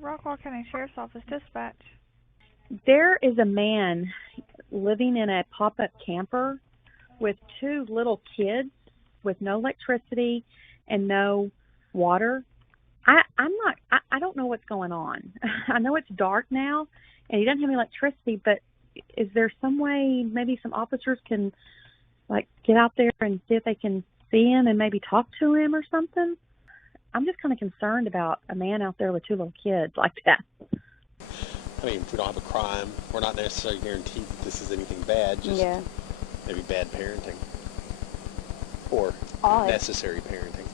Rockwall County Sheriff's Office dispatch. There is a man living in a pop-up camper with two little kids with no electricity and no water. I don't know what's going on. I know it's dark now and he doesn't have any electricity, but is there some way maybe some officers can get out there and see if they can see him and maybe talk to him or something? I'm just kind of concerned about a man out there with two little kids like that. I mean, if we don't have a crime, we're not necessarily guaranteed that this is anything bad, just maybe bad parenting. Or necessary parenting.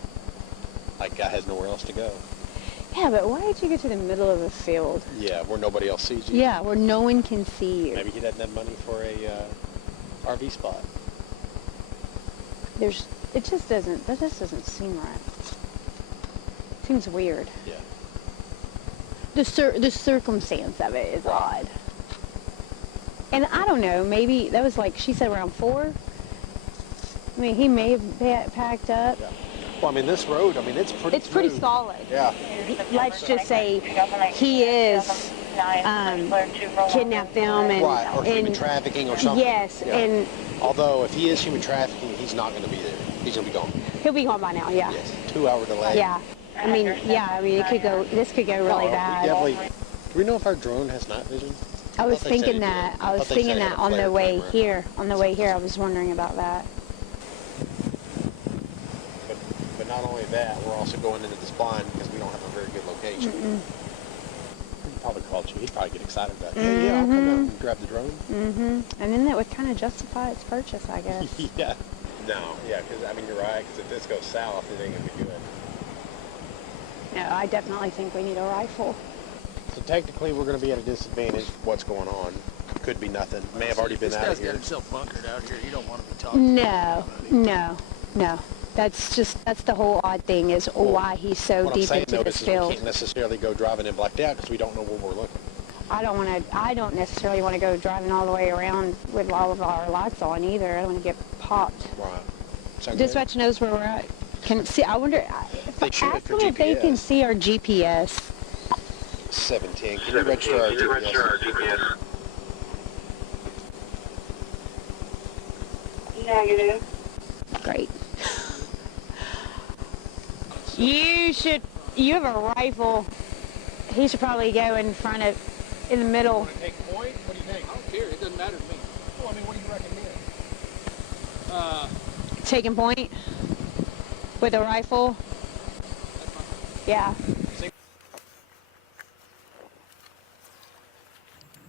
Like, guy has nowhere else to go. Yeah, but why did you go to the middle of a field? Yeah, where nobody else sees you. Yeah, where no one can see you. Maybe he doesn't have money for a RV spot. That just doesn't seem right. Seems weird. Yeah. The circumstance of it is odd. And I don't know, maybe that was she said around 4? I mean, he may have packed up. Yeah. Well, I mean, this road, it's pretty It's pretty solid. Yeah. Let's just say he is kidnapped them or human trafficking or something. Yes, yeah. And although if he is human trafficking, he's not going to be there. He's going to be gone. He'll be gone by now. Yeah. Yes. 2-hour delay. Yeah. I mean, it could go. This could go really bad. Definitely. Do we know if our drone has night vision? I was thinking that. I was thinking that on the way here. On the way here, I was wondering about that. But not only that, we're also going into this blind because we don't have a very good location. He'd probably call you. He'd probably get excited about it. Yeah, I'll come out and grab the drone. And then that would kind of justify its purchase, I guess. Yeah. No. Yeah, because you're right. Because if this goes south, it ain't gonna be good. No, I definitely think we need a rifle. So technically, we're going to be at a disadvantage. What's going on? Could be nothing. May have already been out of here. This guy's got himself bunkered out here. You don't want to be talking to No. That's the whole odd thing is why he's so deep into this field. We can't necessarily go driving in blacked out because we don't know where we're looking. I don't necessarily want to go driving all the way around with all of our lights on either. I don't want to get popped. Right. Dispatch knows where we're at. I wonder. Ask them if they can see our GPS. 710. Can you register our GPS? Negative. Great. You have a rifle. He should probably go in the middle. Want to take point? What do you think? I don't care. It doesn't matter to me. Well, what do you recommend? Taking point with a rifle. Yeah.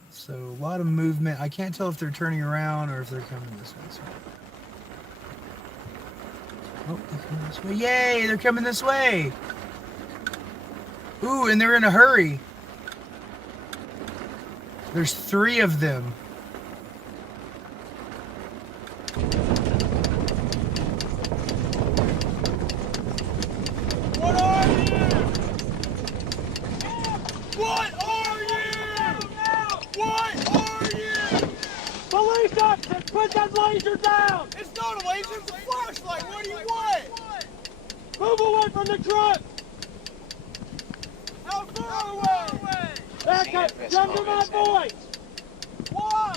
So a lot of movement. I can't tell if they're turning around or if they're coming this way. Oh, they're coming this way. Yay, they're coming this way. Ooh, and they're in a hurry. There's 3 of them. What are you? What are you? What are you? Police officers, put that laser down! It's not a laser, it's a flashlight. What do you want? Move away from the truck! How far away? Back up! Come to my voice! Why?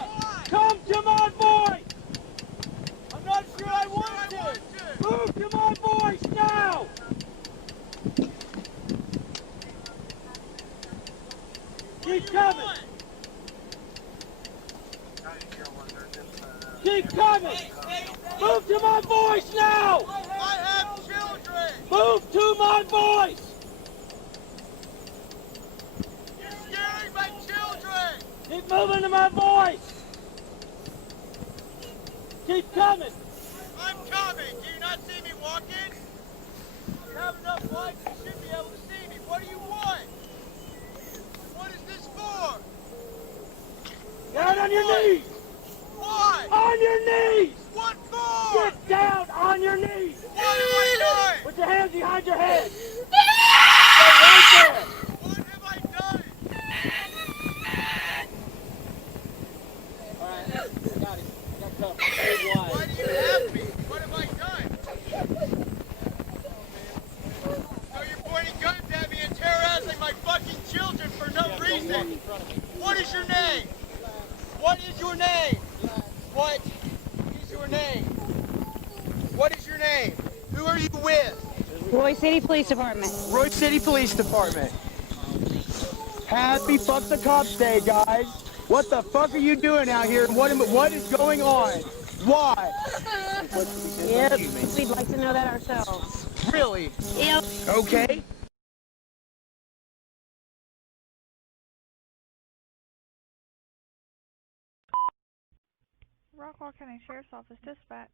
Come to my voice! I'm not sure I want to! Move to my voice now! Keep coming! Keep coming! Move to my voice now! I have children! Move to my voice! You're scaring my children! Keep moving to my voice! Keep coming! I'm coming! Do you not see me walking? You have enough lights, you should be able to see me. What do you want? What is this for? Down on your knees! Why? On your knees! What for? Get down on your knees! What have I done? Put your hands behind your head! Stay right there! What have I done? Alright, I got it. I got covered. Why do you have me? What have I done? So you're pointing guns at me and terrorizing my fucking children Royse City Police Department. Royse City Police Department. Happy Fuck the Cops Day, guys. What the fuck are you doing out here? What is going on? Why? Yep, we'd like to know that ourselves. Really? Yep. Okay. Rockwall County Sheriff's Office dispatch.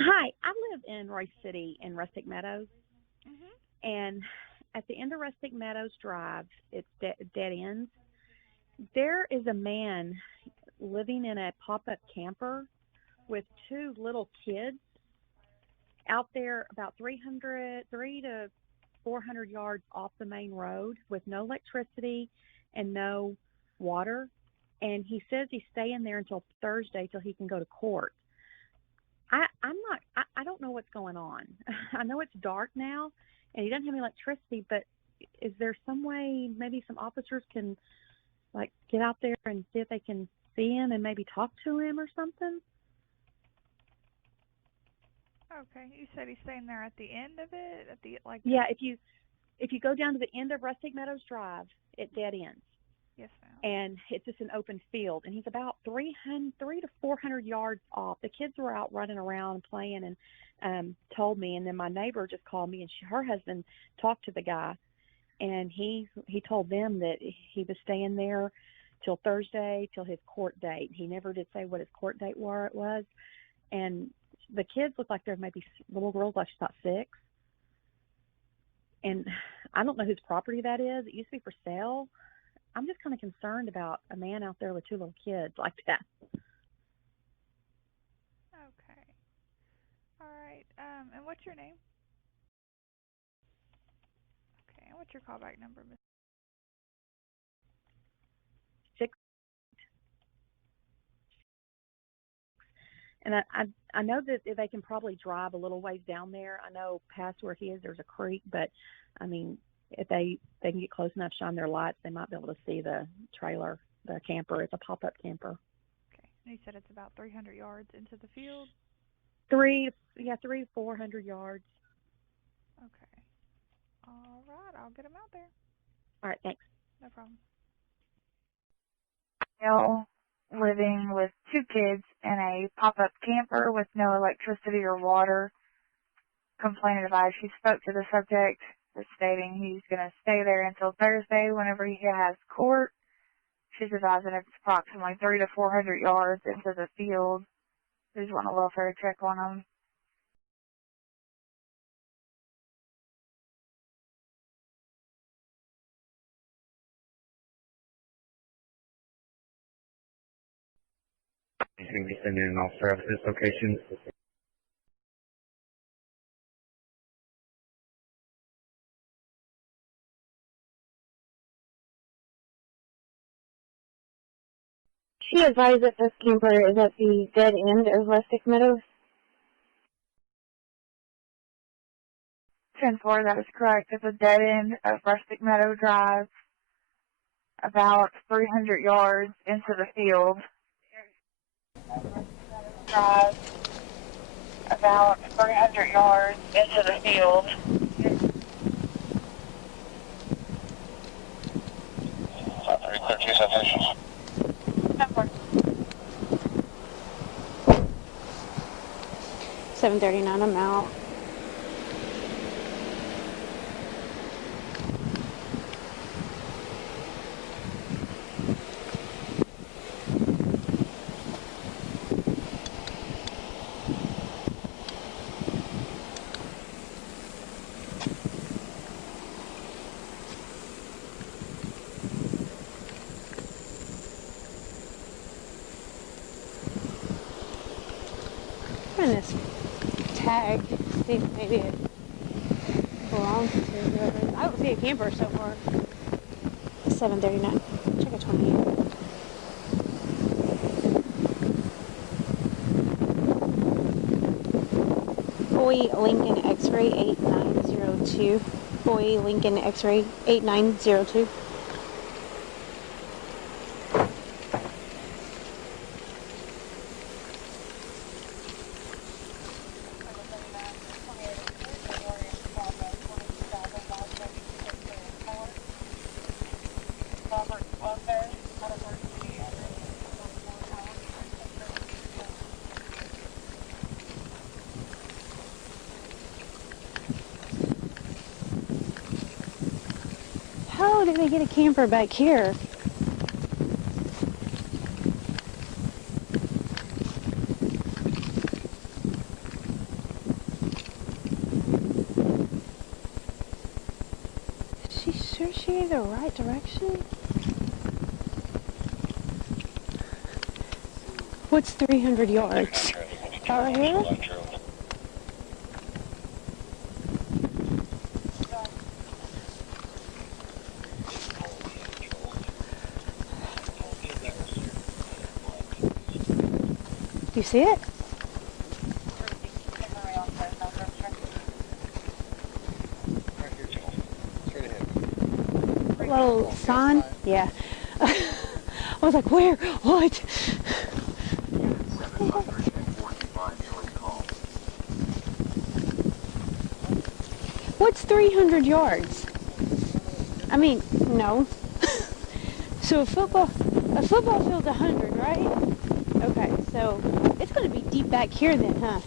Hi, I live in Royse City in Rustic Meadows, Mhm. and at the end of Rustic Meadows Drive, it's dead ends. There is a man living in a pop-up camper with two little kids out there about 3 to 400 yards off the main road with no electricity and no water. And he says he's staying there until Thursday till he can go to court. I don't know what's going on. I know it's dark now and he doesn't have any electricity, but is there some way maybe some officers can like get out there and see if they can see him and maybe talk to him or something? Okay, you said he's staying there at the end of it, at the like. Yeah, if you go down to the end of Rustic Meadows Drive, it dead ends. Yes, ma'am. And it's just an open field, and he's about 3 to 400 yards off. The kids were out running around playing and told me, and then my neighbor just called me, and her husband talked to the guy, and he told them that he was staying there till Thursday, till his court date. He never did say what his court date was, and the kids look like they're maybe little girls, like she's about 6. And I don't know whose property that is. It used to be for sale. I'm just kind of concerned about a man out there with 2 little kids like that. Okay. All right. And what's your name? Okay. And what's your callback number, Miss? 6. And I know that they can probably drive a little ways down there. I know past where he is, there's a creek, but I mean, if they can get close enough, shine their lights, they might be able to see the trailer, the camper. It's a pop-up camper. Okay. And you said it's about 300 yards into the field? 3 to 400 yards. Okay. All right. I'll get him out there. All right, thanks. No problem. Male living with 2 kids in a pop-up camper with no electricity or water. Complainant advised she spoke to the subject, stating he's going to stay there until Thursday whenever he has court. She's advising it's approximately 3 to 400 yards into the field. They just want a welfare check on him. He's going to be sending an officer out to this location. She advised that this camper is at the dead end of Rustic Meadows. 10-4, that is correct. It's a dead end of Rustic Meadow Drive, about 300 yards into the field. Drive, about 300 yards into the field. Clear 2 citations. 10-4. 7:39, I'm out. Run this tag, see if maybe it belongs to whoever. I don't see a camper so far. 7:39. Check a 28. Boy Lincoln X-ray 8902. Boy Lincoln X-ray 8902. How did they get a camper back here? Is she sure she in the right direction? What's 300 yards? Right here? You see it? Little sign? Yeah. I was like, where? What? What's 300 yards? I mean, no. So a football field's 100, right? Okay, so it's going to be deep back here then, huh?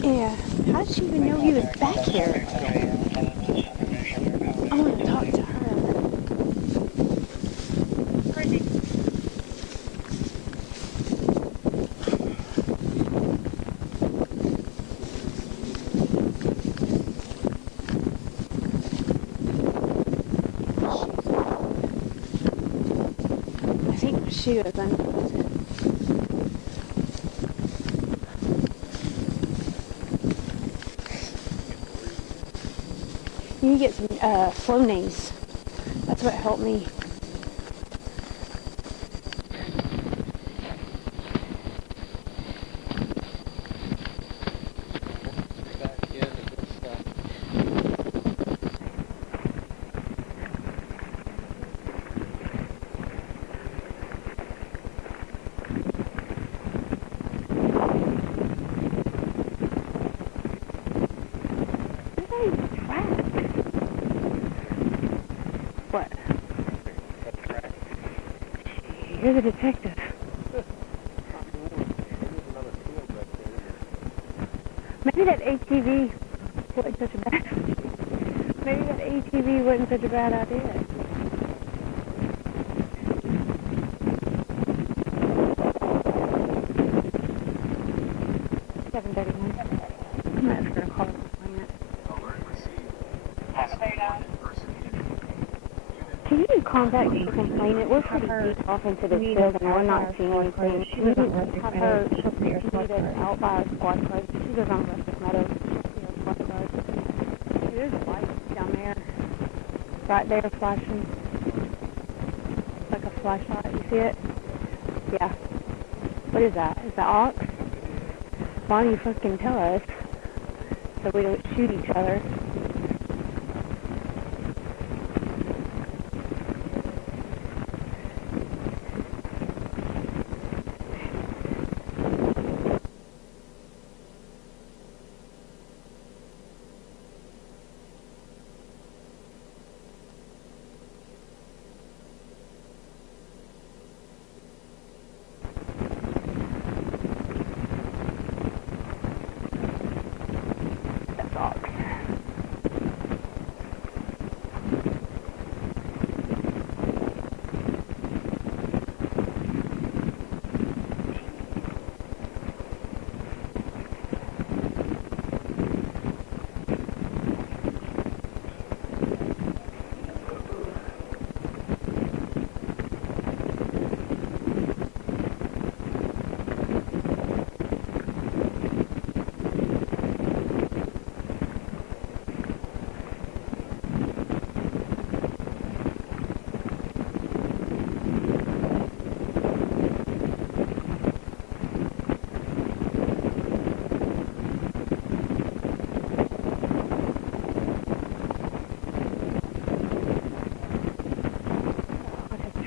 Yeah. How did she even know he was back here? I want to talk to her. I think my shoe is unplugged. You need to get some Flonase. That's what helped me. What? You're the detective. Maybe that ATV wasn't such a bad. Maybe that ATV wasn't such a bad idea. I'm not going to call it appointment. Can you contact the complainant? We're pretty deep off into this building. We're not seeing anything. She doesn't have her meet us out by a squad car. She goes on Rustic Meadows. There's a light down there. Right there flashing. Like a flashlight. You see it? Yeah. What is that? Is that ox? Why don't you fucking tell us so we don't shoot each other?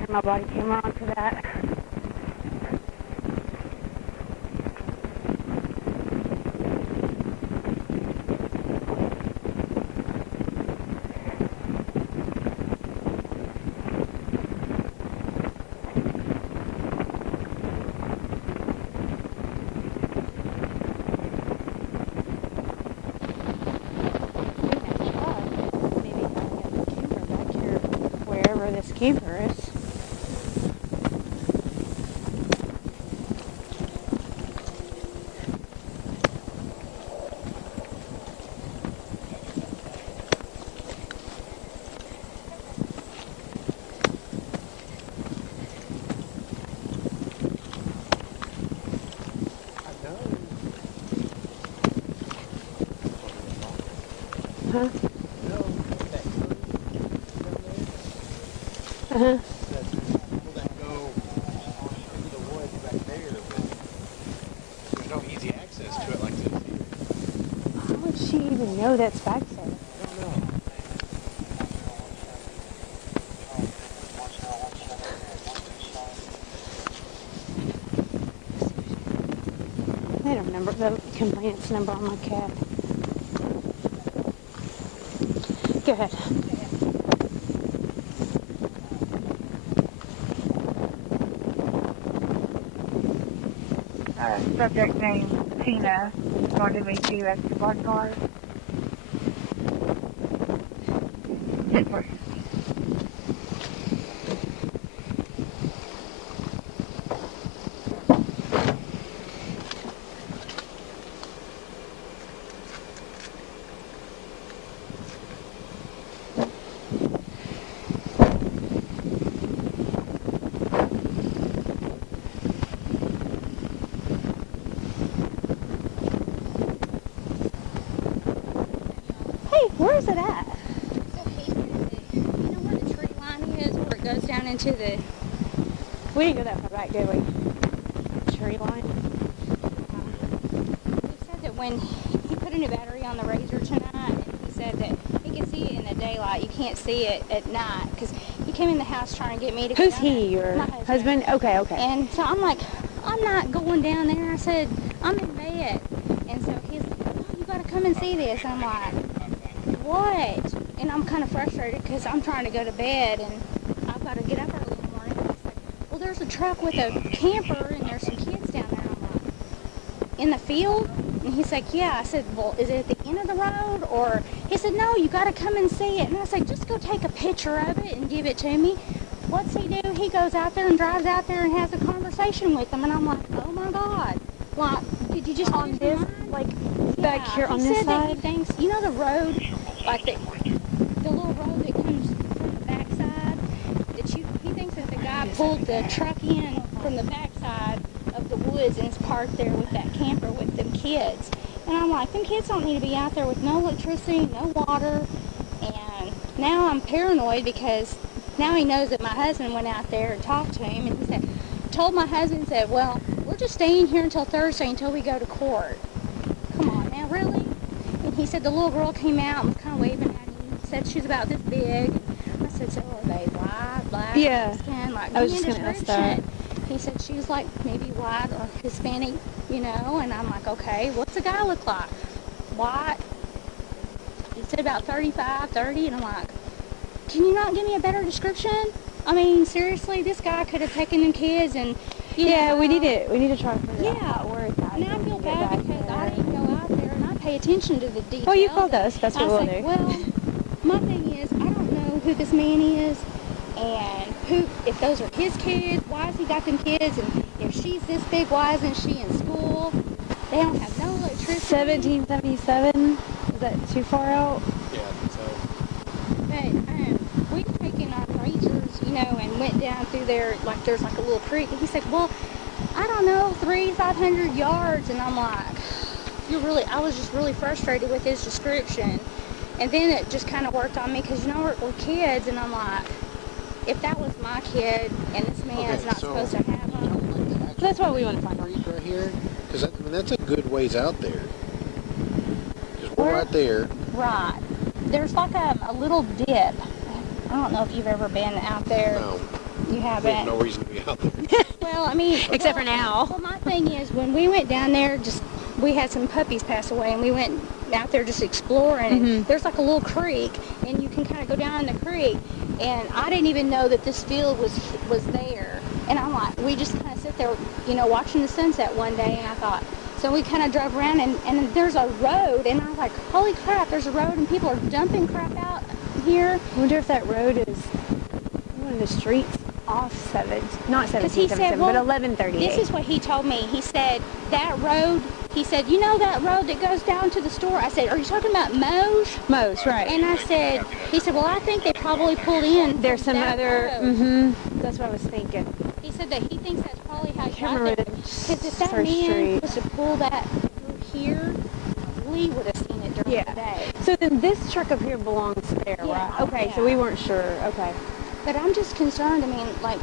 My body camera onto that. Huh? Will that go into the woods back there? But there's no easy access to it like this here. How would she even know that's back there? I don't know. I don't remember the complaints number on my cat. Go ahead. Subject name Tina is going to meet you at the squad car. Where is it at? You know where the tree line is, where it goes down into the... We didn't go that far back, did we? Tree line? He said that when he put a new battery on the Razor tonight, he said that he can see it in the daylight. You can't see it at night, because he came in the house trying to get me to go Who's down he, there. your My husband? Okay, okay. And so I'm like, I'm not going down there. I said, I'm in bed. And so he's like, oh, you got to come and see this. And I'm like, what? And I'm kind of frustrated because I'm trying to go to bed and I've got to get up early in the morning. And he's like, well, there's a truck with a camper and there's some kids down there. I'm like, in the field? And he's like, yeah. I said, well, is it at the end of the road? Or he said, no, you got to come and see it. And I said, just go take a picture of it and give it to me. What's he do? He goes out there and drives out there and has a conversation with them. And I'm like, oh my God. Like, did you just on this, like, back here on this side? He said that he thinks, you know the road, like the little road that comes from the backside, he thinks that the guy pulled the truck in from the backside of the woods and is parked there with that camper with them kids. And I'm like, them kids don't need to be out there with no electricity, no water. And now I'm paranoid because now he knows that my husband went out there and talked to him, and he said, told my husband, said, well, we're just staying here until Thursday until we go to court. Come on now, really? And he said the little girl came out and was kind of waving at him. Said she's about this big. I said, so are they white, black, skin? Like, I was just going to ask that. He said she's like maybe white or Hispanic, you know, and I'm like, okay, what's the guy look like? White. He said about 35, 30, and I'm like, can you not give me a better description? I mean, seriously, this guy could have taken them kids and, you know. We need to try to figure out where it's at. And I feel bad because I didn't go out there and I pay attention to the details. Well, you called us. That's what we'll do. Well, my thing is, I don't know who this man is and if those are his kids, why has he got them kids? And if she's this big, why isn't she in school? They don't have no electricity. 1777? Is that too far out? Yeah, I think so. But we've taken our razors, you know, and went down through there, like there's like a little creek. And he said, well, I don't know, 500 yards. And I'm like, I was just really frustrated with his description. And then it just kind of worked on me because, you know, we're kids. And I'm like, if that was my kid and this man's not supposed to have them. That's what we want to find out. Right here, because that's a good ways out there. Just we're right there. Right. There's like a little dip. I don't know if you've ever been out there. No. You haven't. There's no reason to be out there. Well, I mean, except for now. Well, my thing is, when we went down there, we had some puppies pass away, and we went out there just exploring. Mm-hmm. And there's like a little creek, and you can kind of go down in the creek. And I didn't even know that this field was there. And I'm like, we just kind of sit there, you know, watching the sunset one day, and I thought, so we kind of drove around, and there's a road, and I was like, holy crap, there's a road, and people are dumping crap out here. I wonder if that road is one of the streets off not 1777, but 1138. This is what he told me. He said, that road, he said, you know that road that goes down to the store? I said, are you talking about Moe's? Moe's, right. And I said, he said, well, I think they probably pulled in. There's some other, that's what I was thinking. He said that he thinks that's probably how he can't got there. remember Because if that man was to pull that through here, Lee would have seen it during the day. So then this truck up here belongs there, right? Okay, so we weren't sure. Okay. But I'm just concerned. I mean, like,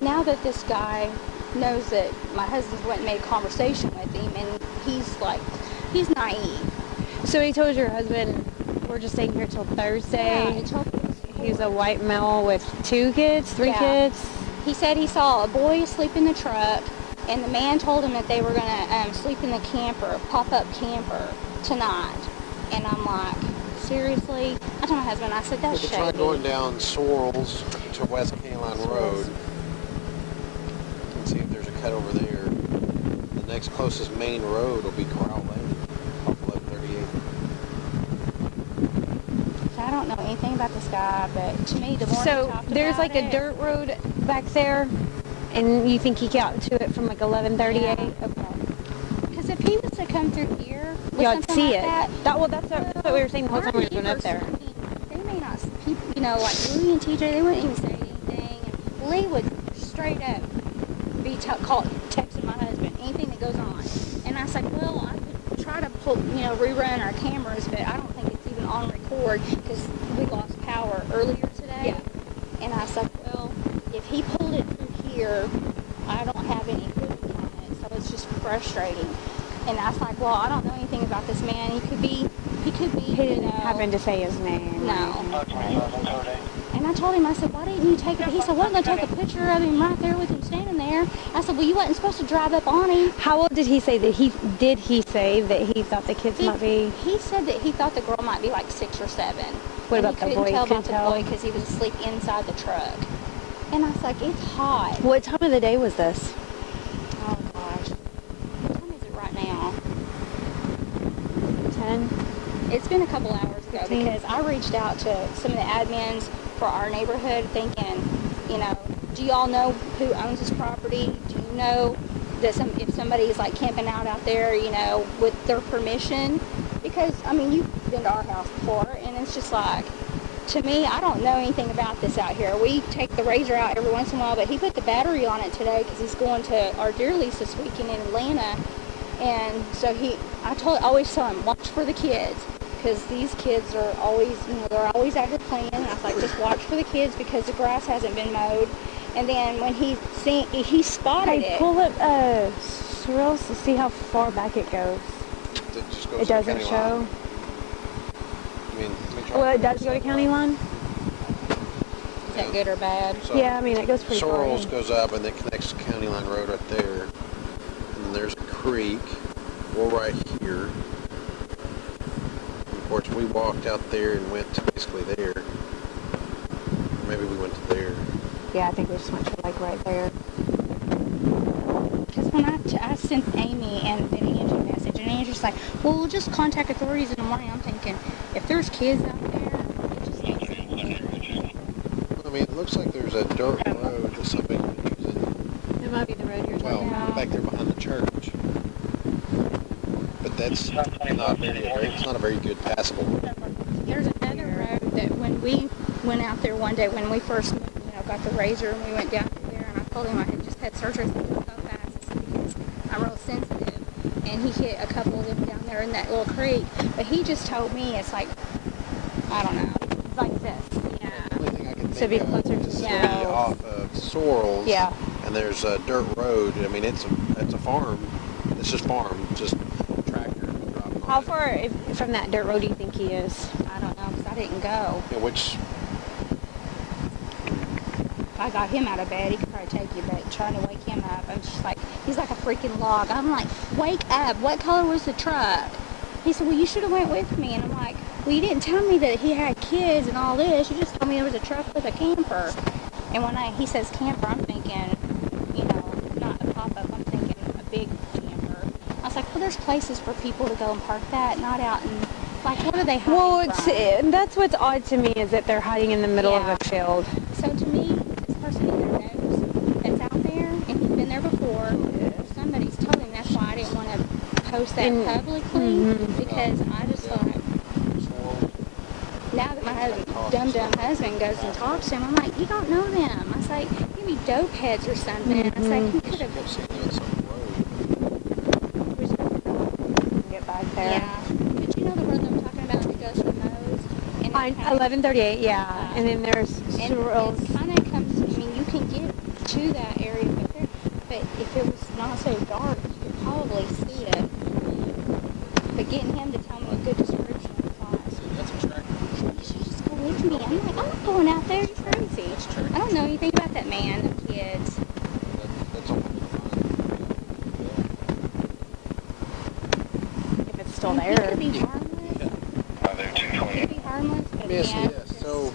now that this guy knows that my husband's went and made conversation with him, and he's like, he's naive. So he told your husband, we're just staying here till Thursday. Yeah, he's a white male with 2 kids, 3 kids. He said he saw a boy asleep in the truck, and the man told him that they were going to sleep in the camper, pop-up camper, tonight. And I'm like, seriously? I told my husband, I said, that's shady. Try going down Sorrells to West Caline Road and see if there's a cut over there. The next closest main road will be Corral Lane, off 1138. So I don't know anything about this guy, but to me, the more So he talked there's about like a dirt road back there, and you think he got to it from like 1138? Yeah. Okay. Because if he was to come through here, y'all would see like it. That's what we were saying the whole time we were going up there. They may not, you know, like Lee and TJ, they wouldn't even say anything. And Lee would straight up be texting my husband, anything that goes on. And I said, well, I could try to rerun our cameras, but I don't think it's even on record because we lost power earlier today. Yeah. And I said, well, if he pulled it through here, I don't have any footage on it, so it's just frustrating. And I was like, well, I don't know anything about this man. He could be. He didn't happen to say his name. No. And I told him, I said, why didn't you take it? He said, well, I'm going to take a picture of him right there with him standing there. I said, well, you wasn't supposed to drive up on him. How old did he say that he say that he thought the kids might be? He said that he thought the girl might be like 6 or 7. What about the boy? He couldn't tell about the boy because he was asleep inside the truck. And I was like, it's hot. What time of the day was this? Oh, gosh. What time is it right now? 10? It's been a couple hours ago because I reached out to some of the admins for our neighborhood thinking, do y'all know who owns this property? Do you know that if somebody's like camping out there, with their permission? Because, I mean, you've been to our house before, and it's just like, to me, I don't know anything about this out here. We take the razor out every once in a while, but he put the battery on it today because he's going to our deer lease this weekend in Atlanta. And so I always tell him, watch for the kids, because these kids are always, they're always out here playing. And I was like, just watch for the kids because the grass hasn't been mowed. And then when he spotted it. Pull up Sorrells to see how far back it goes. It doesn't show. Well, it does go to county line. Is that good or bad? So yeah, I mean, it goes pretty far. Sorrells goes up and it connects to County Line Road right there. And then there's a creek. We're right here. And of course, we walked out there and went to basically there. Maybe we went to there. Yeah, I think we just went to like right there. Because when I sent Amy and Angie a message, and Angie's like, well, we'll just contact authorities in the morning. I'm thinking, if there's kids out there, it just makes it. I mean, it looks like there's a dirt road that somebody's been using. It might be the road you're talking about. Back there behind the church. But that's not it's not a very good passable road. There's another road that when we went out there one day, when we first got the razor and we went down there, and I told him I had just had surgery, so don't go fast because I'm real sensitive. And he hit a couple of them down there in that little creek. But he just told me it's like, I don't know, like this. Yeah. The only thing I can So be think closer of to is Yeah. off of Sorrells. Yeah. And there's a dirt road. I mean, it's a farm. It's just farm. Just tractor driving on How it. far from that dirt road do you think he is? I don't know because I didn't go. Yeah, which If I got him out of bed, he could probably take you, but trying to wake him up, I'm just like, he's like a freaking log. I'm like, wake up. What color was the truck? He said, well, you should have went with me. And I'm like, well, you didn't tell me that he had kids and all this. You just told me there was a truck with a camper. And when he says camper, I'm thinking, not a pop-up. I'm thinking a big camper. I was like, well, there's places for people to go and park that, not out in, like, what are they hiding from? That's what's odd to me is that they're hiding in the middle of a field. So to me, this person either knows that's out there and he's been there before, or somebody's told him. That's why I didn't want to post that publicly, because I just thought, now that my dumb husband goes and talks to him, I'm like, you don't know them. I was like, maybe dope heads or something. I was like, he could have. Get back there. Yeah, but 1138, yeah. And then there's and Cyrils. it kind of comes, I mean, you can get to that area, but if it was not so dark, you could probably see it. But getting him to tell me a good description of class. That's a tractor. You should just go with me. I'm like, I'm not going out there. You're crazy. I don't know anything about that man, the kids. That's all. If it's still He there. could be harmless. He could be harmless, but Yes, again, yes. So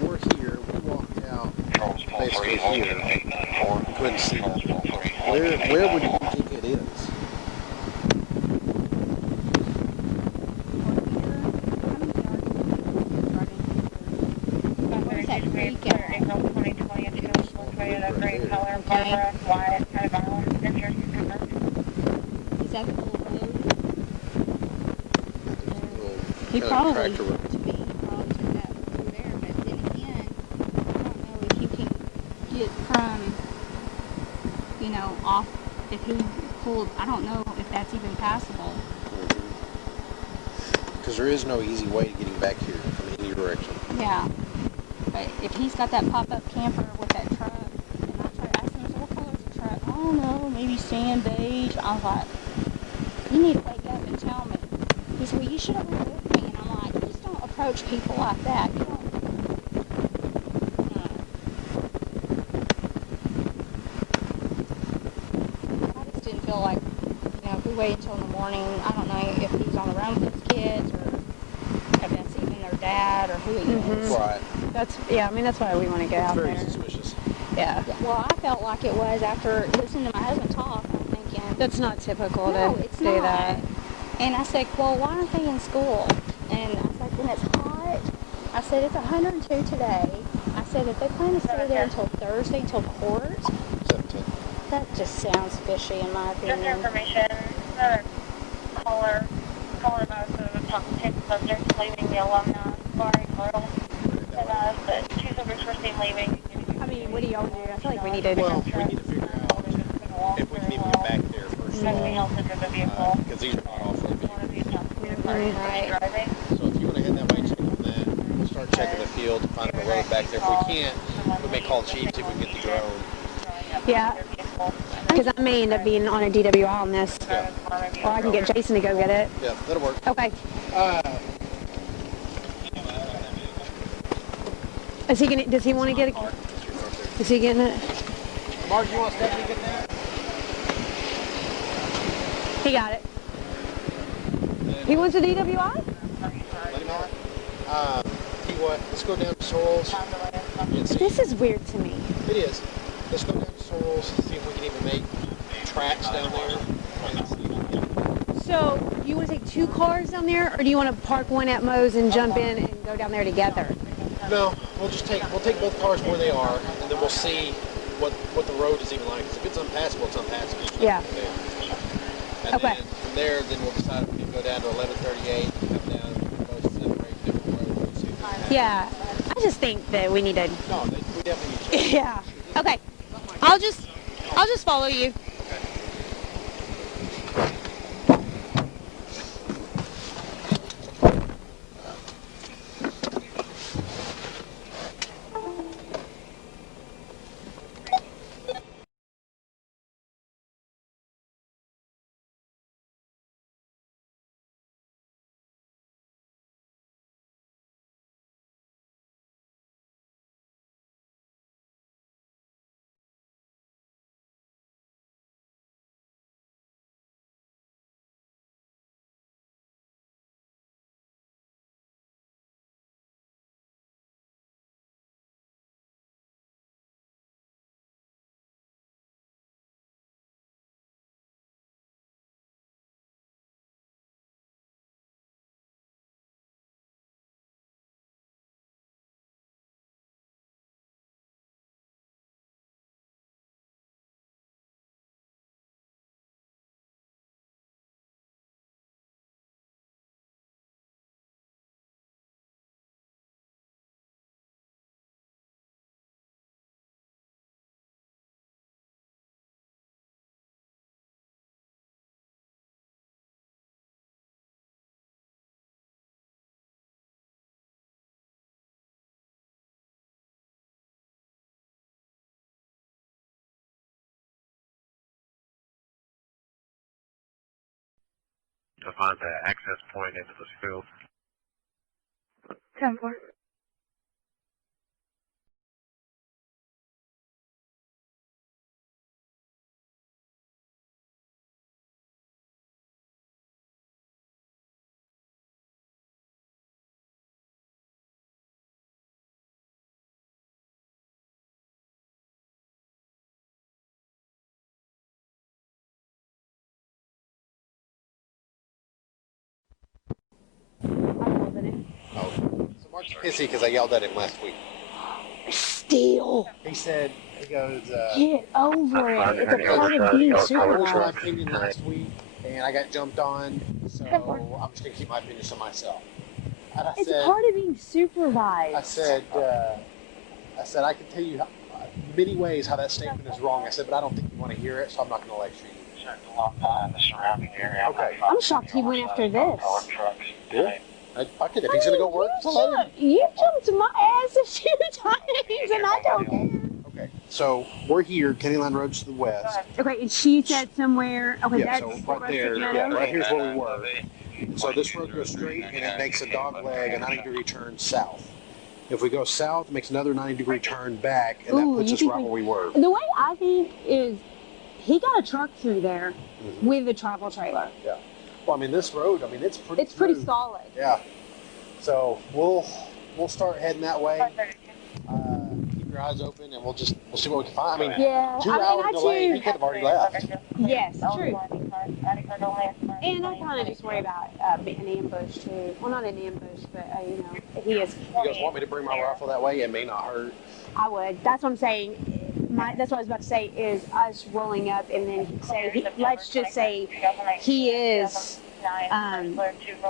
we're here. We walked out basically here. Couldn't see it. Where would you think it is? where's that creek at? Is that the little road? He probably, to me, he probably took that through there, but then again, I don't know if you can get from, you know, off, if he pulled, I don't know if that's even passable. Because there is no easy way to getting back here from any direction. Yeah, but if he's got that pop-up camper with that truck, and I asked him, what color is the truck? I don't know, maybe sand, beige. I was like, you need to wake up and tell me. He said, well, you should have went with me. And I'm like, you just don't approach people like that. You don't. I just didn't feel like, you know, if we wait until in the morning, I don't know if he's on the run with his kids or if that's even their dad or who he is. Right. I mean, that's why we want to get out Very there. suspicious. Yeah. Well, I felt like it was after listening to my husband talk. I'm thinking, That's not typical no, to it's do not. that. And I said, well, why aren't they in school? And I said, when it's hot, I said, it's 102 today. I said, if they plan to stay there until Thursday, until court, 17. that just sounds fishy in my opinion. Just information, caller about the top 10 subjects leaving the alumni sparring room. And that two subjects were seen leaving. I mean, what do y'all do? I feel like we need to... Well, we need to figure out if we can even get back there first of all. Because these are not off road vehicles. Right. So if you want to head that way, check on that. We'll start checking the field to find a road back there. If we can't, we may call chief, see if we can get the drone. Yeah. Because I may end up being on a DWI on this. Yeah. Or I can get Jason to go get it. Yeah, that'll work. Okay. Is he gonna? Does he want to get it? Is he getting it? Mark, you want Stephanie to get that? He got it. He wants a DWI? Let him know. Tell you what, let's go down to Sorrells. and see. This is weird to me. It is. Let's go down to Sorrells, see if we can even make tracks down there. So, you want to take two cars down there, or do you want to park one at Moe's and jump in and go down there together? No, we'll take both cars where they are, and then we'll see what the road is even like. 'Cause if it's unpassable, it's unpassable. Yeah. And Okay. then from there, then we'll decide if we can go down to 1138, come down, both separate different roads. Yeah. I just think that we need to... No, we definitely need to. Yeah. Okay. I'll just follow you. to find the access point into this field. 10-4. Oh, so Mark's pissy because I yelled at him last week. Still. He said, he goes, Get over it. It's a part of being I voiced my supervised. opinion last week, and I got jumped on, so I'm just going to keep my opinions to myself. And It's a part of being supervised. I said, I can tell you many ways how that statement is wrong. I said, but I don't think you want to hear it, so I'm not going to lecture you. Check the surrounding area. Okay. I'm shocked he went after this. Yeah. Fuck it, if he's going to go work, You jumped my ass a few times, and I don't care. Okay, so we're here, Kenny Line Road's to the west. Okay, and she said somewhere, okay, Yeah, that's so right there, right here's where we were. So this road goes straight, and it makes a dog leg, a 90-degree turn south. If we go south, it makes another 90-degree turn back, and that puts us right where we were. The way I think is, he got a truck through there with a travel trailer. Yeah. Well, I mean, this road, I mean, it's pretty pretty solid. Yeah. So we'll start heading that way. Keep your eyes open, and we'll see what we can find. I mean, yeah, 2 hour delay, he could have already left. Yes, true. And I kind of just worry about an ambush too. Well, not an ambush, but you know, he is. You guys want me to bring my rifle that way? It may not hurt. I would. That's what I'm saying. That's what I was about to say is us rolling up and then let's just say he is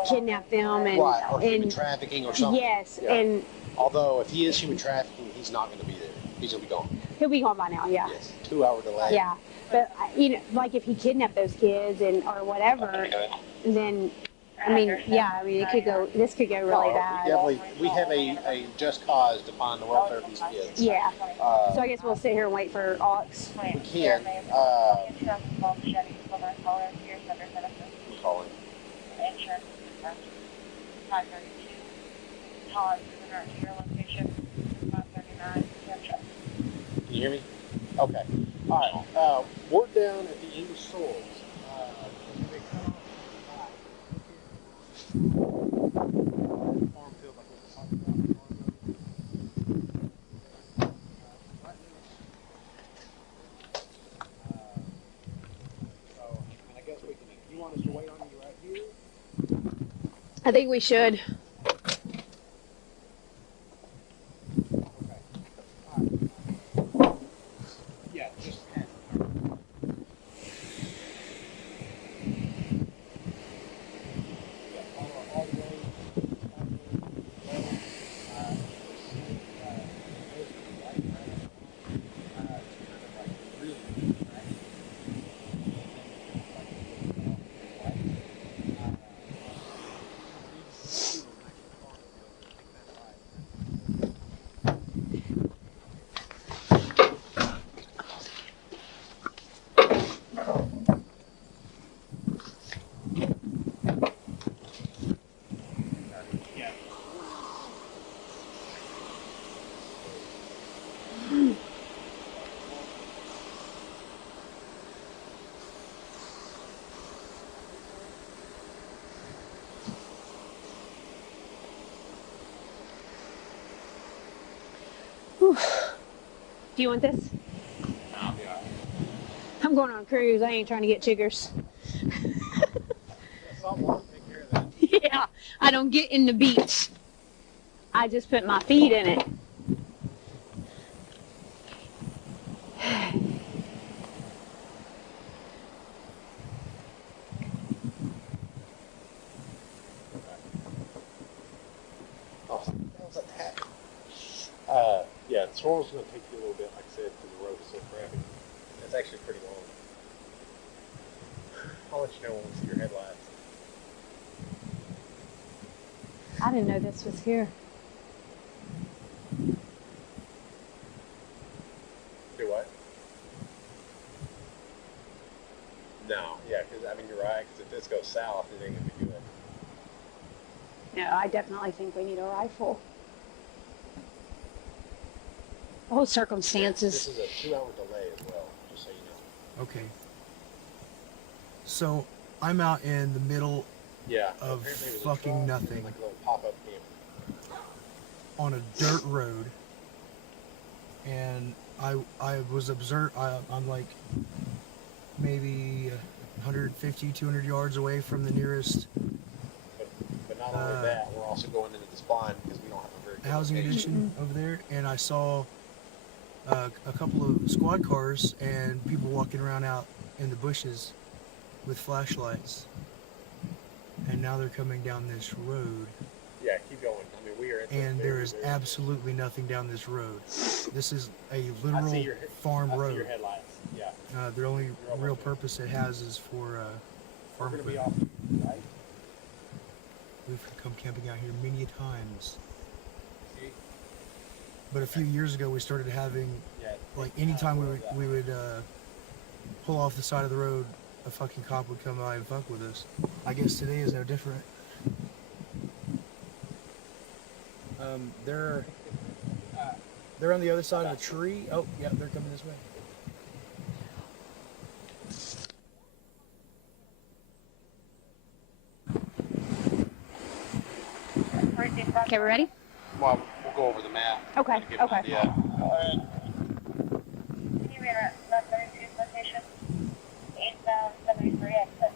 kidnapped them and right, or human trafficking or something. Yes, yeah. and although if he is human trafficking, he's not going to be there. He's going to be gone. He'll be gone by now. Yeah. Yes, 2 hour delay. Yeah, but you know, like if he kidnapped those kids or whatever, then. I mean, it could go. This could go really bad. We have a just cause to find the welfare of these kids. Yeah. So I guess we'll sit here and wait for Alex. We can. Calling. Can you hear me? Okay. All right. We're down at the end of Souls. I think we should. Yeah, just Do you want this? I'm going on a cruise. I ain't trying to get chiggers. Yeah, I don't get in the beach. I just put my feet in it. Yeah, the swirl's going to take you a little bit, like I said, because the road is so crappy. It's actually pretty long. I'll let you know when we see your headlights. I didn't know this was here. Do what? No, yeah, because I mean you're right. Because if this goes south, it ain't gonna be good. No, I definitely think we need a rifle. The whole circumstances. This is a 2-hour delay as well, just so you know. Okay. So I'm out in the middle of fucking nothing. Like a little pop-up camp. On a dirt road, and I was I'm like maybe 150, 200 yards away from the nearest. But not only that, we're also going into this blind because we don't have a very good housing addition over there, and I saw a couple of squad cars and people walking around out in the bushes with flashlights, and now they're coming down this road. Yeah, keep going. I mean, we are. And there is absolutely nothing down this road. This is a literal farm road. I see your headlights. Yeah. The only real purpose it has is for farm food. We're food. gonna be off, right? We've come camping out here many times. But a few years ago, we started having, like, anytime we would pull off the side of the road, a fucking cop would come by and fuck with us. I guess today is no different. They're on the other side of the tree. Oh, yeah, they're coming this way. Okay, we're ready? Well, we'll go over the map. Okay, okay. Yeah. Can you read our 32 location? Eastbound 73 exit.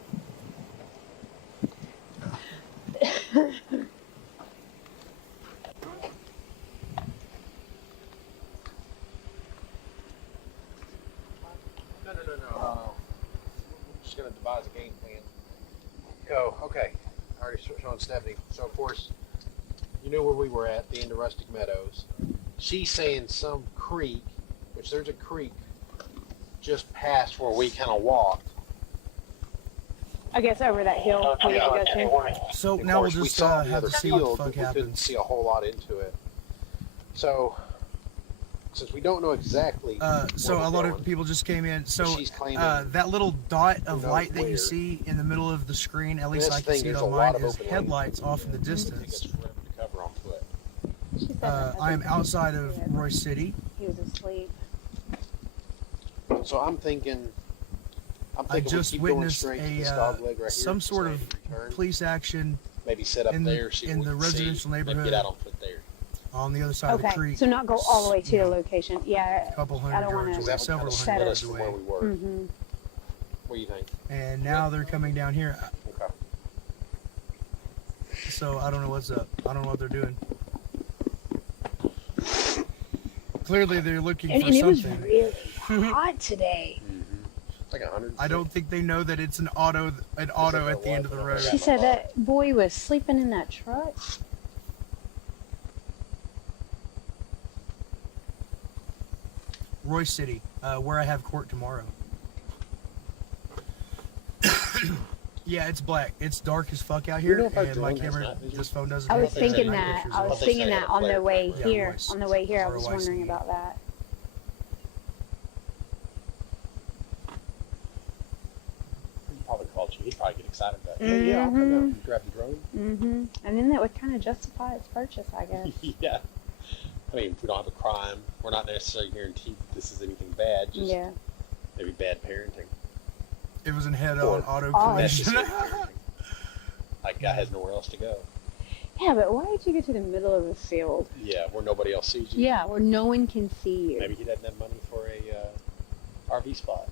No. We're just gonna devise a game plan. Go. Okay. Already showing Stephanie. So of course, you knew where we were at, the end of Rustic Meadows. She's saying some creek, which there's a creek just past where we kind of walked. I guess over that hill we gotta go to. So Of now course, we'll we just saw the have other to see what the field, fuck but we couldn't happens. see a whole lot into it. So, since we don't know exactly, So where a we're lot going, of people just came in. So she's claiming that little dot of who knows light that you where. see in the middle of the screen, at least This I can thing see it is on a mine, lot of is open headlights off in the It takes distance. forever to cover on foot. I am outside of Royse City. He was asleep. So I'm thinking I we just keep going witnessed straight to this dog leg right here, some sort so of we can turn, police action maybe set up in there, see in what the we can see, residential maybe neighborhood get out on foot there. on the other side of the Okay, creek. so not go all the way to the location. Yeah, A couple I hundred don't yards want away, to That would several kind of set hundred split it. us yards from where away. we were. Mm-hmm. What do you think? And now they're coming down here. Okay. So I don't know what's up. I don't know what they're doing. Clearly they're looking And for it was something. really hot today. It's like 100. I don't think they know that it's an auto at the end of the road. She said that boy was sleeping in that truck. Royse City, where I have court tomorrow. Yeah, it's black. It's dark as fuck out You here, know if our and my drone has camera, night vision? this phone doesn't. I have was night thinking vision that. pictures I of was it. thinking that on the way Yeah, here. Royse. On the way here, I Or was Royse. wondering about that. He probably called you. He'd probably get excited about it. Mhm. Yeah, I'll come out and grab the drone. Mm-hmm. And then that would kind of justify its purchase, I guess. Yeah. I mean, we don't have a crime. We're not necessarily guaranteed this is anything bad. Just Yeah. maybe bad parenting. It was in head-on Or auto necessary collision. parenting. Like guy has nowhere else to go. Yeah, but why did you get to the middle of a field? Yeah, where nobody else sees you. Yeah, where no one can see you. Maybe he doesn't have money for a RV spot.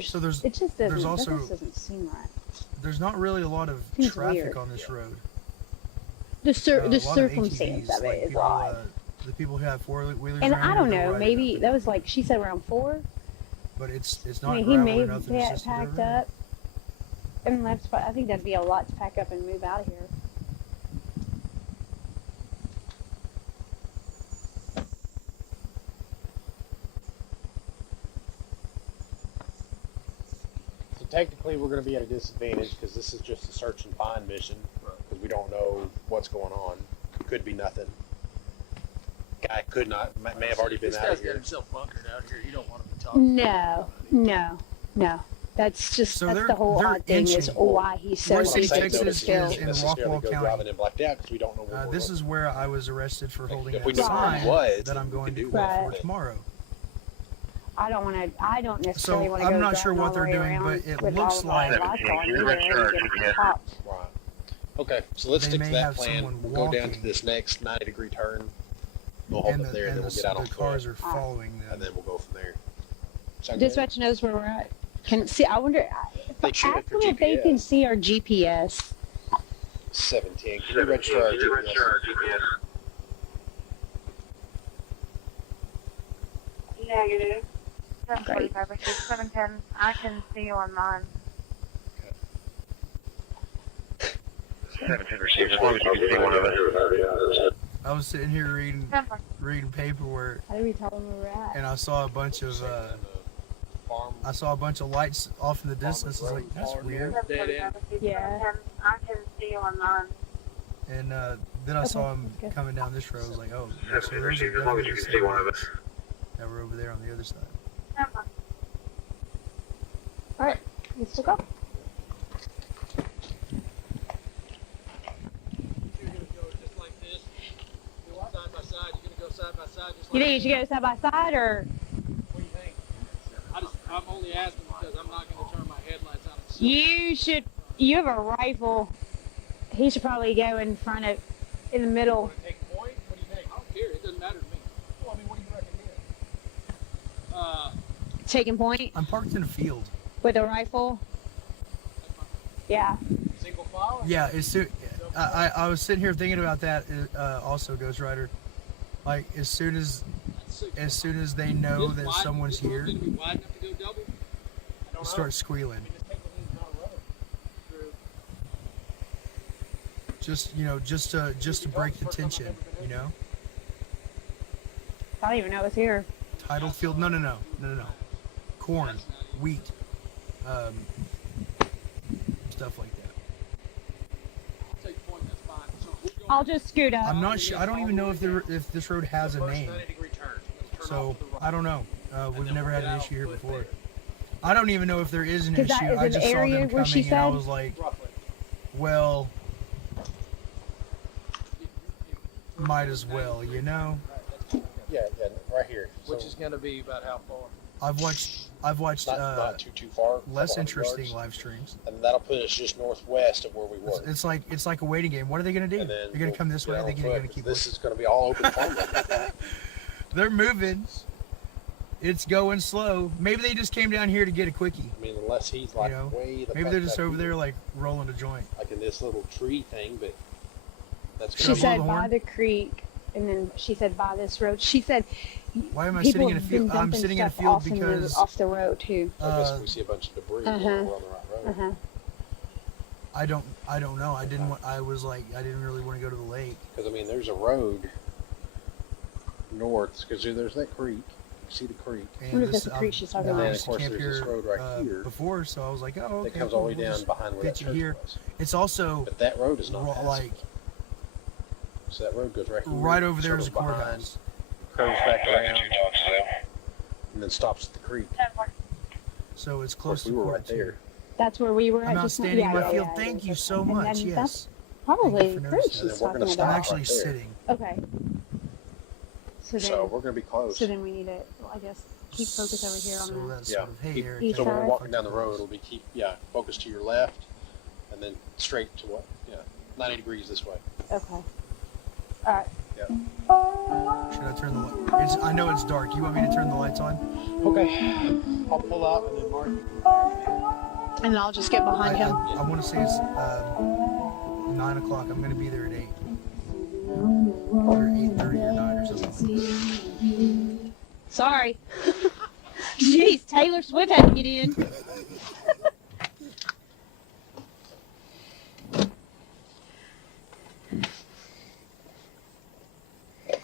So there's it just doesn't. there's That also just doesn't seem right. there's not really a lot of Seems traffic weird. on this road. The A lot of circumstance ATVs, of it like is people, odd. The people who have four-wheelers. And around I don't here, they're know, riding maybe up that was like she said around 4. But it's not I mean, he gravel may or nothing. It's have just packed dirt road. up and left. But I think that'd be a lot to pack up and move out of here. So technically, we're going to be at a disadvantage because this is just a search and find mission. Because we don't know what's going on. Could be nothing. Guy could not. May have already been This out guy's of here. got himself bunkered out here. You don't want to be talking. No, no. No. That's just, So that's the whole they're odd thing is inching. why he's so Royse, ridiculous Texas still. is in Rockwall go County. driving in blacked out because we don't know where This is where I was arrested for holding if that we knew sign where it was, that I'm then we going could to do court that. for tomorrow. I don't necessarily So want to go I'm not sure driving all what the they're way doing, around but it with all looks of my like lights on either and get popped. Right. Okay, so let's They stick to may that have plan. someone We'll go down to walking. this next 90-degree turn. We'll hold and it there, and then we'll get out on the cars foot, are following them. and then we'll go from there. Sound good? Dispatch knows where we're at. Can see. I wonder. They should Ask for them if they can GPS. see our GPS. 17. Can you register our GPS? Negative. 745, which is 710. I can see you on mine. 17 received. As long as you can see one of us. I was sitting here reading paperwork, How do we tell them where we're at? and I saw a bunch of lights off in the distance. I was like, that's weird. Dead end. Yeah. I can see you on mine. And then I saw him coming down this road. I was like, oh, so 17 those are received. As long as definitely you the can see same one of lights us. that were over there on the other side. All right, let's go. You think you should go side by side, or What do you think? I'm only asking because I'm not going to turn my headlights on. you should? You have a rifle. He should probably go in front of, in the middle. Take point? What do you think? I don't care. It doesn't matter to me. Well, I mean, what do you reckon here? Taking point I'm parked in a field. with a rifle. Yeah. Single file? Yeah, I was sitting here thinking about that. Also, Ghost Rider, like as soon as they know that someone's here, Wide enough to go double? start squealing. Just to break the tension, you know. I don't even know it's here. Tidal field? No. Corn, wheat, stuff like that. I'll just scoot up. I'm not sure. I don't even know if this road has a name. So I don't know. We've never had an issue here before. I don't even know if there is an issue. I just saw them coming and I was like, well, might as well, you know. Yeah, right here. Which is going to be about how far? I've watched not too far. less interesting live streams. And that'll put us just northwest of where we were. It's like a waiting game. What are they gonna do? They're gonna come this way. They're gonna keep. This is gonna be all open farmland. They're moving. It's going slow. Maybe they just came down here to get a quickie. I mean, unless he's like way the maybe they're just over there like rolling a joint. Like in this little tree thing, but that's She said by the creek, and then she said by this road. She said. Why am I sitting in a field? I'm sitting in a field because off the road too. I guess we see a bunch of debris. We're on the right road. I don't know. I didn't really want to go to the lake. Because I mean, there's a road north. Because there's that creek. You see the creek. And this the creek she's talking and about? then of course there's this road right here. Before, so I was like, oh, okay. It comes all the way down behind where that church was. It's also. But that road is not like. So that road goes right here. Right over there is a courthouse. Curves back around, and then stops at the creek. So it's close to we were right there. That's where we were at. I'm not standing in my field. Thank you so much. Yes. That's probably the creek she's talking about. I'm actually sitting. Okay. So we're gonna be close. So then we need to, I guess, keep focus over here on that. Sort of, hey, Eric, so when we're walking down the road, it'll be focus to your left, and then straight to 90 degrees this way. Okay. All right. Yeah. Should I turn the lights? I know it's dark. You want me to turn the lights on? Okay. I'll pull out and then mark. And I'll just get behind him. I want to say it's 9 o'clock. I'm going to be there at 8. Or 8:30 or 9 or something. Sorry. Jeez, Taylor Swift had to get in.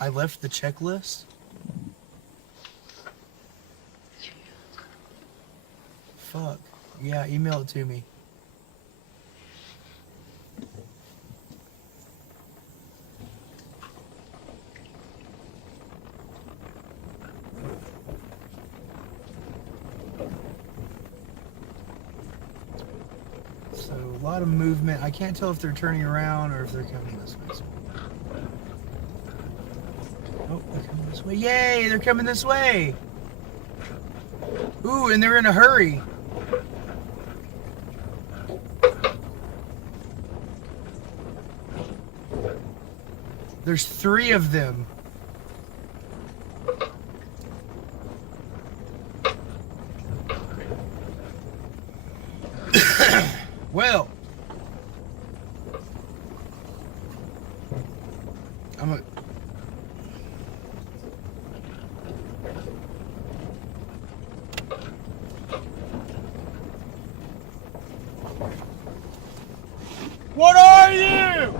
I left the checklist. Fuck. Yeah, email it to me. So a lot of movement. I can't tell if they're turning around or if they're coming this way. Oh, they're coming this way. Yay, they're coming this way. Ooh, and they're in a hurry. There's 3 of them. Well, What are you?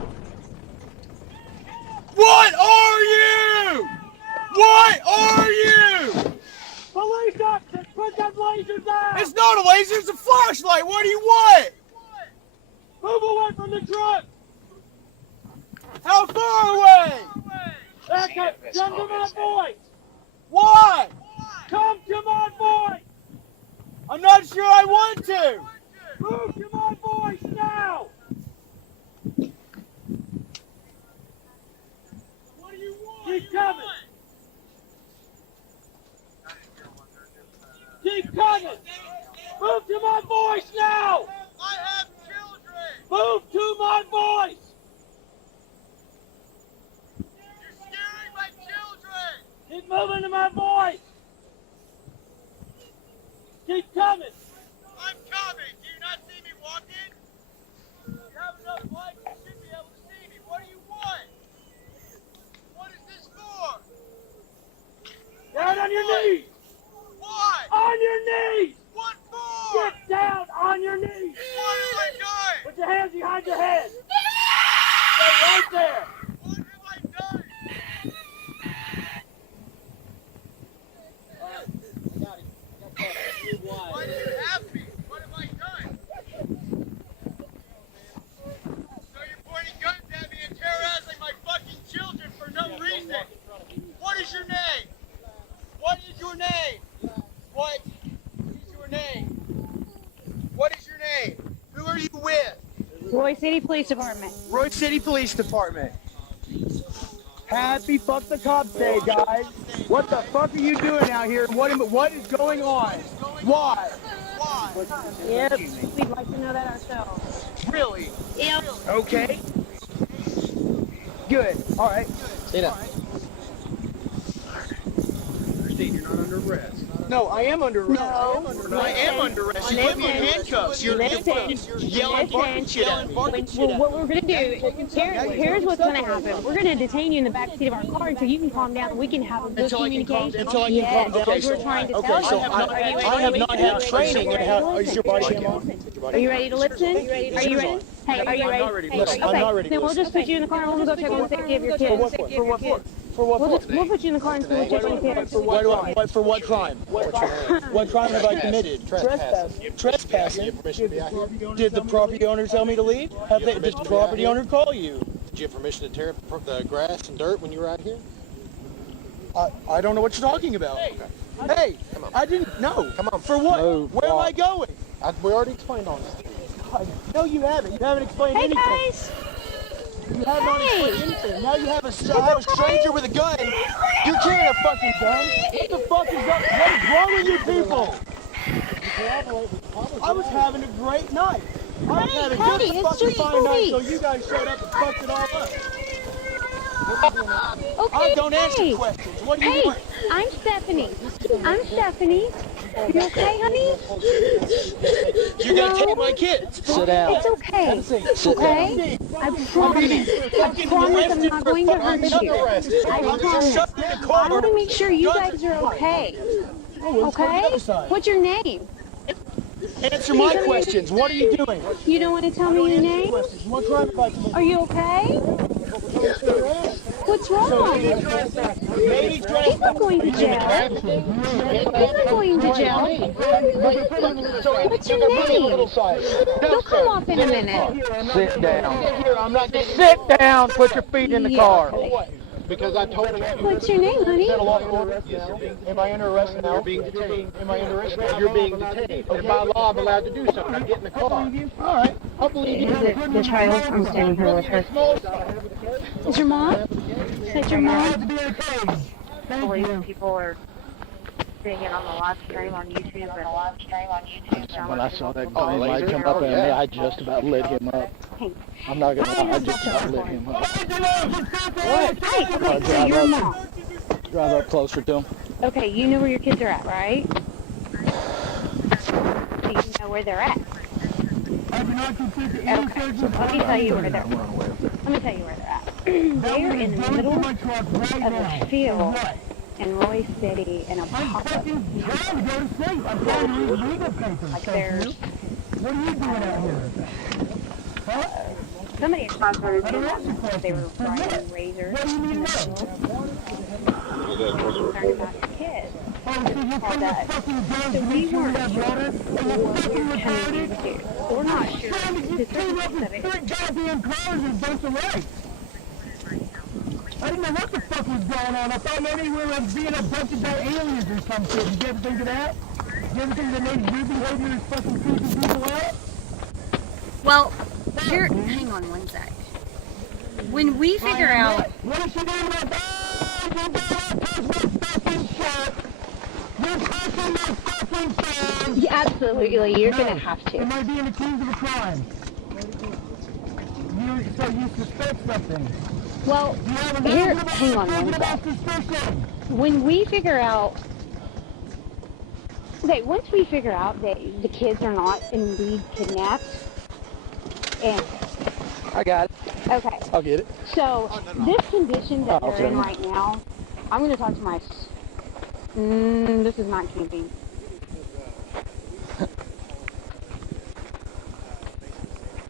What are you? What are you? Police officers, put that laser down! It's not a laser, it's a flashlight. What do you want? Move away from the truck! How far away? Okay, come to my voice! Why? Come to my voice! I'm not sure I want to. Move to my voice now! What do you want? Keep coming! Keep coming! Move to my voice now! I have children. Move to my voice! You're scaring my children. Keep moving to my voice! Keep coming! I'm coming. Do you not see me walking? You have enough light, you should be able to see me. What do you want? What is this for? Down on your knees! Why? On your knees! What for? Get down on your knees! What have I done? Put your hands behind your head! Stay right there! What have I done? Alright, I got it. Move wide. Why do you have me? What have I done? So you're pointing guns at me and terrorizing my fucking children for no reason. What is your name? What is your name? What is your name? What is your name? Who are you with? Royse City Police Department. Royse City Police Department. Happy fuck the cops day, guys. What the fuck are you doing out here? What is going on? Why? Why? Yep, we'd like to know that ourselves. Really? Yep. Okay. Good. All right. Stay down. You're not under arrest. No, I am under arrest. No. I am under arrest. You put me in handcuffs. You're yelling, barking shit at me. What we're going to do, here's what's going to happen. We're going to detain you in the back seat of our car until you can calm down and we can have a good communication. Until I can calm down. Yes, we're trying to tell you. I have not had training in how. Is your body cam on? Are you ready to listen? Are you ready? Hey, are you ready? I'm not ready to Hey, listen. okay, I'm not ready to then we'll listen. just put you in the car and we'll go check on the safety of your kids. For what for? For what for? We'll put you in the car and we'll check on your kids. For what crime? What crime have I committed? Trespassing. Did the property owner tell me to leave? Did the property owner call you? Did you have permission to tear up the grass and dirt when you were out here? I don't know what you're talking about. Hey, Come on. I didn't know. Come on. For what? Move, Where am I walk. going? We already explained all this. No, you haven't. You haven't explained Hey anything. guys! You have not explained anything. Now you have a stranger with a gun. You're carrying a fucking gun. What the fuck is up? What is wrong with you people? I was having a great night. I was having Honey, just a it's fucking just fine night, so police. you guys showed up and fucked it all up. Okay, I don't answer hey. questions. What do you Hey, want? I'm Stephanie. I'm Stephanie. You okay, honey? You're gonna take my kids. Sit down. It's okay. Sit Okay? I promise. I promise I'm not going to hurt you. I promise. I want to make sure you guys are okay. Okay? What's your name? Answer my questions. What are you doing? You don't want to tell me your name? What crime have I committed? Are you okay? What's wrong? Ladies People going to jail. People going to jail. What's your name? They'll come off in a minute. Sit down. Sit down. Put your feet in the car. Because I told you. What's your name, honey? Am I under arrest now? You're being detained. Am I under arrest now? You're being detained. And by law, I'm allowed to do something. Now get in the car. All right. Is it the child? I'm standing here with her. Is your mom? Is that your mom? People are seeing it on the live stream on YouTube. When I saw that green light come up at me, I just about lit him up. I'm not gonna lie, I just about lit him up. What? Okay, so your mom. Drive up closer to him. Okay, you know where your kids are at, right? Do you know where they're at? Okay, let me tell you where they're at. Let me tell you where they're at. They're in the middle of a field in Royse City in a pop-up. Like there's... Somebody had contacted them because they were riding razors in the field. Concerned about the kids. Called us. So we weren't sure what we were coming into. We're not sure the significance of it. I didn't know what the fuck was going on. I thought maybe we were being abducted by aliens or some shit. Did you ever think of that? Did you ever think that maybe your behavior is fucking creeping people out? Well, here, hang on one sec. When we figure out... What is she doing about that? You're going to touch my fucking shirt. You're touching my fucking phone. Yeah, absolutely, you're going to have to. Am I being accused of a crime? So you suspect something? Well, here, hang on one sec. When we figure out... Okay, once we figure out that the kids are not indeed kidnapped, and... I got it. Okay. I'll get it. So, this condition that they're in right now, I'm going to talk to my... this is not camping.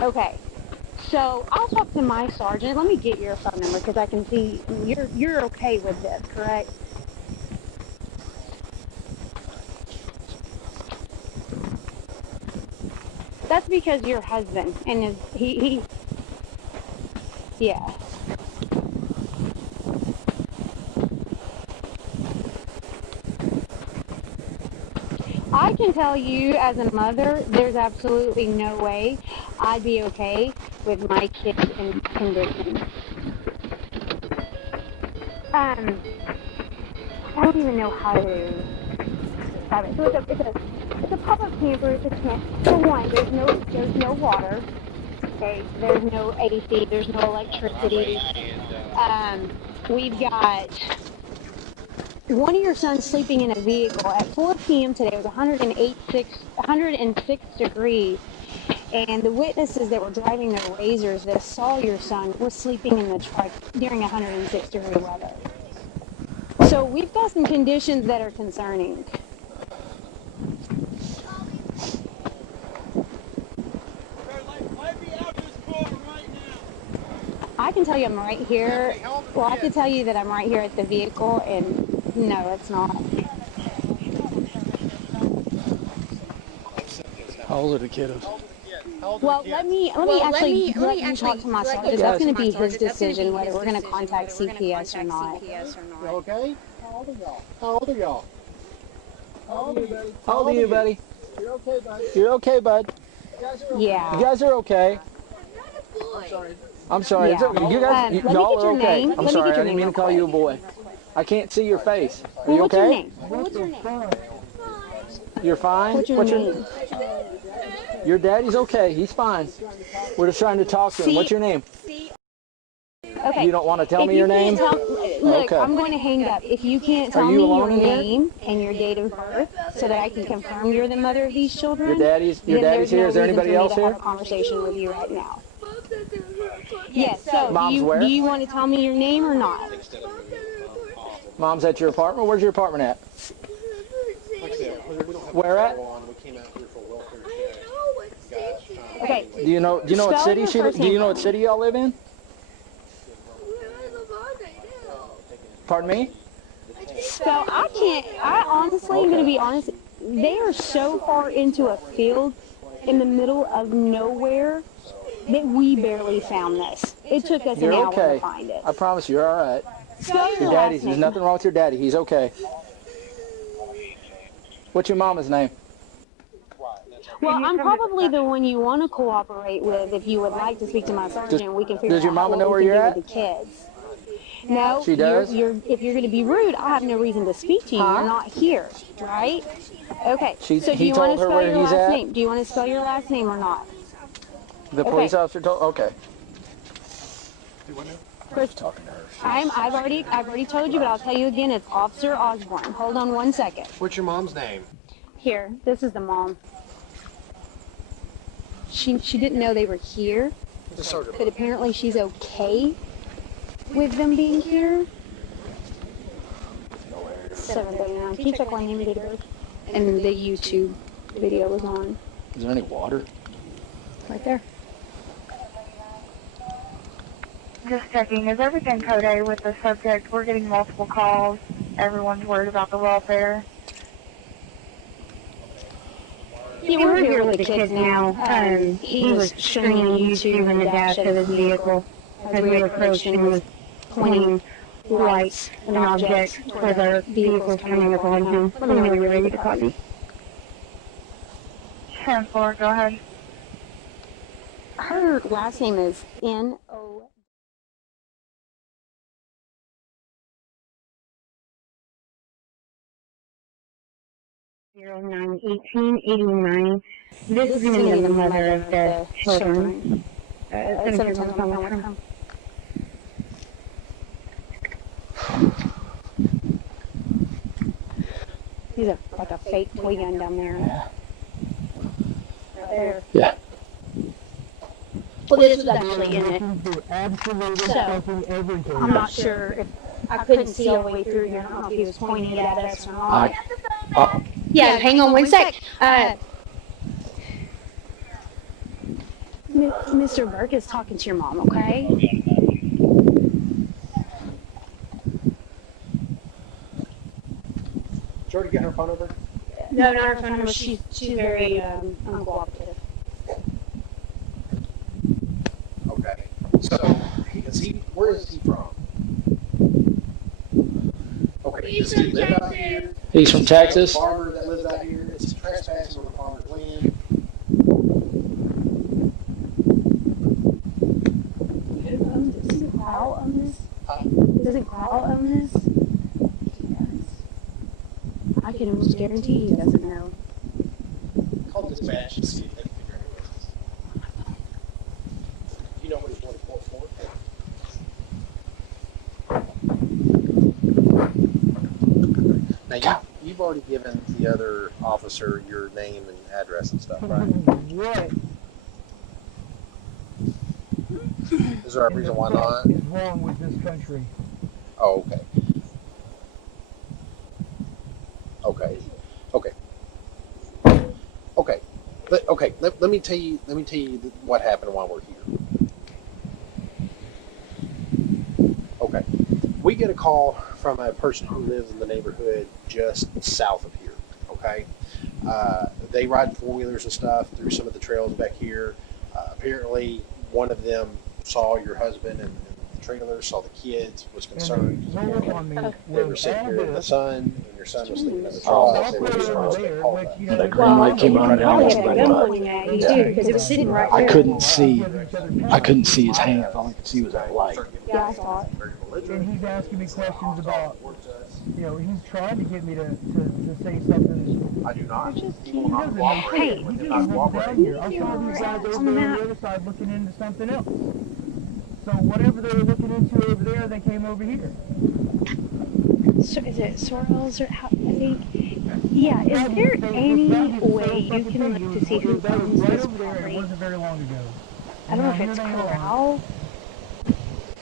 Okay. So, I'll talk to my sergeant. Let me get your phone number because I can see you're okay with this, correct? That's because your husband and he yeah. I can tell you as a mother, there's absolutely no way I'd be okay with my kids in condition. I don't even know how to describe it. So it's a pop-up camper. It's a tent. For one, there's no water. Okay, there's no AC. There's no electricity. We've got one of your sons sleeping in a vehicle at 4 p.m. today. It was 106 degrees. And the witnesses that were driving their razors that saw your son was sleeping in the truck during 106 degree weather. So we've got some conditions that are concerning. I can tell you I'm right here. Well, I can tell you that I'm right here at the vehicle, and no, it's not. How old are the kiddos? Well, let me actually talk to my sergeant. That's going to be his decision whether we're going to contact CPS or not. You okay? How old are y'all? How old are y'all? How old are you, buddy? You're okay, bud. You're okay, bud. Yeah. You guys are okay. I'm sorry. I'm sorry. Yeah. It's okay. You guys, y'all are okay. I'm sorry. I didn't mean to call you a boy. I can't see your face. Are you okay? What's your name? You're fine? What's your name? Your daddy's okay. He's fine. We're just trying to talk to him. What's your name? Okay. You don't want to tell me your name? Look, okay. I'm going to hang up. If you can't tell me your name and your date of birth so that I can confirm you're the mother of these children, your daddy's here. Is there anybody else here? Have a conversation with you right now. Yes. So Mom's do you want to tell me your name or not? Mom's at your apartment. Where's your apartment at? Where at? Okay. Do you know what city do you know what city y'all live in? Pardon me? So I honestly am going to be honest, they are so far into a field in the middle of nowhere that we barely found this. It took us an hour to find it. I promise you, you're all right. Your daddy's, there's nothing wrong with your daddy. He's okay. What's your mama's name? Well, you I'm come to probably the one you want to cooperate with. If you would like to speak to my sergeant, we can figure Does your out mama what know we where can you're do at? with the kids. No, She does? if you're going to be rude, I have no reason to speak to you. You're not here, right? Okay. So do you want to spell your last name? Do you want to spell your last name or not? The police officer told. Okay. Chris, I've already told you, but I'll tell you again. It's Officer Osborne. Hold on 1 second. What's your mom's name? Here, this is the mom. She didn't know they were here, but apparently she's okay with them being here. 7:39. Can you check my name and date of birth? And the YouTube video was on. Is there any water? Right there. Just checking. Is everything code A with the subject? We're getting multiple calls. Everyone's worried about the welfare. Yeah, we're here with the kids now. He was streaming YouTube in the dash of his vehicle as we approached and was pointing lights and objects toward our vehicles coming upon him. Let me know when you're ready to call me. 10-4, go ahead. Her last name is N-O. $09-18-89. This is going to be the mother of the children. 710. He's like a fake toy gun down there. Yeah. Right there. Yeah. Well, this was actually in it. So, I'm not sure if I couldn't see all the way through here. I don't know if he was pointing it at us or not. Yeah, hang on 1 sec. Mr. Burke is talking to your mom, okay? Did you already get her phone number? No, not her phone number. She's very uncooperative. Okay. So, where is he from? Okay. Does he live out here? He's from Texas. A farmer that lives out here. Is he trespassing on the farmer's land? Does it Kyle own this? Does it Kyle own this? He does. I can almost guarantee he doesn't know. Call dispatch and see if they can figure out what it is. You know what he's going to court for? Now, you've already given the other officer your name and address and stuff, right? What Is there a reason why not? is wrong with this country? Oh, okay. Okay. Okay. Okay. Let me tell you what happened while we're here. Okay. We get a call from a person who lives in the neighborhood just south of here. Okay. They ride four-wheelers and stuff through some of the trails back here. Apparently, one of them saw your husband and the trailer, saw the kids, was concerned. They were sitting here in the sun, and your son was sleeping in the truck. They were concerned, so they called us. That green light came on and I was like, Because it was sitting right there. I couldn't see his hands. All I could see was that light. Yeah, I saw it. And he's asking me questions about, he's trying to get me to say something. I do not. He doesn't know. Hey, He just moved down here. I saw these guys over there on the other side looking into something else. So whatever they were looking into over there, they came over here. So is it Sorrels or how? I think. Yeah. Is there any way you can look to see who owns this property? It wasn't very long ago. I don't know if it's corral.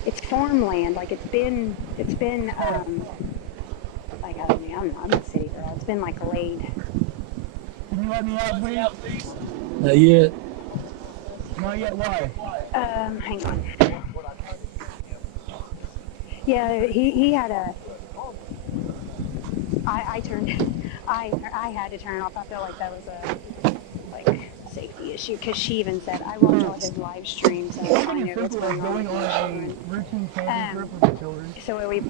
It's farmland. Like it's been. Like I don't know. I'm a city girl. It's been like laid. Can you let me out, please? Not yet. Not yet. Why? Hang on. Yeah, he had a. I had to turn off. I felt like that was a safety issue because she even said I watch all his live streams and I know what's going on. So we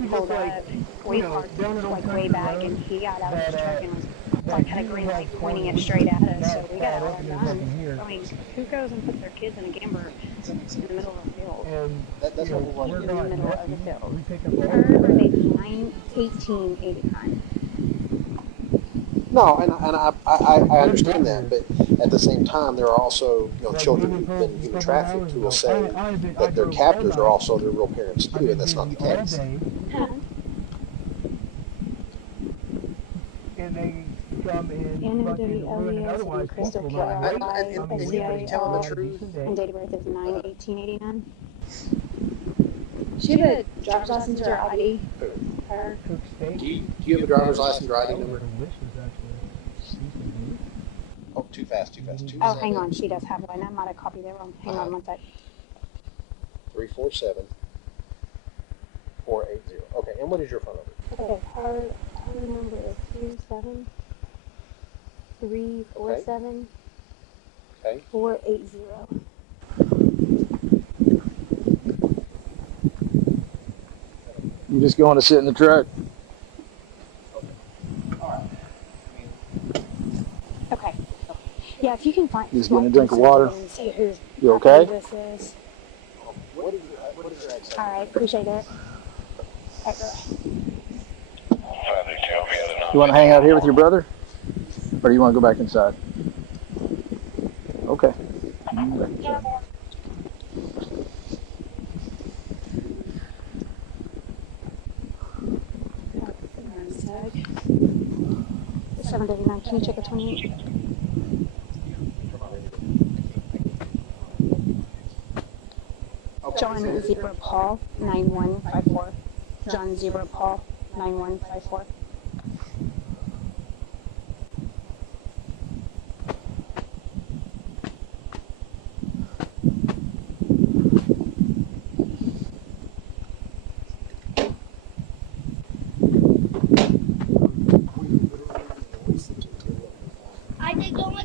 pulled up, we parked like way back, and he got out of his truck and was like had a green light pointing it straight at us, so we got it all done. I mean, who goes and puts their kids in a camper in the middle of a field? That's what we want to In do. the middle of the field. Her birthday's 1889. No, and I understand that, but at the same time, there are also children who've been human trafficked who will say that their captors are also their real parents too, and that's not the case. And they come in fucking ruin an otherwise peaceful life. And we telling the truth. And date of birth is 9/1889. She had a driver's license or ID. Her. Do you have a driver's license or ID number? Oh, too fast. Oh, hang on. She does have one. I might have copied it wrong. Hang on one sec. 347-480. Okay, and what is your phone number? Okay, her number is 27347 Okay. 480. You just going to sit in the truck? Okay. Yeah, if you can find. Just getting a drink of water. See who's You okay? This is. What is your accent? All right, appreciate it. All right, You want to hang out here with your brother? Or do you want to go back inside? Okay. It's 7:39. Can you check the 28? John Zebra Paul 9154. John Zebra Paul 9154.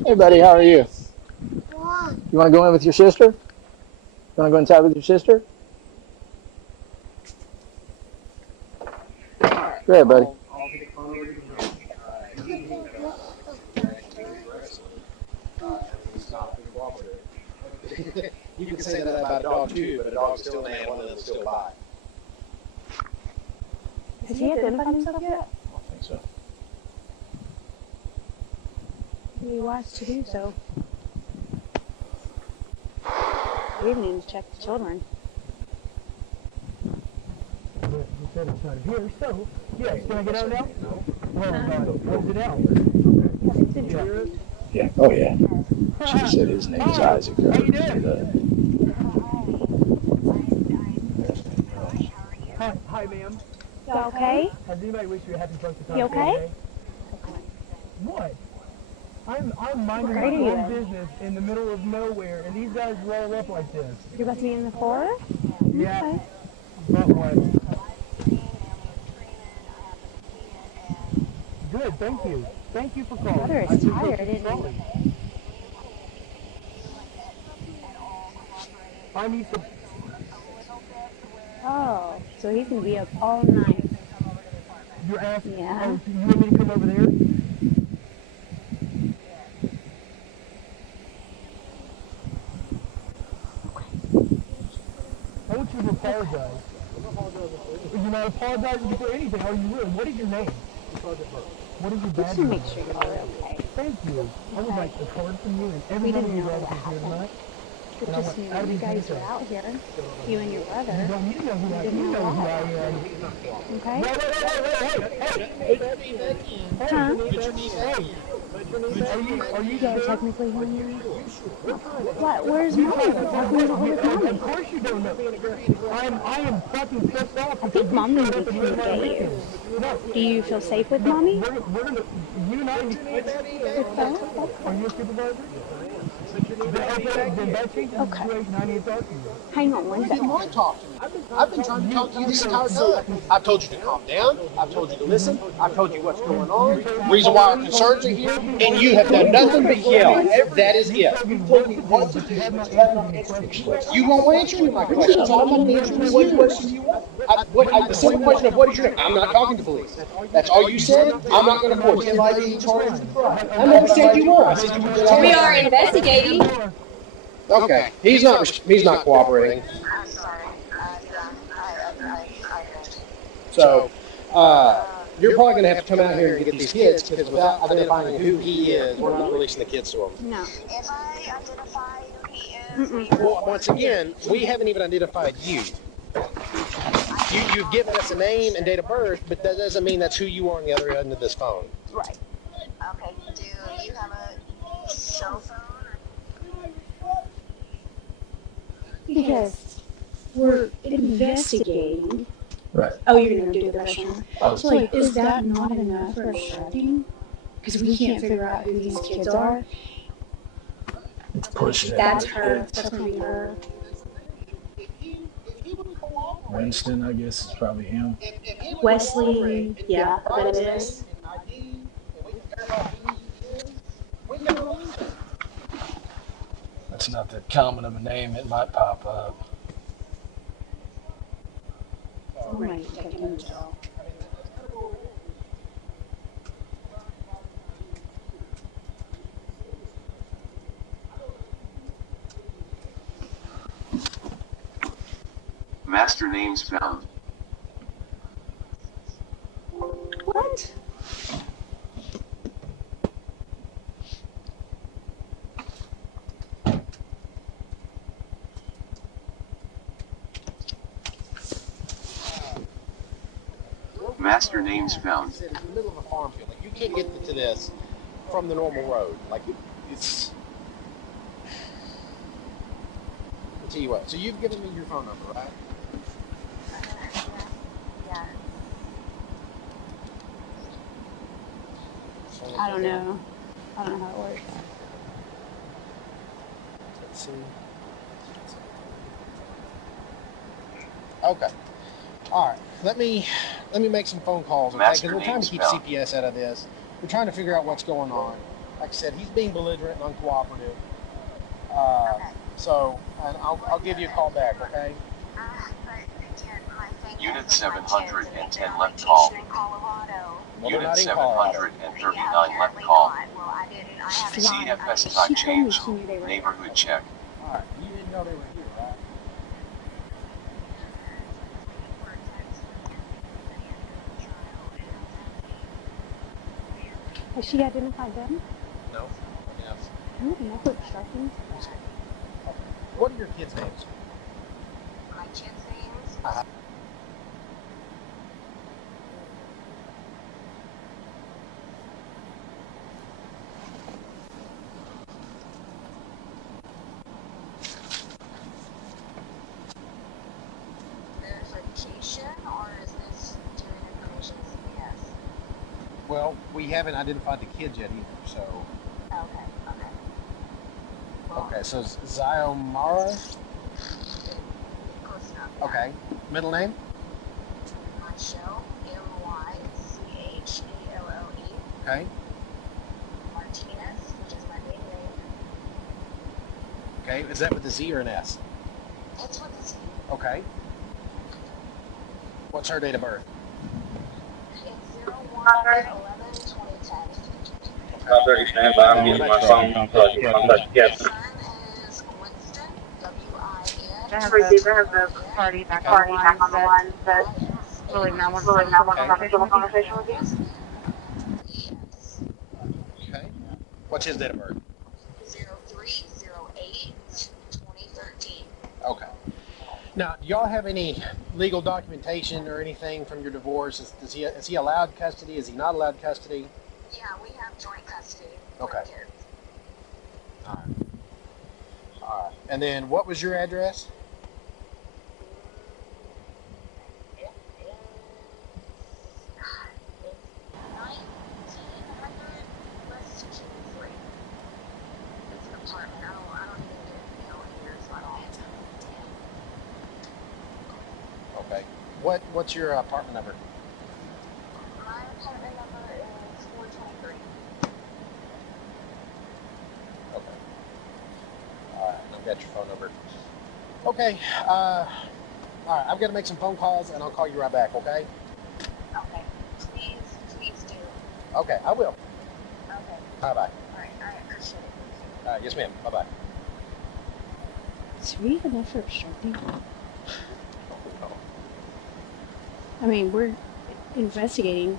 Hey buddy, how are you? You want to go in with your sister? You want to go inside with your sister? Go ahead, buddy. You can say that about a dog too, but a dog is still an animal and it'll still bite. Has he identified himself yet? I don't think so. It'd be wise to do so. Evenings, check the children. You said it's not here, so yes. Can I get out now? No. What is it out? Yeah. Oh yeah. She said his name is Isaac. How you doing? Hi, ma'am. You okay? Has anybody wished you a happy birthday? You okay? What? I'm minding my own business in the middle of nowhere, and these guys roll up like this. You're about to be in the forest? Yeah. Okay. But what? Good, thank you. Thank you for calling. Brother is tired, isn't he? I need some. Oh, so he's going to be up all night. You're asking? Yeah. Oh, you want me to come over there? I want you to apologize. You're not apologizing for anything, are you really? What is your name? What is your badge? Just to make sure you're okay. Thank you. I would like the card from you and everybody in your relatives here tonight. But just knew you guys were out here. You and your brother. You know who I am. Okay? Hey. Huh? Are you Yeah, technically home now. What? Where's Mommy? Mommy? Of course you don't know. I am fucking pissed off. I think Mommy would be coming to get you. Do you feel safe with Mommy? You and I. Are you a supervisor? Hang on one You didn't second. want to talk to me. I've been trying to talk to you this entire time. I've told you to calm down. I've told you to listen. I've told you what's going on, reason why our concerns are here, and you have done nothing but yell. That is it. You've told me what to do, but you have not answered me. You won't answer any of my questions. All I'm answering is what question do you want? The simple question of what is your name? I'm not talking to police. That's all you said. I'm not going to force anybody to charge you. I never said you were. I said you were going to. We are investigating. Okay. He's not cooperating. I'm sorry. I So, you're probably going to have to come out here and get these kids, because without identifying who he is, we're not releasing the kids to him. No. If I identify who he is, Well, once again, we haven't even identified you. You've given us a name and date of birth, but that doesn't mean that's who you are on the other end of this phone. Right. Okay. Do you have a cell phone? Because we're investigating. Right. Oh, you're going to do the question. So, like, is that not enough for obstructing? Because we can't figure out who these kids are. It's pushing it. That's her. That's going to be her. Winston, I guess, is probably him. Wesley, yeah, that is. That's not that common of a name. It might pop up. Right, I can tell. Master names found. What? Master names found. It's in the middle of a farm field. Like, you can't get to this from the normal road. Like, it's. I'll tell you what. So you've given me your phone number, right? Yeah. I don't know. I don't know how it works. Let's see. Okay. All right. Let me make some phone calls, okay? Because we're trying to keep CPS out of this. We're trying to figure out what's going on. Like I said, he's being belligerent and uncooperative. So, and I'll give you a call back, okay? Unit 710 left call. Unit 739 left call. CFS type change. Neighborhood check. All right. You didn't know they were here, right? Has she identified them? No. Yes. That's what's striking. What are your kids' names? My kids' names? Verification, or is this doing information CPS? Well, we haven't identified the kids yet either, so. Okay. Okay, so Zyomara? Close enough. Okay. Middle name? Michelle, Mychelle. Okay. Martinez, which is my maiden name. Okay, is that with a Z or an S? That's what it's. Okay. What's her date of birth? It's 01/11/2010. Operator, stand by. I'm using my phone. Yes. Son is Winston, W-I-N. I have the party back on the line, but really now we're going to have a conversation with you. Okay. What's his date of birth? 03/08/2013. Okay. Now, do y'all have any legal documentation or anything from your divorce? Is he allowed custody? Is he not allowed custody? Yeah, we have joint custody. Okay. With kids. All right. And then what was your address? It's 1900 West Kingsley. It's an apartment. I don't Okay. What's your apartment number? My apartment number is 423. Okay. All right. I've got your phone number. Okay. All right. I've got to make some phone calls, and I'll call you right back. Okay. Okay. Please do. Okay. I will. Okay. Bye bye. All right. I appreciate it. Yes, ma'am. Bye bye. Is we even up for obstructing? I mean, we're investigating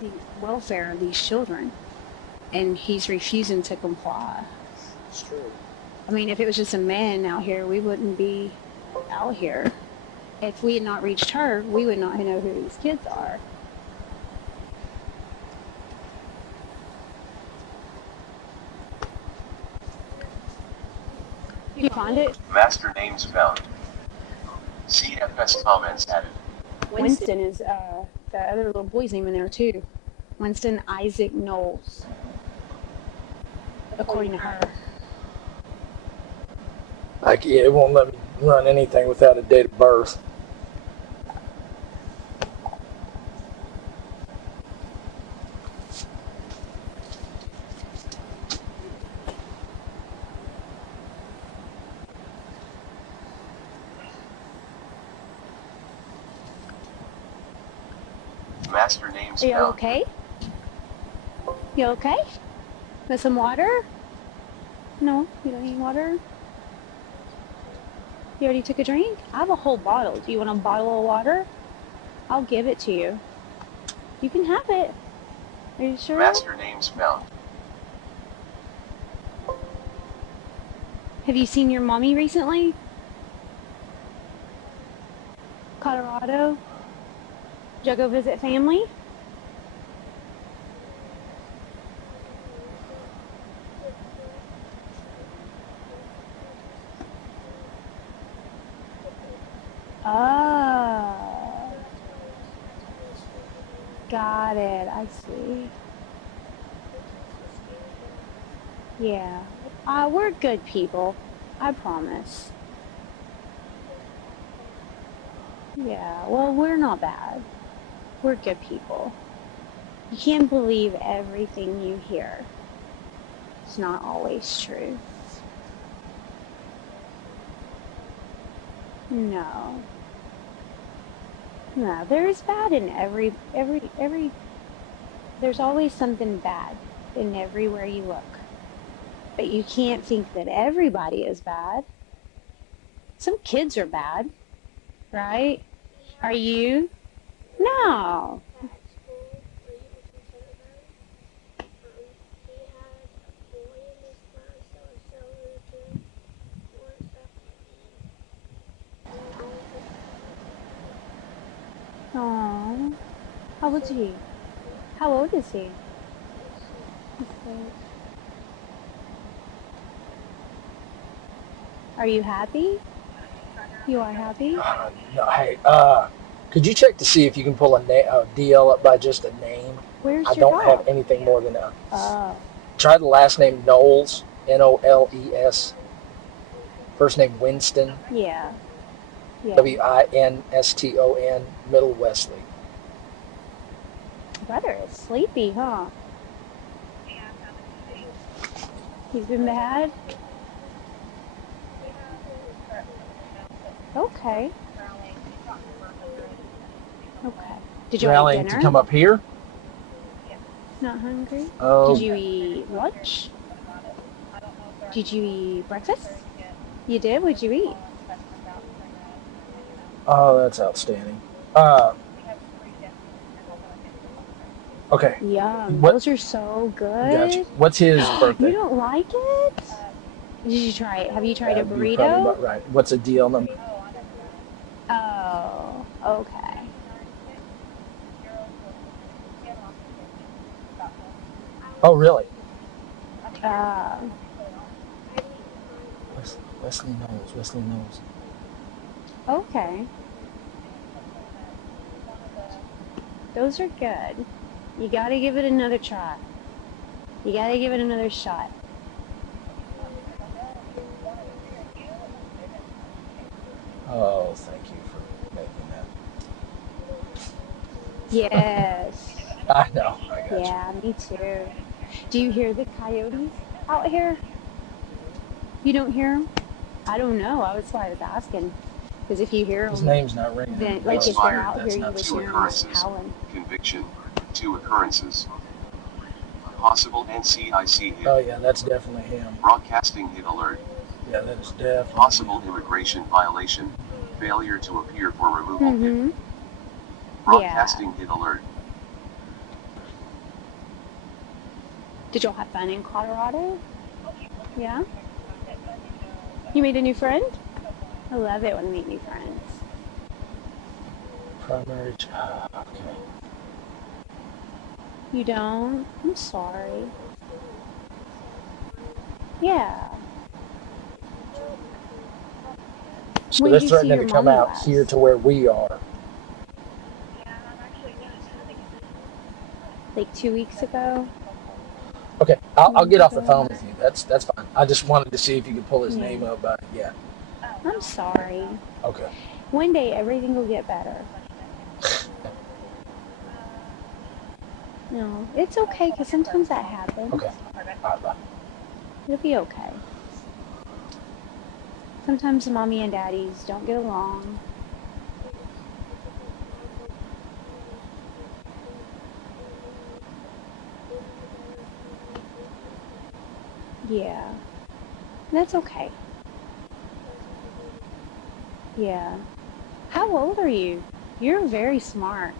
the welfare of these children, and he's refusing to comply. It's true. I mean, if it was just a man out here, we wouldn't be out here. If we had not reached her, we would not know who these kids are. You find it? Master names found. CFS comments added. Winston is the other little boy's name in there too. Winston Isaac Knowles, according to her. Like, yeah, it won't let me run anything without a date of birth. Master names Are you found. okay? You okay? With some water? No, you don't need water? You already took a drink? I have a whole bottle. Do you want a bottle of water? I'll give it to you. You can have it. Are you sure? Master names found. Have you seen your mommy recently? Colorado? Did you go visit family? Oh. Got it. I see. Yeah. We're good people. I promise. Yeah, well, we're not bad. We're good people. You can't believe everything you hear. It's not always true. No. No, there's bad in every, there's always something bad in everywhere you look. But you can't think that everybody is bad. Some kids are bad, right? Are you? No. Aww. How old is he? How old is he? Okay. Are you happy? You are happy? No, hey, could you check to see if you can pull a DL up by just a name? Where's I your don't dog? have anything more than a. Oh. Try the last name Knowles, Noles. First name Winston. Yeah. Winston, middle Wesley. Brother is sleepy, huh? He's been bad? Okay. Okay. Did you Rallying eat dinner? to come up here? Not hungry? Oh. Did you eat lunch? Did you eat breakfast? You did? What'd you eat? Oh, that's outstanding. Okay. Yum. Those are so good. Gotcha. What's his birthday? You don't like it? Did you try it? Have you tried a You're probably burrito? about right. What's a DL number? Oh, okay. Oh, really? Wesley Knowles. Okay. Those are good. You gotta give it another try. You gotta give it another shot. Oh, thank you for making that. Yes. I know. I got Yeah, me too. Do you hear the coyotes out here? You don't hear them? I don't know. That's why I was asking. Because if you hear His them, name's not ringing any then like bells. if they're Expired. out here, That's you not would 2 hear them occurrences. howling. Conviction. 2 occurrences. Possible NCIC hit. Oh yeah, that's definitely him. Broadcasting hit alert. Yeah, that is definitely Possible him. immigration violation. Failure to appear for removal hit. Mm-hmm. Broadcasting hit alert. Did y'all have fun in Colorado? Yeah? You made a new friend? I love it when I meet new friends. Primary job. Okay. You don't? I'm sorry. Yeah. So When they're did you see threatening your to come mommy out last? here to where we are. Like 2 weeks ago? Okay, I'll get off the phone with you. That's fine. I just wanted to see if you could pull his name up, but yeah. I'm sorry. Okay. One day everything will get better. No, it's okay because sometimes that happens. Okay. All right, bye. It'll be okay. Sometimes mommy and daddies don't get along. Yeah. That's okay. Yeah. How old are you? You're very smart.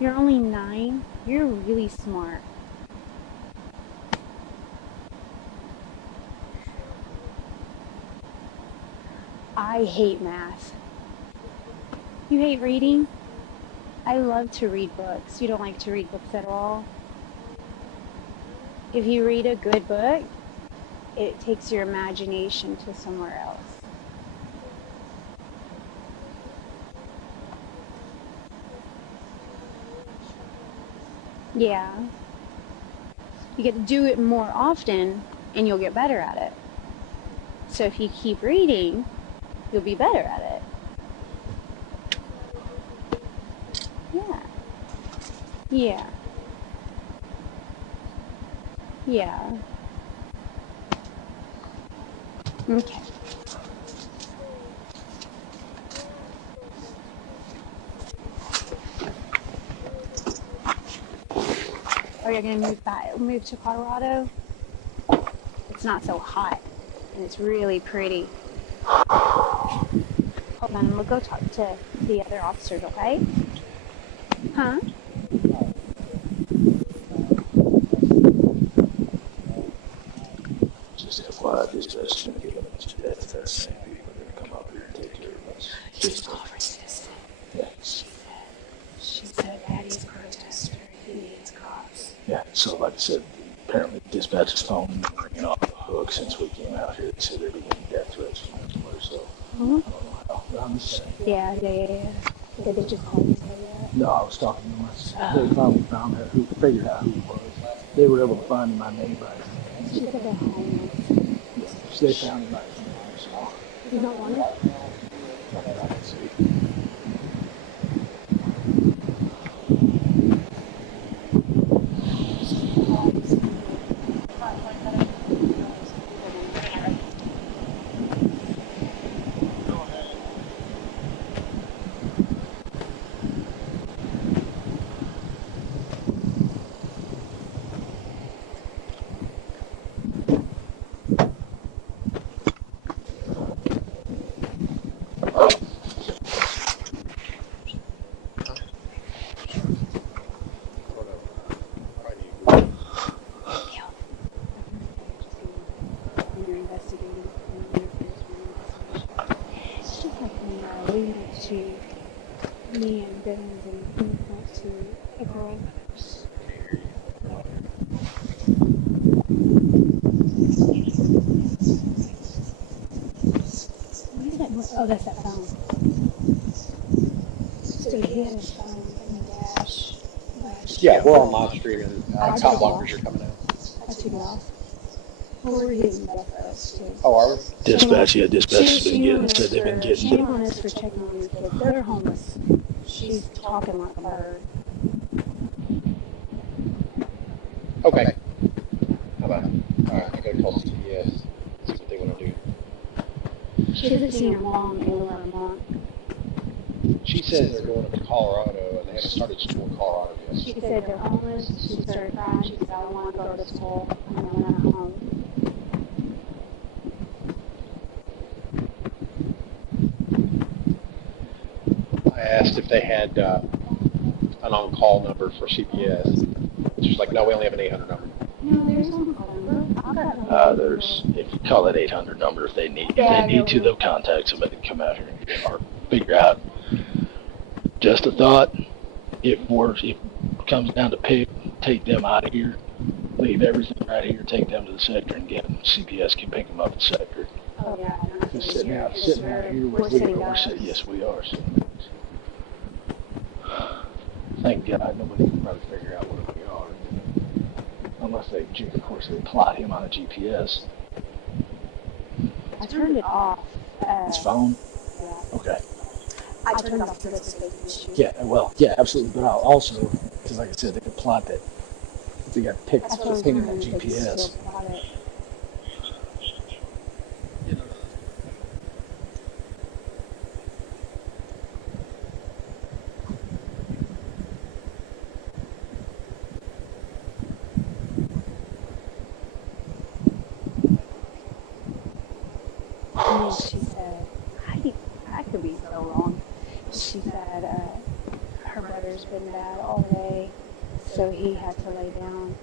You're only 9. You're really smart. I hate math. You hate reading? I love to read books. You don't like to read books at all? If you read a good book, it takes your imagination to somewhere else. Yeah. You get to do it more often and you'll get better at it. So if you keep reading, you'll be better at it. Yeah. Yeah. Yeah. Okay. Are you going to move to Colorado? It's not so hot, and it's really pretty. Hold on, I'm going to go talk to the other officers, okay? Huh? Just FYI, this is going to get a bunch of death. That's same people are going to come up here and take care of us. He's all resistant. Yeah. She said Daddy's a protester. He needs cops. Yeah, so like I said, apparently dispatch's phone has been ringing off the hook since we came out here. They said they're getting death threats from everywhere, so I don't know how, but I'm just saying. Yeah. Did they just call you and tell you that? No, I was talking to them. They finally found out figured out who it was. They were able to find my name by his name. She said they're homeless. Yeah, so they found him by his name, so. You don't want it? Nothing I can see. Me and Bivens and he went to a girl. What is that? Oh, that's that phone. So he had his phone in the dash. Yeah, we're on live stream and top blockers are coming out. I took it off. Well, we're getting breakfast too. Oh, are we? Dispatch has been getting, said they've been getting. Shame on us for checking on these kids. They're homeless. she's talking like a bird. Okay. How about? All right, I gotta call CPS. See what they want to do. She hasn't seen her mom in over a month. She says they're going up to Colorado, and they haven't started school in Colorado yet. She said they're homeless. She started crying. She said, I don't want to go to school. I want to go home. I asked if they had an on-call number for CPS. She's like, no, we only have an 800 number. No, there's no call number. There's, if you call that 800 number, if they need to, they'll contact somebody to come out here or figure out. Just a thought, if it comes down to take them out of here, leave everything right here, take them to the sector and get them. CPS can pick them up at the sector. Oh, yeah. Just sitting out here, we're sitting, yes, we are sitting. Thank God nobody can probably figure out where we are. Unless they, of course, they plot him on a GPS. I turned it off. His phone? Yeah. Okay. I turned it off to the station. Yeah, well, yeah, absolutely. But I'll also, because like I said, they could plot that. If they got picked up in that GPS. And then she said, I could be so wrong. She said her brother's been bad all day, so he had to lay down.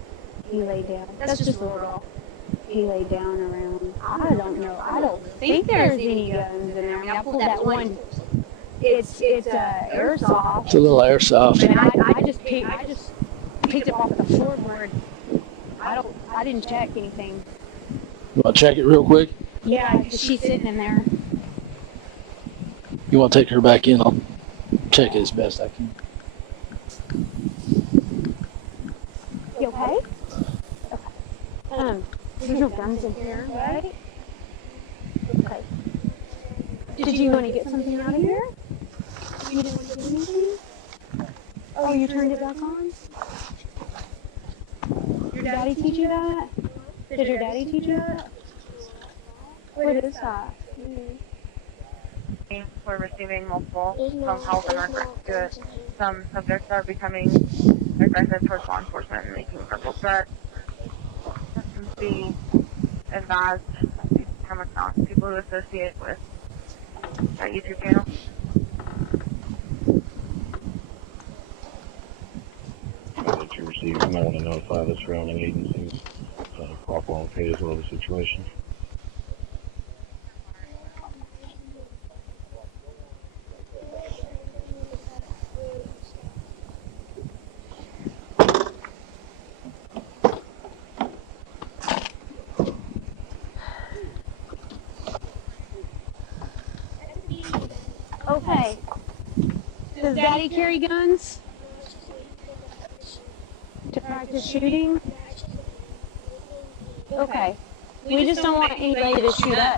He laid down. That's just a little girl. He laid down around, I don't know. I don't think there's any guns in there. I mean, I pulled that one. It's airsoft. It's a little airsoft. And I just picked it off the floorboard. I didn't check anything. You want to check it real quick? Yeah, she's sitting in there. You want to take her back in? I'll check it as best I can. You okay? Okay. There's no guns in here, right? Okay. Did you want to get something out of here? You didn't want to get anything? Oh, you turned it back on? Your daddy teach you that? Did your daddy teach you that? What is that? We're receiving multiple phone calls in regards to it. Some subjects are becoming aggressive towards law enforcement and making verbal threats. Be advised that you come across people who associate with that YouTube channel. That you receive, you might want to notify the surrounding agencies. Proper on pay as well the situation. Okay. Does Daddy carry guns? To practice shooting? Okay. We just don't want anybody to shoot us.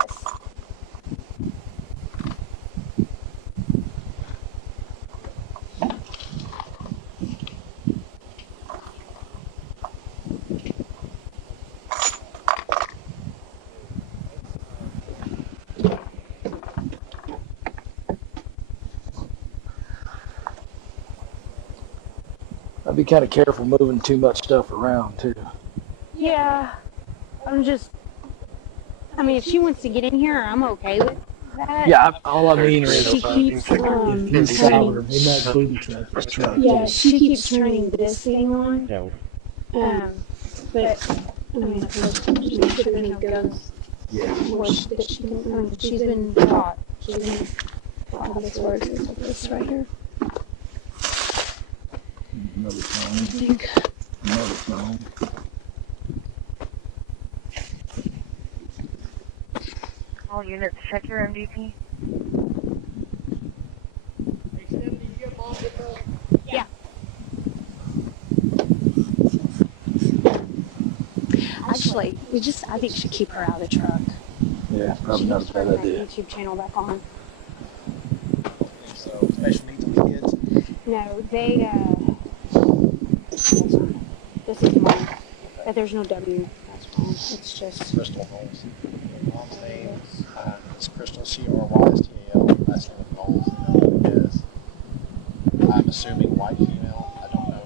I'd be kind of careful moving too much stuff around too. Yeah. I mean, if she wants to get in here, I'm okay with that. Yeah, all I mean is she keeps yeah, she keeps turning this thing on. But I mean, she should have no guns. Yeah. She's been taught. She's been taught how this works. It's like this right here. Another phone. I think. Another phone. All units, check your MVP. Yeah. Actually, I think should keep her out of the truck. Yeah, probably not a bad idea. YouTube channel back on. So, special needs on the kids. No, they, this is mine. But there's no W. That's wrong. It's just Crystal Knowles. Mom's name is Crystal, C-R-Y-S-T-A-L. Last name is Knowles. Is, I'm assuming white female. I don't know.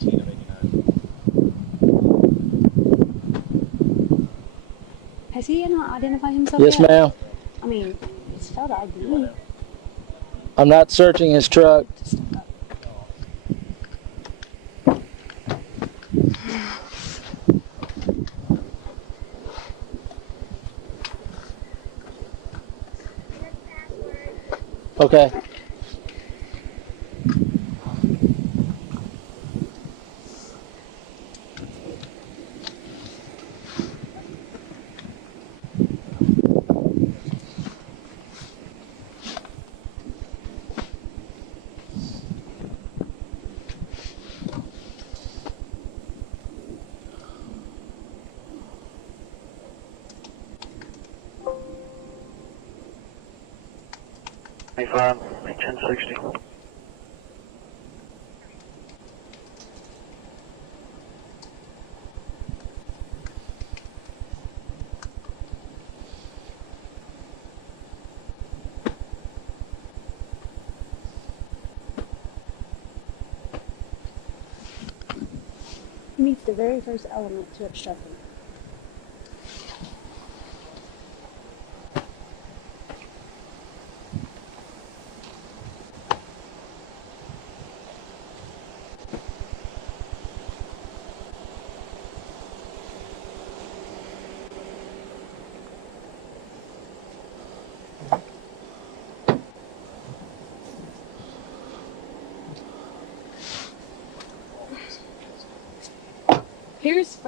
9/18 of 89. Has he not identified himself Yes, yet? ma'am. I mean, it's spelled ID. I'm not searching his truck. Okay. Hey, 1060. He meets the very first element to obstructing.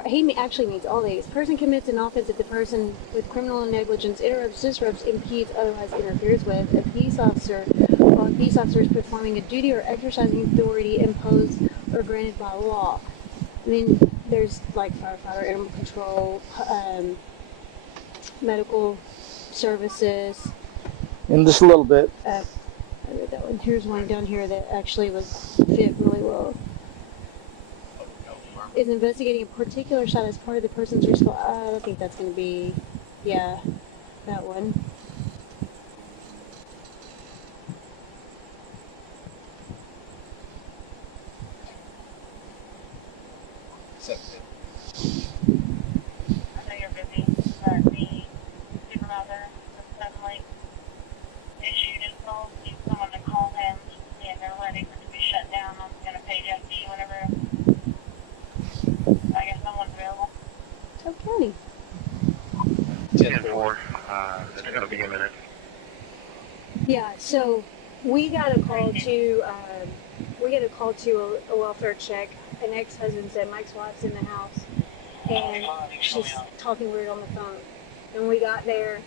He actually meets all these. Person commits an offense if the person with criminal negligence interrupts, disrupts, impedes, otherwise interferes with a peace officer while a peace officer is performing a duty or exercising authority imposed or granted by law. I mean, there's like firefighter, animal control, medical services. In just a little bit. I read that one. Here's one down here that actually was fit really well. Is investigating a particular shot as part of the person's response. I think that's going to be, yeah, that one. I know you're busy, but the supervisor suddenly issued his call, needs someone to call him, and they're letting it be shut down. I'm going to page FD whenever I guess someone's available. Okay. 10-4. It's going to be a minute. Yeah, so we got a call to a welfare check. An ex-husband said Mike's wife's in the house and she's talking weird on the phone. And we got there,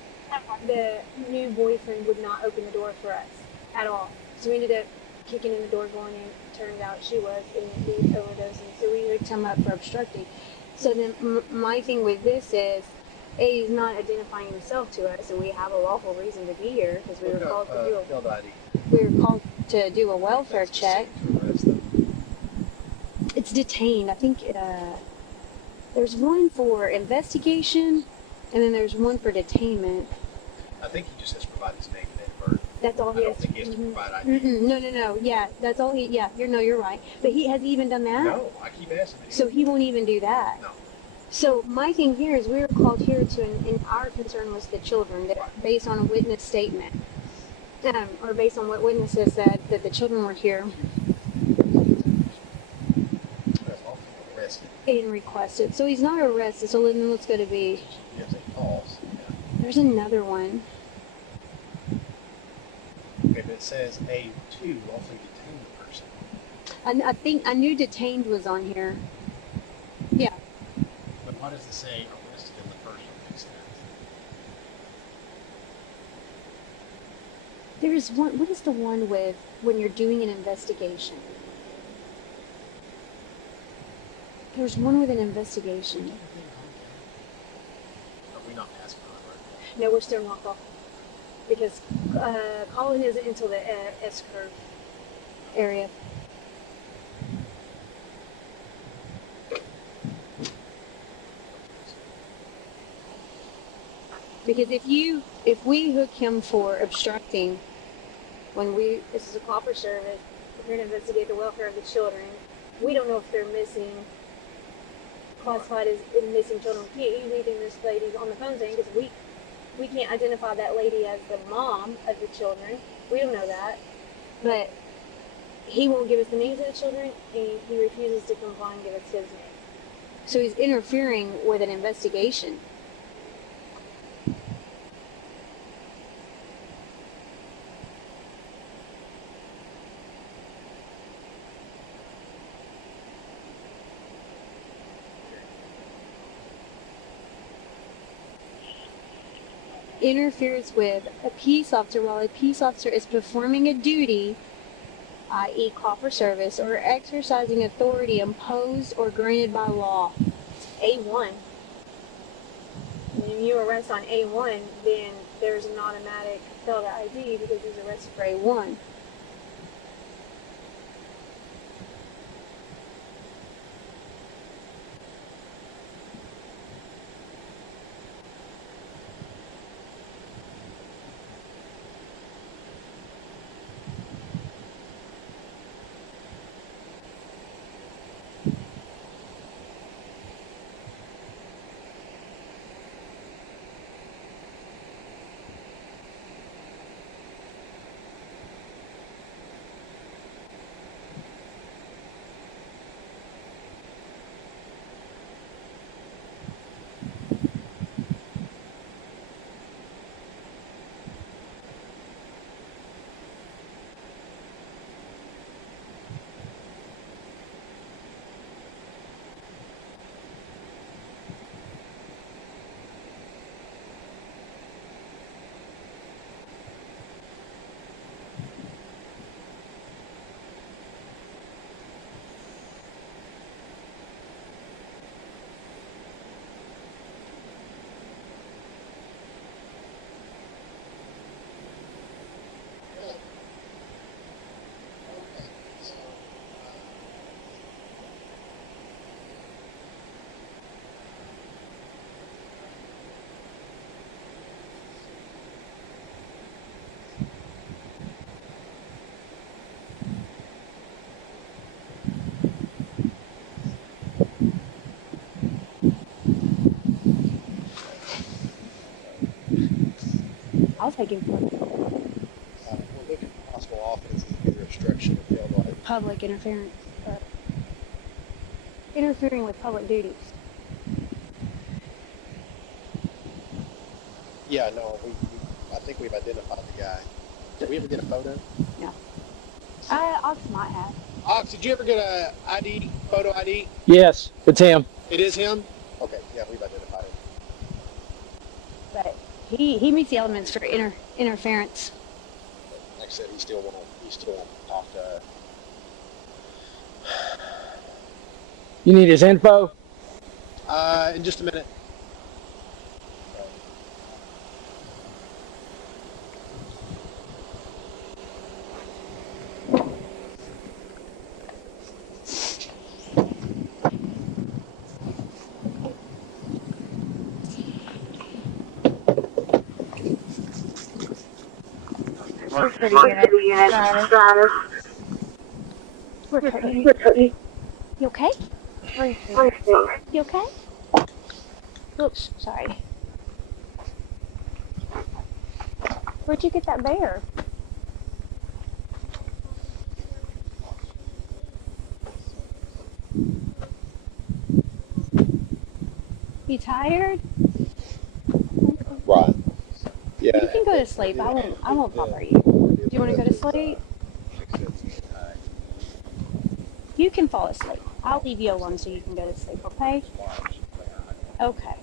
the new boyfriend would not open the door for us at all. So we ended up kicking in the door, going in. Turns out she was indeed overdosing. So we hooked him up for obstructing. So then my thing with this is, A, he's not identifying himself to us, and we have a lawful reason to be here because we were called to do a welfare check. It's detained. I think there's one for investigation, and then there's one for detainment. I think he just has to provide his name and date of birth. That's all he has. I don't think he has to provide ID. No. Yeah, that's all he. Yeah, you're right. But he has even done that. No, I keep asking him. So he won't even do that. No. So my thing here is we were called here and our concern was the children, that based on a witness statement, or based on what witnesses said that the children were here and requested. So he's not arrested. So then what's going to be? There's another one. Okay, but it says A2 lawfully detained the person. I think I knew detained was on here. Yeah. But why does it say arrested in the first instance? There's one. What is the one with when you're doing an investigation? There's one with an investigation. Are we not passing on, right? No, we're still not off because calling isn't until the S curve, area. Because if we hook him for obstructing, this is a copper service, we're going to investigate the welfare of the children. We don't know if they're classified as missing children. We can't use anything this lady's on the phone saying, because we can't identify that lady as the mom of the children. We don't know that. But he won't give us the names of the children, and he refuses to comply and give us his name. So he's interfering with an investigation. Interferes with a peace officer while a peace officer is performing a duty, i.e. copper service, or exercising authority imposed or granted by law. A1. When you arrest on A1, then there's an automatic fail to ID because he's arrested for A1. I'll take him for We're looking for possible offenses, either obstruction or failed ID. public interference. Interfering with public duties. Yeah, no, I think we've identified the guy. Did we ever get a photo? No. Ox might have. Ox, did you ever get a ID, photo ID? Yes, it's him. It is him? Okay, yeah, we've identified him. But he meets the elements for interference. Like I said, he still won't talk to us. You need his info? In just a minute. We're city unit status. We're city. You okay? Royse. You okay? Oops, sorry. Where'd you get that bear? You tired? Right. Yeah. You can go to sleep. I won't bother you. Do you want to go to sleep? You can fall asleep. I'll leave you alone so you can go to sleep, okay? Okay.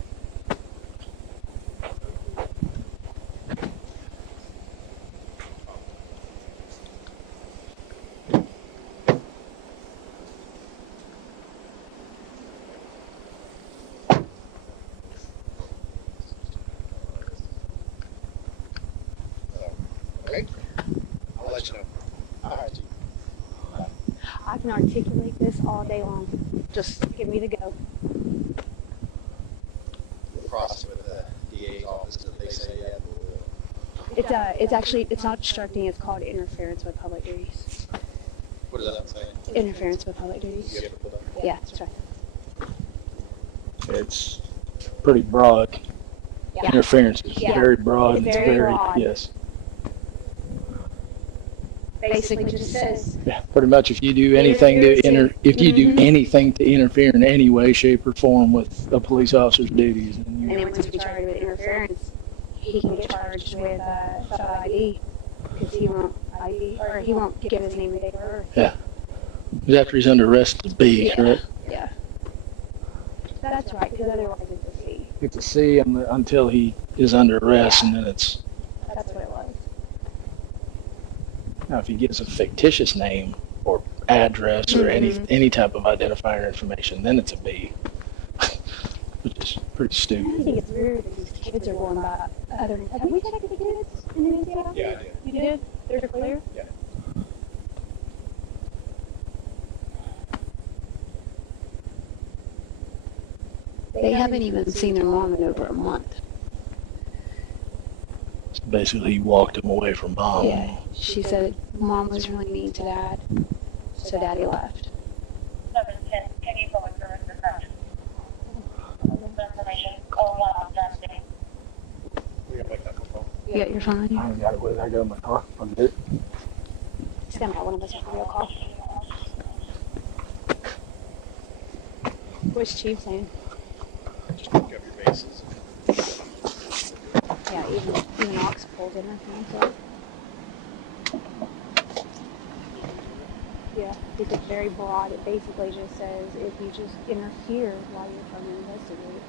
Okay. I'll let you know. All right, Chief. I can articulate this all day long. Just give me the go. The process with the DA's office, did they say yet? It's actually, it's not obstructing, it's called interference with public duties. What does that say? Interference with public duties. Yeah, that's right. It's pretty broad. Yeah. Interference is very broad. It's very broad. Yes. Basically just says. Yeah, pretty much. If you do anything to do anything to interfere in any way, shape, or form with a police officer's duties, And then once we charge with interference, he can get charged with child ID because he won't ID or he won't give his name and date of birth. Yeah. Because after he's under arrest, it's B, correct? Yeah. That's right, because otherwise it's a C. It's a C until he is under arrest, and then it's. That's what it was. Now, if he gives a fictitious name or address or any type of identifier information, then it's a B, which is pretty stupid. I think it's weird that these kids are going by other. Have we checked the kids in the NCI? Yeah, I did. You did? They're clear? Yeah. They haven't even seen their mom in over a month. So basically, he walked him away from mom. Yeah, she said mom was really mean to dad, so daddy left. Can you go into the reception? Information. Oh, wow, that's it. Yeah, you're fine. I got it with. I got it in my car. I'll get it. Just gonna have one of us have a real call. What's Chief saying? Just pick up your bases. Yeah, even Ox pulled in, I think. So. Yeah, it's very broad. It basically just says if you just interfere while you're trying to investigate.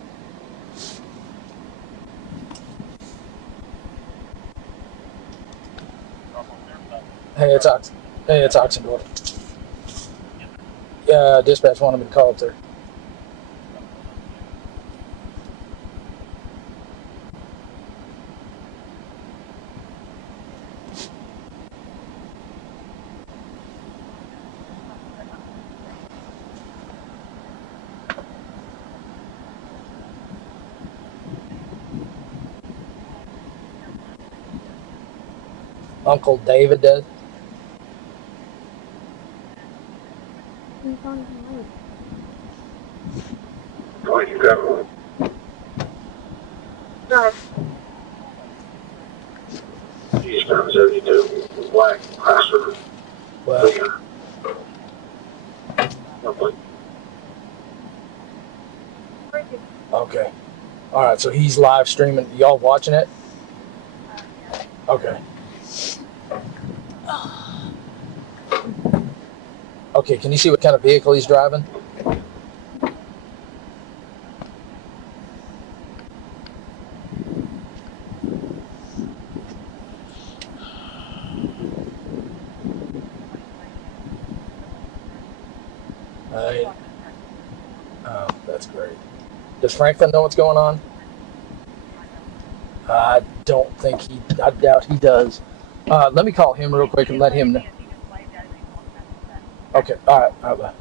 Hey, it's Oxendorf. Dispatch wanted me to call up there. Uncle David does. Oh, you got one. No. He's got 72. Black, Chrysler. Well, okay. All right, so he's live streaming. Y'all watching it? Okay. Okay, can you see what kind of vehicle he's driving? Oh, that's great. Does Franklin know what's going on? I doubt he does. Let me call him real quick and let him know. Okay, all right, bye.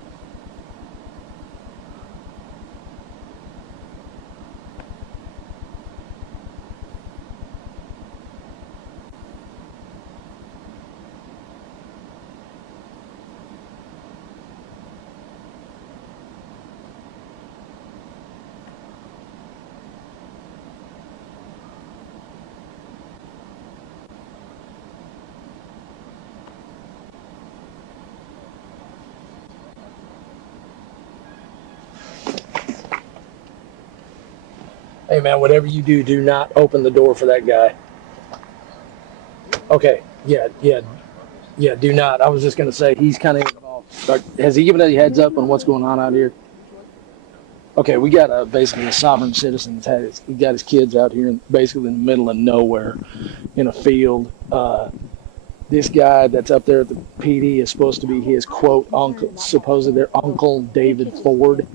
Hey man, whatever you do, do not open the door for that guy. Okay, yeah, do not. I was just gonna say he's kind of involved. Has he given any heads up on what's going on out here? Okay, we got basically a sovereign citizen he got his kids out here basically in the middle of nowhere in a field. This guy that's up there at the PD is supposed to be his quote uncle, supposedly their Uncle David Ford.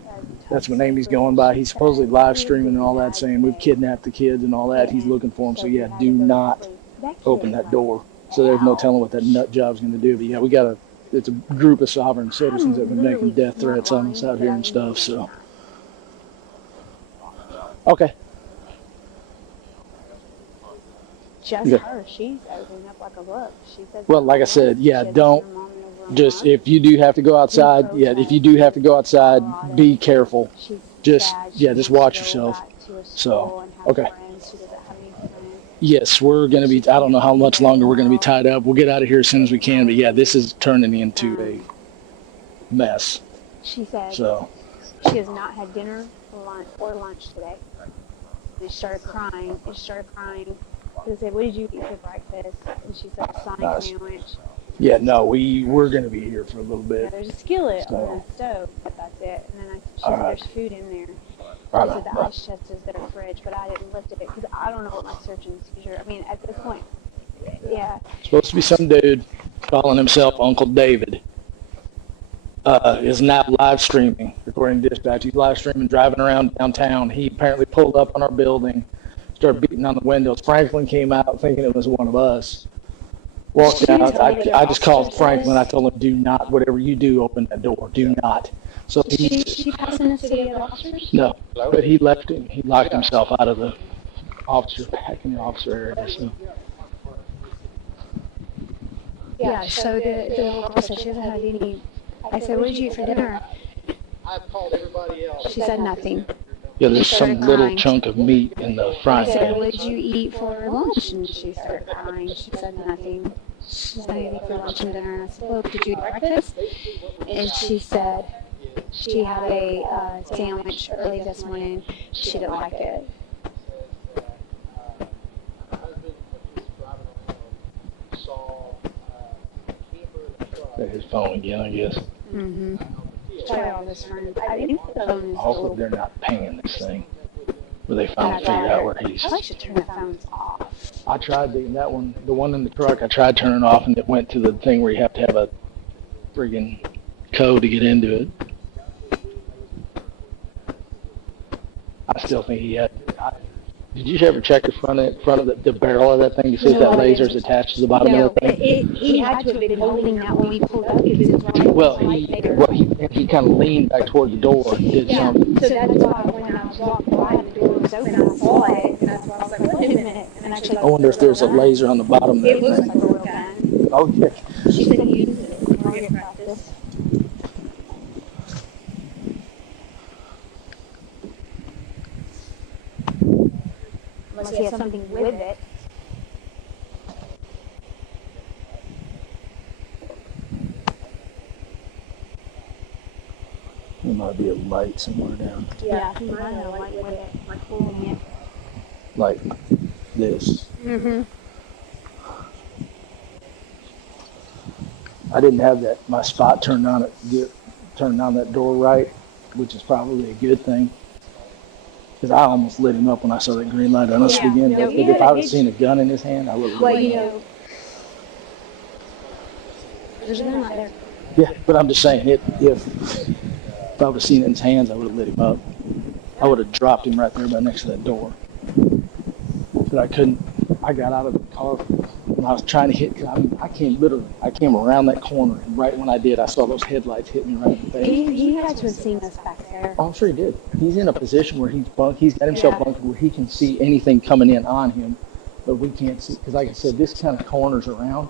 That's what name he's going by. He's supposedly live streaming and all that, saying we've kidnapped the kids and all that. He's looking for them. So yeah, do not open that door. So there's no telling what that nut job's going to do. But yeah, we got it's a group of sovereign citizens that have been making death threats on us out here and stuff. So, okay. Just her. She's opening up like a book. She says. Well, like I said, yeah, don't just if you do have to go outside. Yeah, if you do have to go outside, be careful. Just just watch yourself. So, okay. Yes, we're going to be, I don't know how much longer we're going to be tied up. We'll get out of here as soon as we can. But yeah, this is turning into a mess. She said she has not had dinner or lunch today. And she started crying. I said, what did you eat for breakfast? And she said a Sonic sandwich. Yeah, no, we're going to be here for a little bit. Yeah, there's a skillet on the stove, but that's it. And then she said there's food in there. I said the ice chest is their fridge, but I didn't lift it because I don't know what my search and seizure. I mean, at this point, yeah. Supposed to be some dude calling himself Uncle David. Is now live streaming, according to dispatch. He's live streaming, driving around downtown. He apparently pulled up on our building, started beating on the windows. Franklin came out thinking it was one of us. Walked out. I just called Franklin. I told him, do not, whatever you do, open that door. Do not. So she passing us to the other officers? No, but he left him. He locked himself out of the back in the officer area. So. Yeah, so the little girl said she hasn't had any. I said, what did you eat for dinner? She said nothing. Yeah, there's some little chunk of meat in the frying pan. I said, what did you eat for lunch? And she started crying. She said nothing. She said, I didn't eat for lunch and dinner. And I said, well, did you eat breakfast? And she said she had a sandwich early this morning. She didn't like it. His phone again, I guess. Mm-hmm. Try all this phone. I think the phone is hopefully they're not pinging this thing. Where they finally figured out where he's. I should turn the phones off. I tried that one, the one in the truck. I tried turning off, and it went to the thing where you have to have a friggin' code to get into it. I still think he had. Did you ever check the front of the barrel of that thing to see if that laser is attached to the bottom of that thing? He had to have been holding that when we pulled up. Well, he kind of leaned back toward the door and did something. So that's why when I was walking by, the door was open. I saw it, and that's why I was like, wait a minute. And actually, I wonder if there's a laser on the bottom of that thing. It looks like a real gun. Oh yeah. She said he uses it for target practice. Unless he has something with it. There might be a light somewhere down. Yeah, he might have a light with it, like holding it. Like this. Mm-hmm. I didn't have my spot turned on that door right, which is probably a good thing. Because I almost lit him up when I saw that green light on us again. But if I would have seen a gun in his hand, I would have. Well, you know, there's a gun right there. Yeah, but I'm just saying, if I would have seen it in his hands, I would have lit him up. I would have dropped him right there by next to that door. But I couldn't. I got out of the car when I was trying to hit. I came around that corner, and right when I did, I saw those headlights hit me right in the face. He had to have seen us back there. Oh, I'm sure he did. He's in a position where he's got himself bunkered where he can see anything coming in on him, but we can't see. Because like I said, this kind of corners around.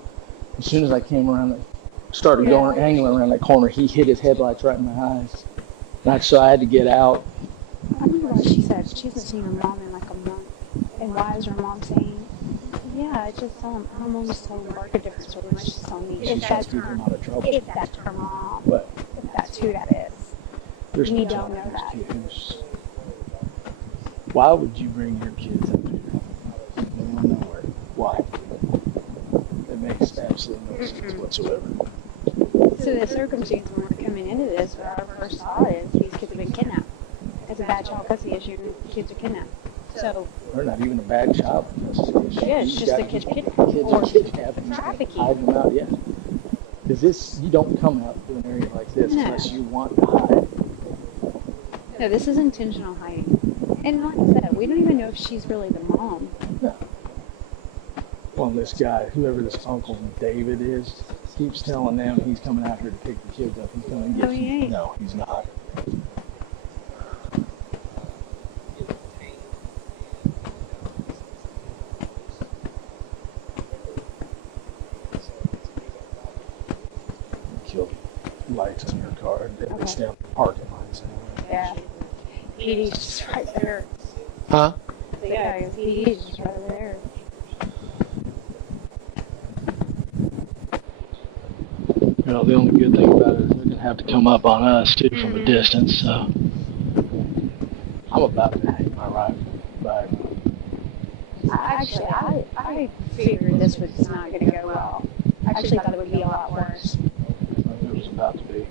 As soon as I came around, started going angling around that corner, he hit his headlights right in my eyes. So I had to get out. I wonder what she said. She hasn't seen her mom in like a month. And why is her mom saying? Yeah, I just saw her mom just told me a different story. She just told me if that's her mom. What? If that's who that is. You don't know that. Why would you bring your kids up here? Nowhere. Why? It makes absolutely no sense whatsoever. So the circumstance when we're coming into this, what our first thought is these kids have been kidnapped. It's a bad child custody issue and kids are kidnapped. So they're not even a bad child custody issue. Yeah, it's just the kids kidnapped. Trafficking. Hide them out, yeah. Because you don't come out to an area like this unless you want to hide. No, this is intentional hiding. And like I said, we don't even know if she's really the mom. No. Well, this guy, whoever this Uncle David is, keeps telling them he's coming out here to pick the kids up. He's coming to get you. No, he's not. Killed lights on your car, at least down the parking lights. Yeah. PD's just right there. Huh? Yeah, PD's just right over there. You know, the only good thing about it is they're going to have to come up on us, too, from a distance, so. I'm about to hang my rifle back. Actually, I figured this was not going to go well. I actually thought it would be a lot worse. It was about to be.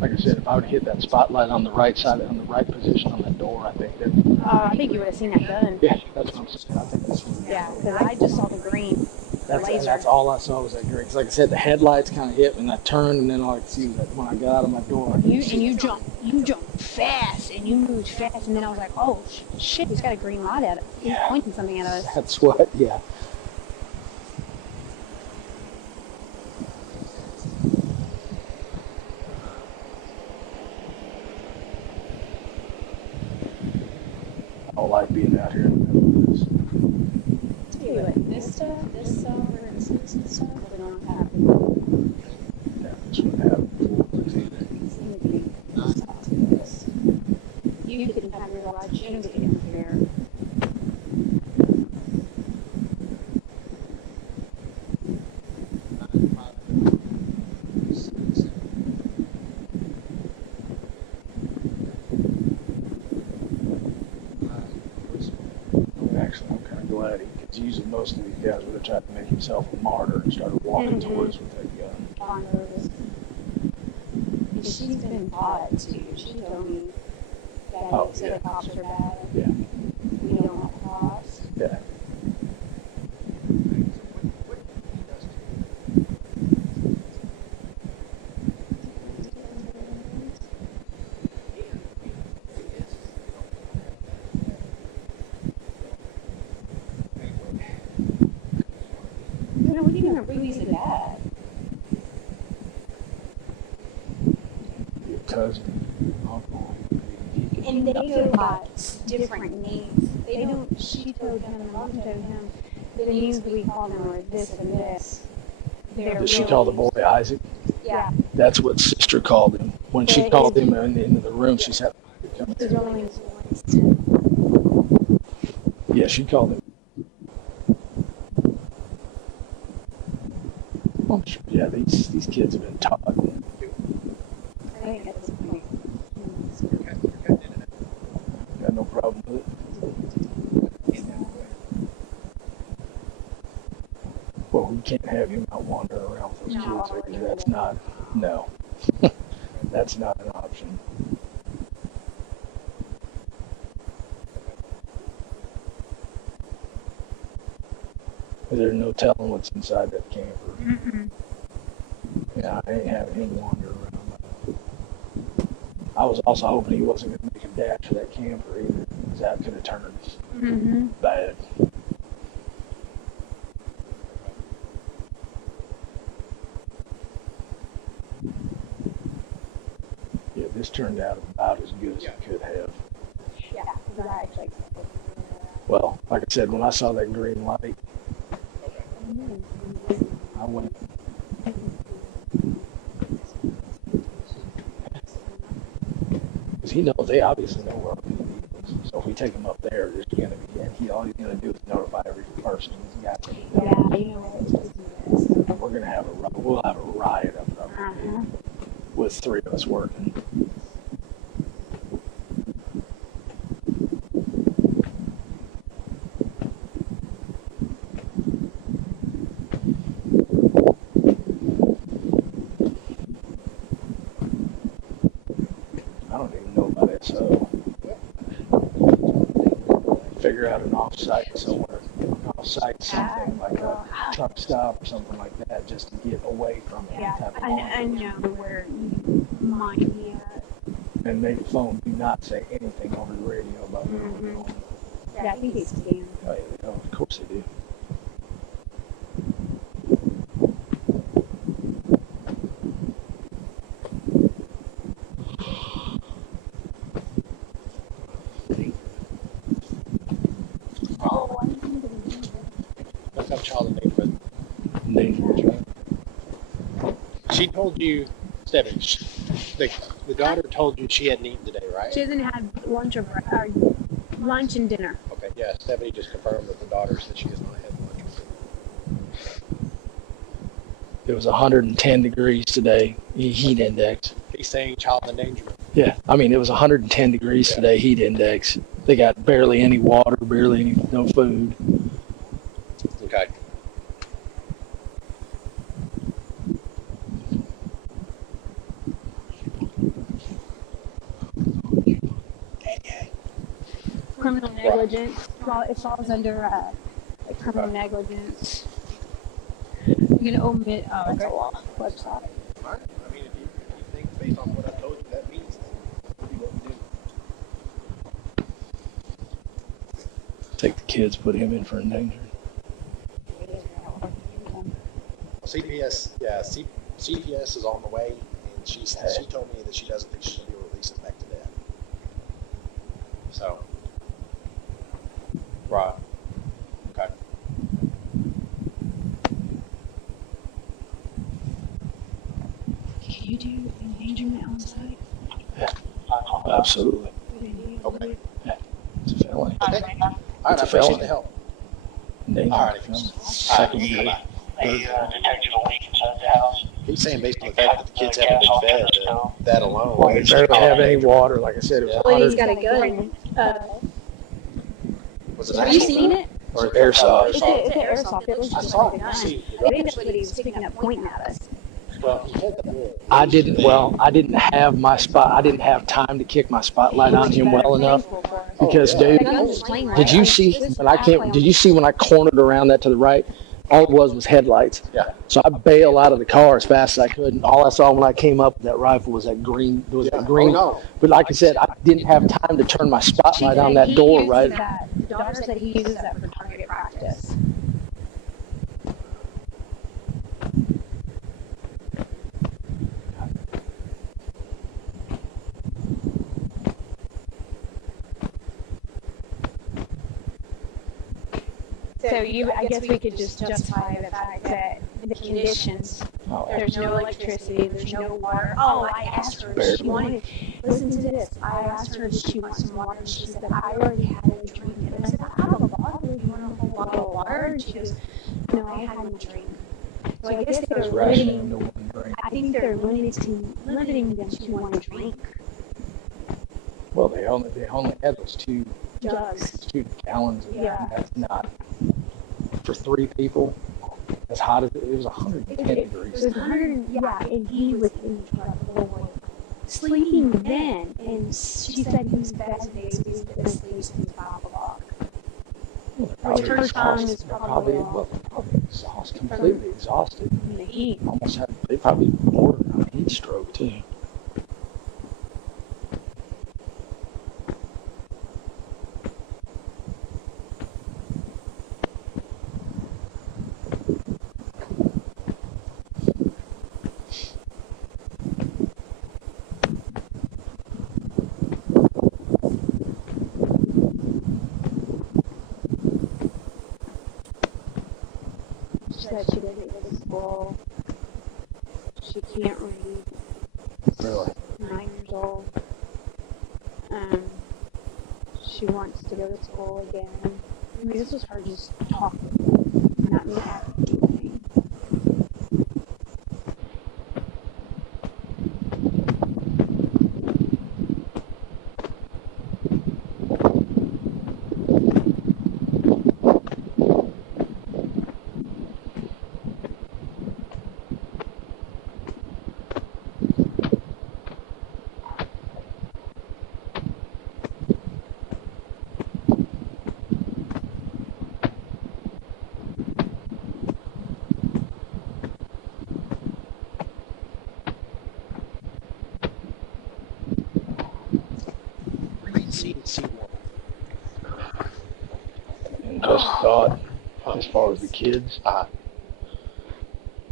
Like I said, if I would hit that spotlight on the right side, on the right position on that door, I think that. I think you would have seen that gun. Yeah, that's what I'm saying. I think that's what. Yeah, because I just saw the green. That's all I saw was that green. Because like I said, the headlights kind of hit, and I turned, and then all I could see was that when I got out of my door. You jumped fast, and you moved fast, and then I was like, oh shit, he's got a green light at it. He's pointing something at us. That's what. Yeah. I don't like being out here in the middle of this. Tell you what, this stuff, we're in citizen stuff, we don't have to. Yeah, this one happened before. You can have your watch, you don't get to get here. Actually, I'm kind of glad because usually most of these guys would have tried to make himself a martyr and started walking towards us with that gun. She's been taught to. She told me that the cops are bad. Yeah. We don't want cops. Yeah. No, we didn't have Ruby's dad. Your cousin, uncle. And they go by different names. They don't, she told him and mom told him, the names we call them are this and this. Did she call the boy Isaac? Yeah. That's what sister called him. When she called him into the room, she said, His real name's Winston. yeah, she called him. Well, yeah, these kids have been taught. I think at this point. Got no problem with it. Well, we can't have him out wandering around with those kids. Because that's not, no. That's not an option. There's no telling what's inside that camper. Yeah, I ain't having him wander around. I was also hoping he wasn't going to make a dash for that camper either, because that could have turned bad. Yeah, this turned out about as good as it could have. Yeah, because I actually. Well, like I said, when I saw that green light, I went. Because he knows, they obviously know where our PD is. So if we take him up there, there's going to be, and all he's going to do is notify every person he's got. Yeah, you know what? We're going to have we'll have a riot up there with three of us working. I don't even know about SO. Figure out an off-site somewhere, off-site something like a truck stop or something like that, just to get away from any type of I know where you might be at. And make the phone do not say anything over the radio about where we're going. Yeah, I think he's scanned. Oh, yeah, of course they do. dangerous. She told you, Stephanie, the daughter told you she hadn't eaten today, right? She hasn't had lunch or lunch and dinner. Okay, yeah, Stephanie just confirmed that the daughter said she has not had lunch. It was 110 degrees today, heat index. He's saying child endangerment. Yeah, I mean, it was 110 degrees today, heat index. They got barely any water, no food. Okay. Criminal negligence. Well, it falls under criminal negligence. You can omit. Oh, that's a law website. I mean, if you think based on what I told you that means, then what we do. Take the kids, put him in for endangered. CPS, yeah, CPS is on the way, and she told me that she doesn't think she's going to be able to release him back to dad. So, right, okay. Can you do endangerment on site? Yeah, absolutely. Okay. Yeah, it's a felony. Okay. All right, I appreciate the help. Endangered. All right. Second degree. Detected a leak inside the house. He's saying based on the fact that the kids haven't been fed, that alone. Well, they barely have any water. Like I said, it was Well, he's 100. got a gun. Was it Have you seen it? Or airsoft. It's an airsoft. It looks I just saw like a it. gun. See, I think that's what he was sticking up, pointing at us. well, he had the bull. I didn't have my spot. I didn't have time to kick my spotlight on him well enough. Because, dude, did you see when I cornered around that to the right? All it was headlights. Yeah. So I bailed out of the car as fast as I could, and all I saw when I came up with that rifle was that green. There was that green. Oh, no. But like I said, I didn't have time to turn my spotlight on that door, right? The daughter said he uses that for target practice. So I guess we could just justify the fact that the conditions, there's no electricity, there's no water. Oh, I asked her if she wanted, listen to this, I asked her if she wants some water, and she said, I already had a drink. And I said, I have a bottle, you want a whole bottle of water? And she goes, no, I had a drink. So I guess they're limiting, I think they're limiting them to one drink. Well, they only had those two Jugs. 2 gallons. Yeah. That's not for 3 people. As hot as it was 110 degrees. It was 100, yeah, and he was in trouble. Sleeping then, and she said he was best days because he was asleep since 5 o'clock. Which her time is probably completely exhausted. in the heat. They probably bordered on heat stroke too. She said she doesn't go to school. She can't read. Really? 9 years old. She wants to go to school again. I mean, this was her just talking, not me asking anything. And just thought, as far as the kids,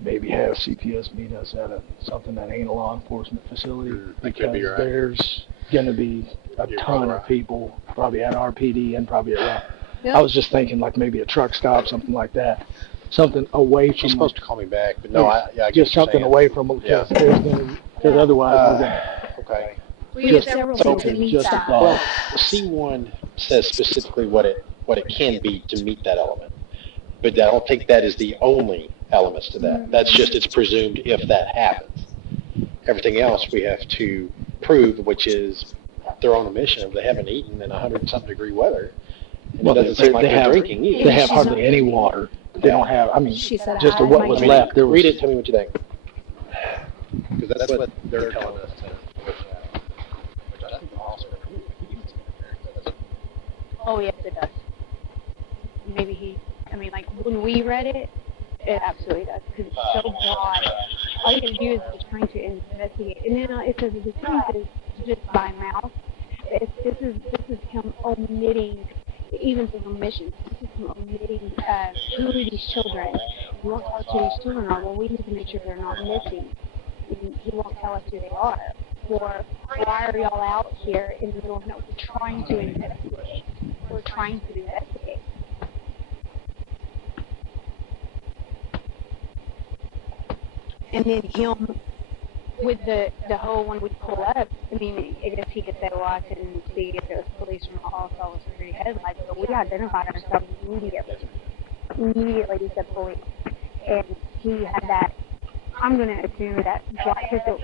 maybe have CPS meet us at something that ain't a law enforcement facility, because there's going to be a ton of people, probably at RPD and probably at I was just thinking like maybe a truck stop, something like that. something away from. She's supposed to call me back, but no, I get just something away from them because otherwise we're gonna. Okay. We have several things that meet that. Well, C1 says specifically what it can be to meet that element, but I don't think that is the only elements to that. That's just it's presumed if that happens. Everything else we have to prove, which is their own emission. If they haven't eaten in 100-something degree weather, and it doesn't seem like they're drinking either. They have hardly any water. They don't have. I mean, just what was left. There was, read it. Tell me what you think. Because that's what they're telling us. Oh, yes, it does. Maybe like when we read it, it absolutely does, because it's so broad. All you can do is just trying to investigate. And then it says the truth is just by mouth. This is him omitting, even through omissions, this is him omitting who these children. He won't tell us who these children are. Well, we need to make sure they're not missing. And he won't tell us who they are. Or why are y'all out here in the middle of nowhere trying to investigate? We're trying to investigate. And then him with the whole when we pull up, I mean, I guess he could say, well, I couldn't see if there was police from all Salt Security headlights, but we identified ourselves immediately. Immediately we said police. And he had that, I'm going to assume that black pistol.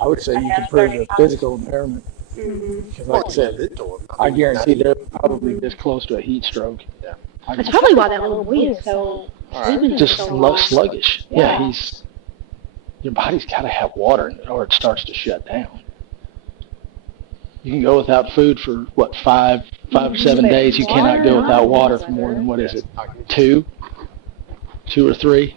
I would say you can prove a physical impairment. Because like I said, I guarantee they're probably this close to a heat stroke. Yeah. That's probably why that little boy is so just sluggish. Yeah, your body's got to have water or it starts to shut down. You can go without food for what 5 or 7 days. You cannot go without water for more than what is it, 2 or 3,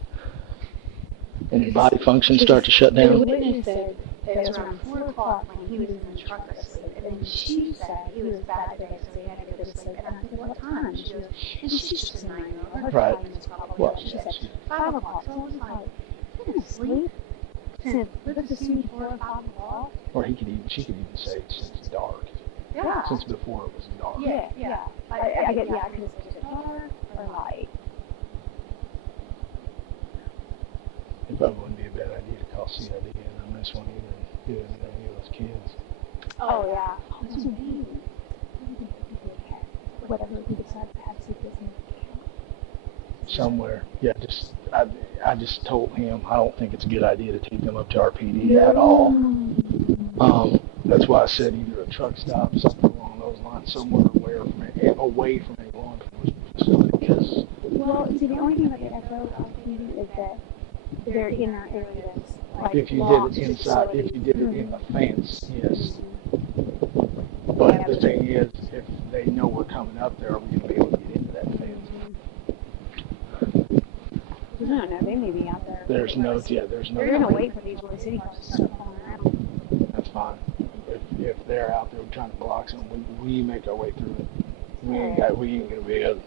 and your body functions start to shut down. The witness said it was around 4 o'clock when he was in the truck asleep, and then she said he was bad today, so he had to go to sleep. And I said, what time? She goes, and she's just a 9-year-old. Right. Well, she said 5 o'clock. So I was like, you're gonna sleep since let's assume 4 or 5 o'clock. Or she could even say since dark. Yeah. Since before it was dark. Yeah. I get I can say it's dark or light. It probably wouldn't be a bad idea to call CID on this one either and do any of those kids. Oh, yeah. That's what we do. Whatever we decide to have CPS in somewhere. Yeah, I just told him I don't think it's a good idea to take them up to our PD at all. That's why I said either a truck stop, something along those lines, somewhere away from a law enforcement facility. Because well, see, the only thing about the SO is that they're in our areas. Like if you did it inside, if you did it in the fence, yes. But the thing is, if they know we're coming up there, are we going to be able to get into that fence? I don't know. They may be out there. There's no. They're going to wait for these Royse City cars to start falling around. That's fine. If they're out there trying to block something, we make our way through it. We ain't going to be able.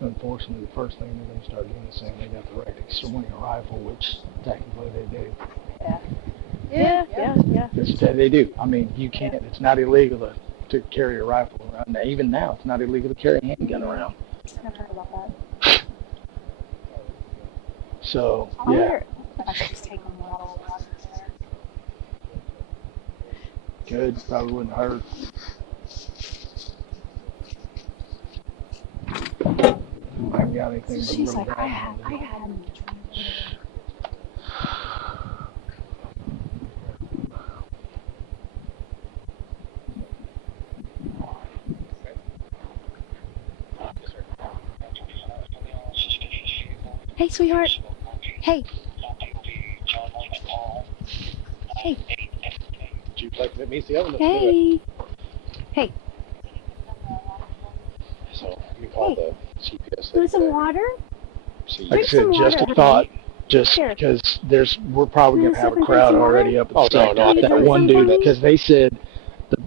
Unfortunately, the first thing they're going to start doing is saying they got the right to swing a rifle, which technically they do. Yeah. They do. I mean, you can't. It's not illegal to carry a rifle around. Now, even now, it's not illegal to carry a handgun around. I've heard about that. So, I wonder if I should just take them all. Good. Probably wouldn't hurt. I ain't got anything. So she's like, I had them. Hey, sweetheart. Hey. Hey. Would you like to meet the other? Hey. Hey. So let me call the CPS. Want some water? Like I said, just a thought. Just because we're probably going to have a crowd already up at the that one dude, because they said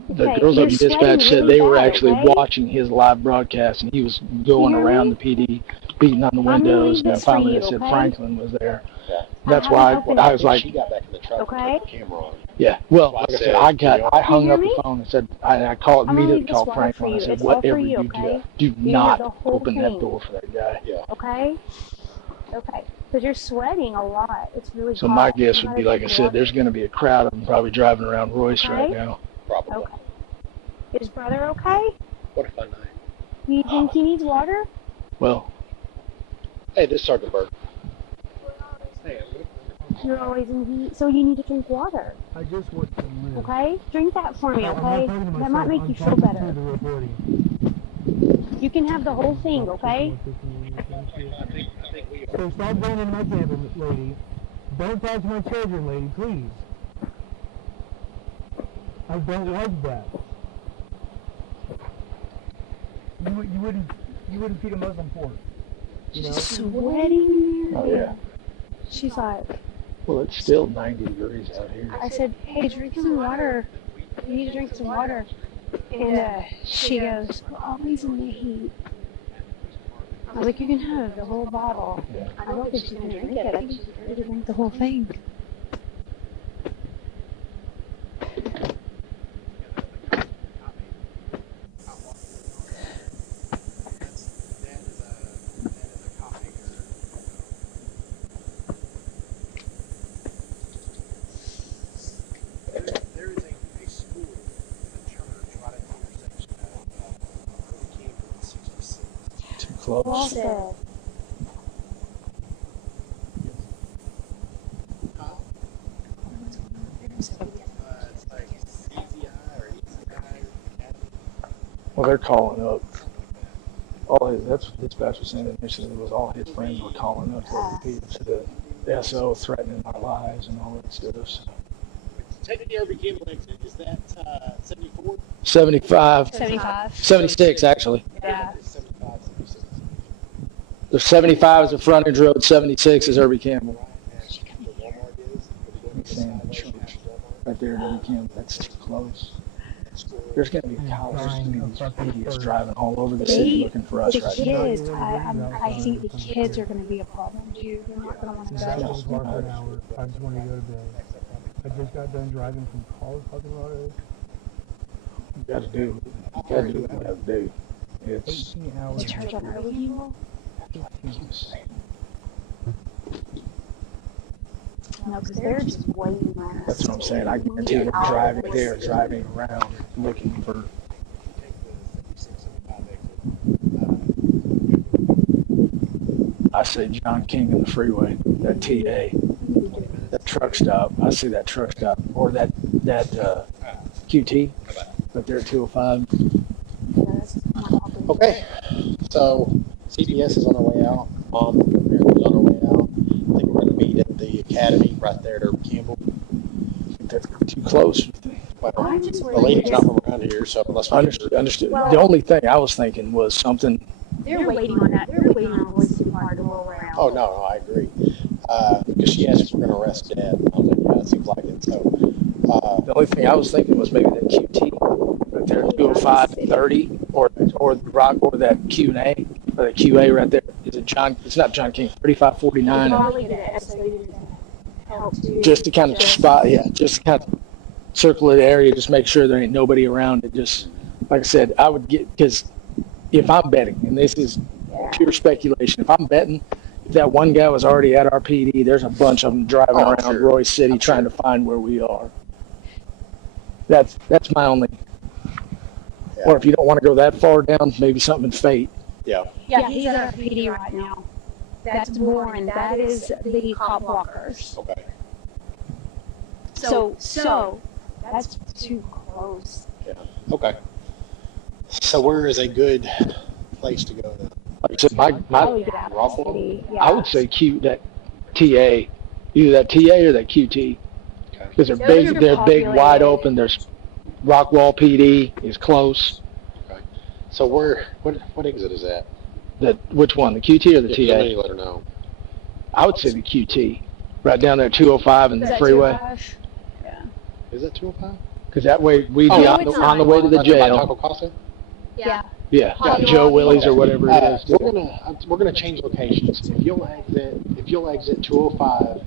the girls up in dispatch said they were actually watching his live broadcast, and he was going around the PD beating on the windows, and then this for finally you, they said okay? Franklin was there. Yeah. That's haven't why opened I it. was like, She got back in the truck Okay. and turned the camera on. yeah. Well, like I said, I hung hear up me? the phone and said, I called I'm gonna immediately leave this called water for Franklin. I you. said, It's all for whatever you, you okay? do You can have not the whole open that thing. door for that guy. Yeah. Okay? Okay. Because you're sweating a lot. It's really So hot. my guess You would be, gotta like I drink said, water. there's going to be a crowd of them probably driving around Royse right Okay? now. Probably. Okay. Is brother okay? What a fun night. You think he needs water? Well, hey, this is Sergeant Burke. You're always in heat, so you need to drink water. I just want to live. Okay? Drink that for me, I'm not okay? talking to That myself, might make I'm you feel talking better. to the recording. You can have the whole thing, okay? So stop going into my camper, lady. Don't talk to my children, lady, please. I don't like that. You wouldn't feed a Muslim pork. You know? She's sweating. oh yeah. She's like, Well, it's still 90 degrees out here. I said, hey, drink some water. You need to drink some water. And she goes, we're always in the heat. I was like, you can have the whole bottle. I don't think she's going to drink it. I think she's ready to drink the whole thing. There is a school, a church right at the intersection of Campbell and 66. Too close. Well said. It's like CZI or ECI Academy. Well, they're calling up. That's what dispatch was saying initially. Was all his friends were calling up to the SO, threatening our lives and all that stuff. So. Technically, every Campbell exit, is that 74? 75. 75. 76, actually. Yeah. 75, 76. The 75 is the frontage road, 76 is Irby Campbell. He's saying the church right there at Irby Campbell, that's too close. There's going to be these idiots driving all over the city looking for us right now. Kids, I think the kids are going to be a problem too. They're not going to want to That go. was hard for an hour. I just want to go to bed. I just got done driving from Colorado. You got to do what you got to do. It's 18 hours. The church on Irby Campbell? No, because they're just waiting on us. That's what I'm saying. I guarantee they're driving there, driving around, looking for. I say John King in the freeway, that TA, that truck stop. I see that truck stop, or that QT, but they're at 205. Okay, so CPS is on our way out. Apparently on our way out. I think we're going to meet at the academy right there at Irby Campbell. That's too close. Well, the lady's not from around here, so unless we Understood. The only thing I was thinking was something. They're waiting on that. They're waiting on Royse to roll around. Oh, no, I agree. Because she asked if we're going to arrest Dad. I was like, yeah, it seems like it. So, The only thing I was thinking was maybe that QT right there, 205 and 30, or the rock, or that Q&A, or the QA right there. Is it John? It's not John King. 3549. Just to kind of spot, just to kind of circle the area, just make sure there ain't nobody around it. Just like I said, I would get, because if I'm betting, and this is pure speculation, if I'm betting, if that one guy was already at our PD, there's a bunch of them driving around Royse City trying to find where we are. That's my only. Yeah. Or if you don't want to go that far down, maybe something in fate. Yeah. Yeah, he's at our PD right now. That's Warren. That is the cop blockers. Okay. So that's too close. Yeah. Okay. So where is a good place to go then? Like I said, my Probably get out of the city. Yeah. I would say that TA, either that TA or that QT, because they're big, wide open. There's Rockwall PD is close. Okay. So what exit is that? Which one, the QT or the TA? Somebody let her know. I would say the QT, right down there, 205 and the freeway. Yeah. Is that 205? Because that way we'd be on the way to the jail. Taco Casa? Yeah. Yeah, Joe Willie's or whatever it is. We're gonna change locations. If you'll exit 205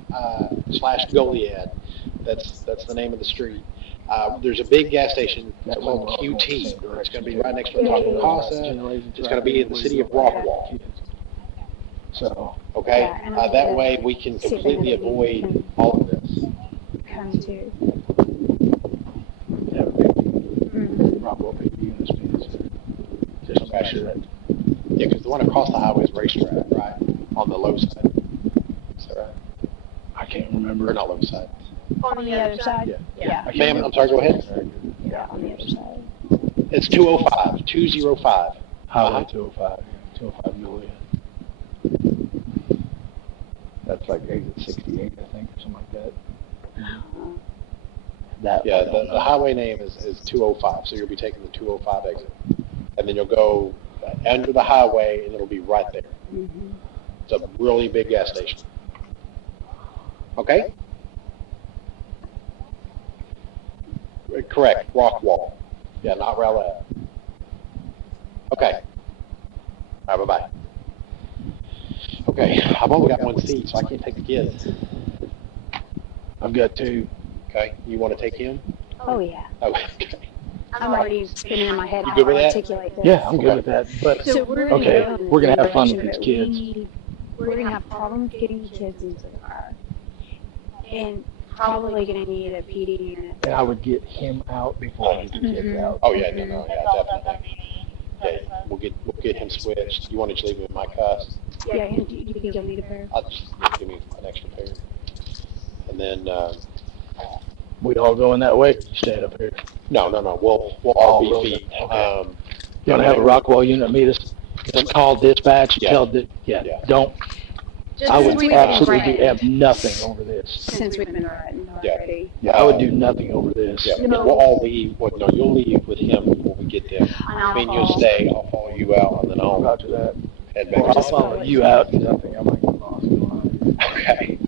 slash Goliad, that's the name of the street. There's a big gas station. It's called QT. It's going to be right next to Taco Casa. It's going to be in the city of Rockwall. So okay, that way we can completely avoid all of this. Come to. Rockwall PD units means just to make sure that. Yeah, because the one across the highway is racetrack, right? On the low side. Is that right? I can't remember. Or not low side. On the other side? Yeah. Ma'am, I'm sorry, go ahead. Yeah, on the other side. It's 205, 205. Highway 205, 205 Julia. That's like exit 68, I think, or something like that. Yeah, the highway name is 205, so you'll be taking the 205 exit. And then you'll go under the highway, and it'll be right there. It's a really big gas station. Okay? Correct, Rockwall. Yeah, not Rowlett. Okay. All right, bye-bye. Okay, I've only got one seat, so I can't take the kids. I've got two. Okay, you want to take him? Oh, yeah. Okay. I'm already spinning in my head You how good with to that? articulate this. Yeah, I'm good with that. But So we're gonna have fun with these kids. We're going to have problems getting the kids into the car. And probably going to need a PD unit. And I would get him out before I get the kids out. Oh, yeah, no, definitely. Yeah, we'll get him switched. You want to just leave him in my cuffs? Yeah, and do you think you'll need a pair? I'll just give me an extra pair. And then, We all going that way? Stand up here. No, we'll all be feet. Okay. You want to have a Rockwall unit meet us? Call dispatch. Yeah. Tell don't. I would absolutely have nothing over this. Since we've been threatened already. Yeah, I would do nothing over this. Yeah, we'll all leave. Well, no, you'll leave with him before we get there. I mean, you'll stay. I'll follow you out, and then I'll Roger that. head back. Or I'll follow you out because I think I might get lost. Okay.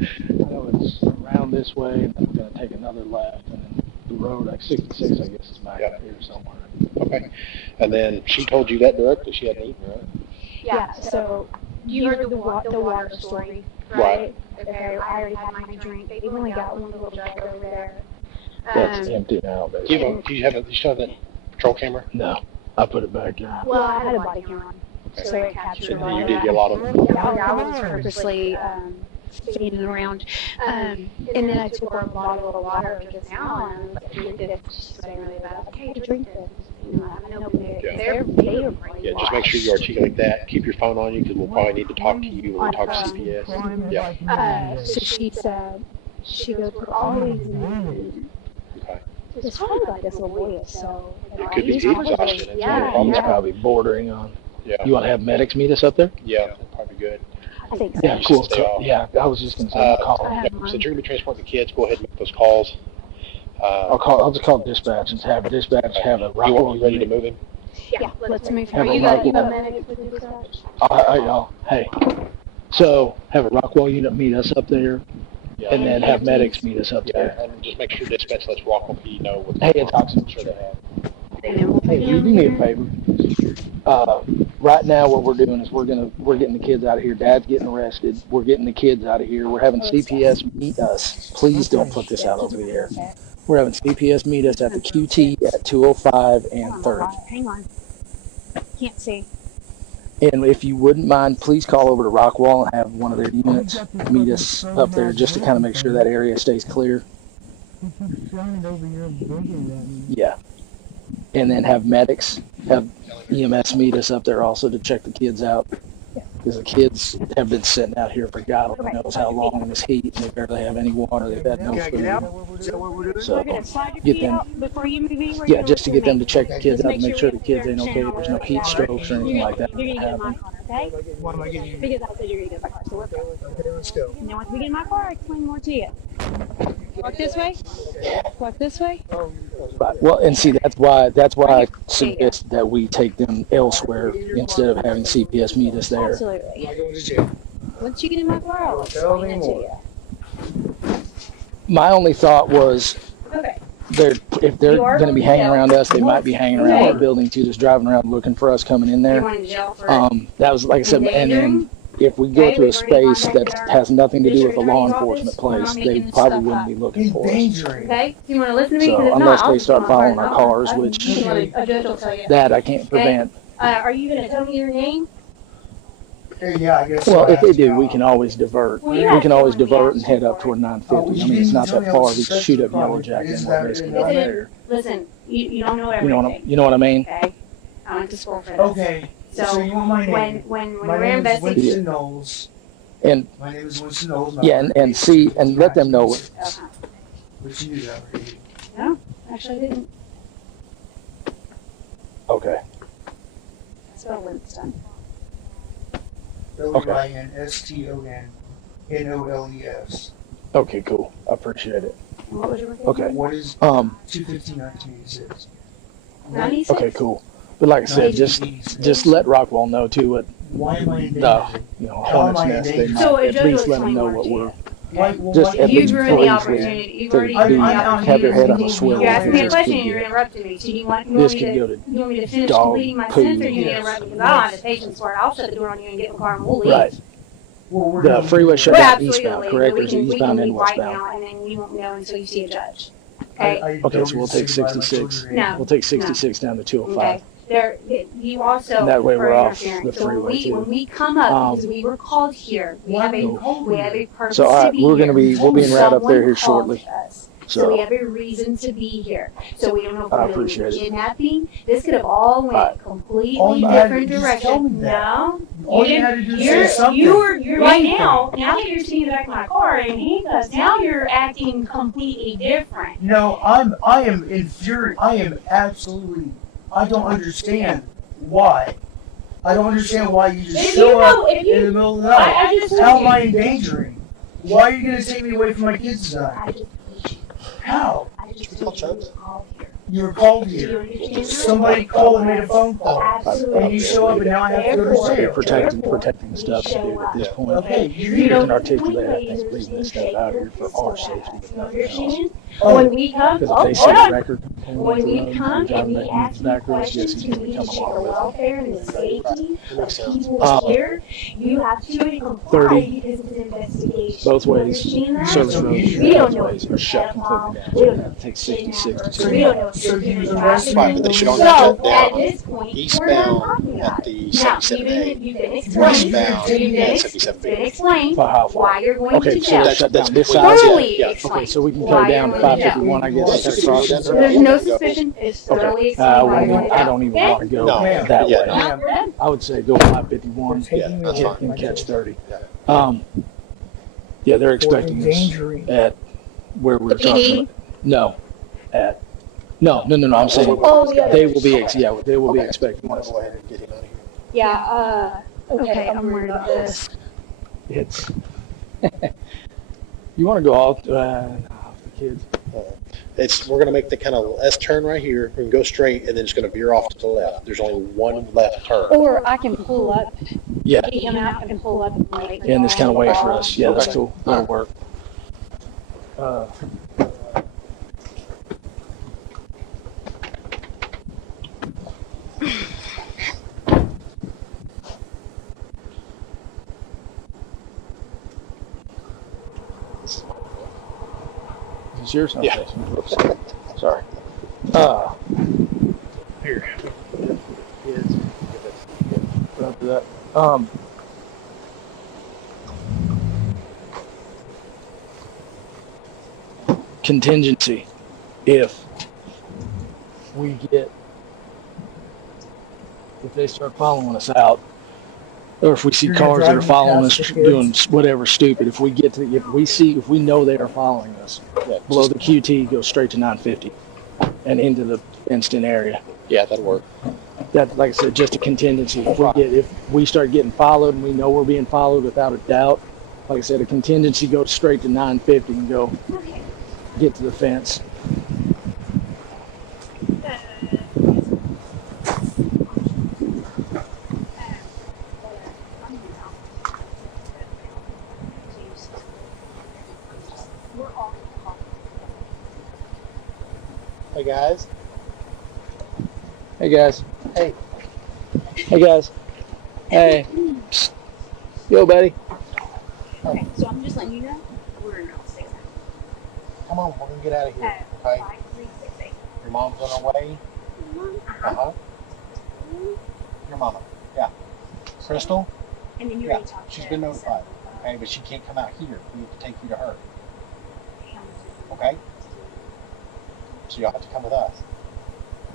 I know it's around this way, and then we're going to take another left, and then the road, like 66, I guess, is back up here somewhere. Okay. And then she told you that directly. She hadn't eaten, right? Yeah, so you heard the water story, right? Okay, I already had my drink. They've only got one little jug over there. That's empty now, Do you still have that patrol camera? No, I put it back in. Well, I had a body camera on, so it captured all You of did that. get a lot of Yeah, I was purposely feeding around. And then I took a bottle of water just now, and I was like, drink this. She's saying really bad. Okay, drink this. You know, I haven't opened it. They are brainwashed. Yeah, just make sure you articulate that. Keep your phone on you because we'll probably need to talk to you when we talk to CPS. Yeah. So she said, she goes, we're always in. Okay. It's probably like this little boy is so. It could be heat exhaustion. It's probably bordering on. Yeah. You want to have medics meet us up there? Yeah, that's probably good. I think so. Yeah, cool. Yeah, I was just going to say, call. Yeah, since you're going to be transporting the kids, go ahead and make those calls. I'll just call dispatch and have dispatch have a Rockwall. You ready to move him? Yeah, let's move Have him. a You got Rockwall. medics with dispatch? Y'all, hey. So have a Rockwall unit meet us up there, and then have medics meet us up there. And just make sure dispatch lets Rockwall PD know what's Hey, it's Oxen. I'm sure they have. Hey, you do me a favor. Right now, what we're doing is we're getting the kids out of here. Dad's getting arrested. We're getting the kids out of here. We're having CPS meet us. Please don't put this out over the air. We're having CPS meet us at the QT at 205 and 30. Hang on. Can't see. And if you wouldn't mind, please call over to Rockwall and have one of their units meet us up there just to kind of make sure that area stays clear. Yeah. And then have medics, have EMS meet us up there also to check the kids out. Because the kids have been sitting out here for God only knows how long in this heat, and they barely have any water. They've had no food. So get them, yeah, just to get them to check the kids out to make sure the kids ain't okay. There's no heat strokes or anything like that. You're going to get in my car, okay? What am I getting? Because I said you're going to get in my car, so let's go. Okay, let's go. And then once we get in my car, I'll explain more to you. Walk this way. Walk this way. Right. Well, and see, that's why I suggest that we take them elsewhere instead of having CPS meet us there. Absolutely. Once you get in my car, I'll explain it to you. My only thought was, Okay. if they're going to be hanging around us, they might be hanging around the building too, just driving around looking for us coming in there. That was like I said, and then if we go to a space that has nothing to do with a law enforcement place, they probably wouldn't be looking for us. Okay? Do you want to listen to me? So unless they start following our cars, which A judge will tell you. that I can't prevent. Are you going to tell me your name? Yeah, I guess. Well, if they do, we can always divert. Well, We yeah, can always divert and head up toward 950. I mean, it's not that far. We can shoot up Yellow Jack and we're basically right there. Listen, you don't know everything. You know what I mean? Okay. I went to school for this. Okay. So you want my name? When my we're name is investigating. Winston Knowles. And my name is Winston Knowles. Yeah, and see and let them know. Which you knew that already. No, actually I didn't. Okay. Spell Winston. WINSTONNOLES. Okay, cool. I appreciate it. What was your Okay. What is 215-1986? 96? Okay, cool. But like I said, just let Rockwell know too what Why am I the hornet's nest. They might So at least let them know what we're. Just at You've least ruined the briefly opportunity. You've to already be, ruined the opportunity. have their head on a swivel. You're asking me a This question could and you're get- interrupting me. So do you want me This to, could go to you want me to finish dog completing my poo. sentence, or you interrupt me because I don't have the patience for it? I'll shut the door on you and get in the car and we'll leave. Right. The freeway shut We're down absolutely eastbound, leave, correct? but Or is it we can eastbound and leave right westbound? now, and then you won't know until you see a judge. Okay? Okay, so we'll take 66. No. We'll take 66 down to 205. Okay. There, you also And that way we're are off interfering. the So freeway, too. when we come up, because we were called here, we have a purpose So to be we'll here. be in route up there here Someone shortly. called us. So we So have a reason to be here. So we don't know if I we're going to appreciate be it. kidnapping. This could have all went All completely you had to different just tell me direction. that. No, All you didn't. had to do is say something. You're right Anything. now that you're sitting in the back of my car in handcuffs. Now you're acting completely different. No, I am infuriated. I am absolutely. I don't understand why. I don't understand why you just If show you know- up if you- in the middle of the night. I just How told am I you. endangering? Why are you going to take me away from my kids tonight? How? You were called here. Somebody called and made a phone call. And you show up and now I have to go to jail. protecting stuff to do at this point. Okay, You can articulate, I think, leaving this stuff out here for our safety, if nothing else. When we come, Because oh, if they hold see a on. record, When we come driving and we back ask you back roads, yes, questions he's to going to lead come to the along with it. welfare and the safety of people here, you have to comply 30, because it's an investigation. both You ways, understand that? service roads, We don't both know ways are shut completely down. We So don't it takes 66 to So we don't know if So there's you been arrested traffic. me? But they should only So shut down at this point, we're not eastbound talking about at it. the Now, 77A. you've been explained, Westbound you've at been 77B. explained For how far? why you're going Okay, to so jail. that's shut down this between- side. Thoroughly Yeah. explained. Okay, so we can go why down you're to going to jail. 551, I guess, cut across. There's no suspicion. It's thoroughly Okay, explained why you're going to jail. I don't even want to go No, that yeah, way. no. We're done. I would say go 551 Yeah, that's fine. and catch 30. Yeah, they're expecting us at where we're talking about. No, at no. I'm saying Oh, yeah. they will be they will be Okay. expecting Want us. to go ahead and get him out of here? Yeah, okay, I'm worried about this. It's you want to go off the kids. We're going to make the kind of S turn right here. We can go straight and then it's going to veer off to the left. There's only one left turn. Or I can pull up, Yeah, get him out and pull up and wait. and this kind of way for us. Yeah, that's Okay. cool. That'll work. Is this yours? Okay. Yeah. Whoops. Sorry. Here. Kids. Don't do that. Contingency. If they start following us out, or if we see You're gonna cars that are drive following past us the kids? doing whatever stupid, if we know they are following us, Yeah, below the QT, go straight to 950 and into the fenced-in area. Yeah, that'll work. That, like I said, just a contingency. If we start getting followed and we know we're being followed without a doubt, like I said, a contingency goes straight to 950 and go get to the fence. Hey guys. Hey guys. Hey. Hey guys. Hey. Psst. Yo, buddy. Okay, so I'm just letting you know we're not 6. Come on, we're gonna get out of here. Okay. 5368. Your mom's on her way. Uh-huh. Your mama. Yeah. Crystal? And then you Yeah. already talked to She's been notified. Okay, but she can't come out here. We have to take you to her. Okay? So you'll have to come with us.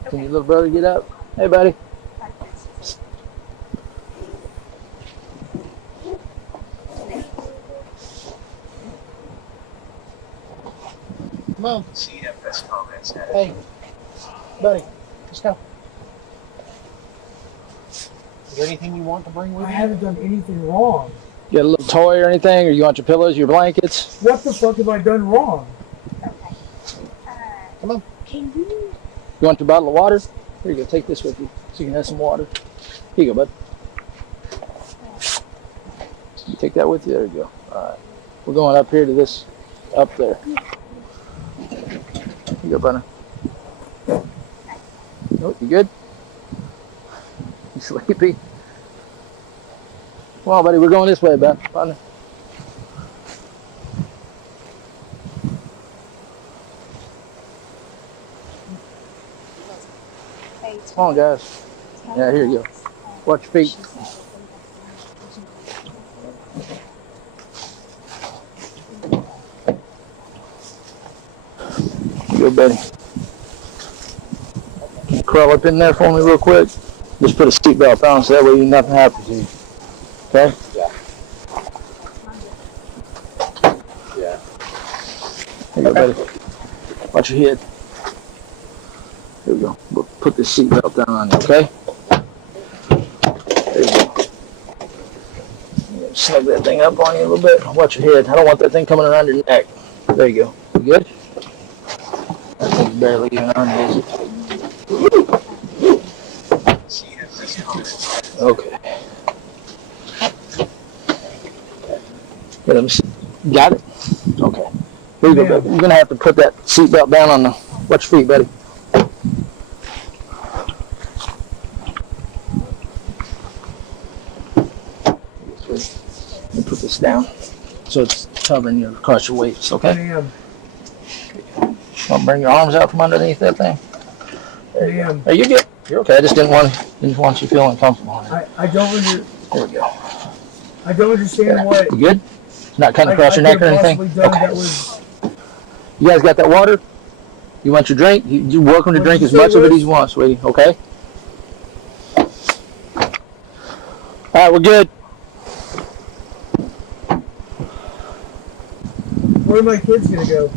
Can your little brother get up? Hey, buddy. Come on. CFS comments. Hey, buddy, let's go. Is there anything you want to bring with I you? haven't done anything wrong. You got a little toy or anything, or you want your pillows, your blankets? What the fuck have I done wrong? Come on. You want your bottle of water? Here you go. Take this with you, so you can have some water. Here you go, bud. You take that with you. There you go. All right. We're going up here to this, up there. Here you go, buddy. Nope, you good? You sleepy? Come on, buddy. We're going this way, bud. Partner. Come on, guys. Yeah, here you go. Watch your feet. Here you go, buddy. Can you crawl up in there for me real quick? Just put a seatbelt on so that way nothing happens to you. Okay? Yeah. Yeah. Here you go, buddy. Watch your head. Here we go. We'll put this seatbelt down on you, okay? There you go. Snug that thing up on you a little bit. Watch your head. I don't want that thing coming around your neck. There you go. You good? That thing's barely even on you. Okay. Here, let me see. Got it? Okay. Here you go, baby. You're going to have to put that seatbelt down on the... Watch your feet, buddy. Put this down so it's covering you across your waist, okay? I'll bring your arms out from underneath that thing. There you go. Hey, you're good. You're okay. I just didn't want you feeling uncomfortable. I don't There we go. I don't understand what. You good? Not cutting across your neck or anything? Okay. You guys got that water? You want your drink? You're welcome to drink as much of it as you want, sweetie, okay? All right, we're good. Where are my kids gonna go?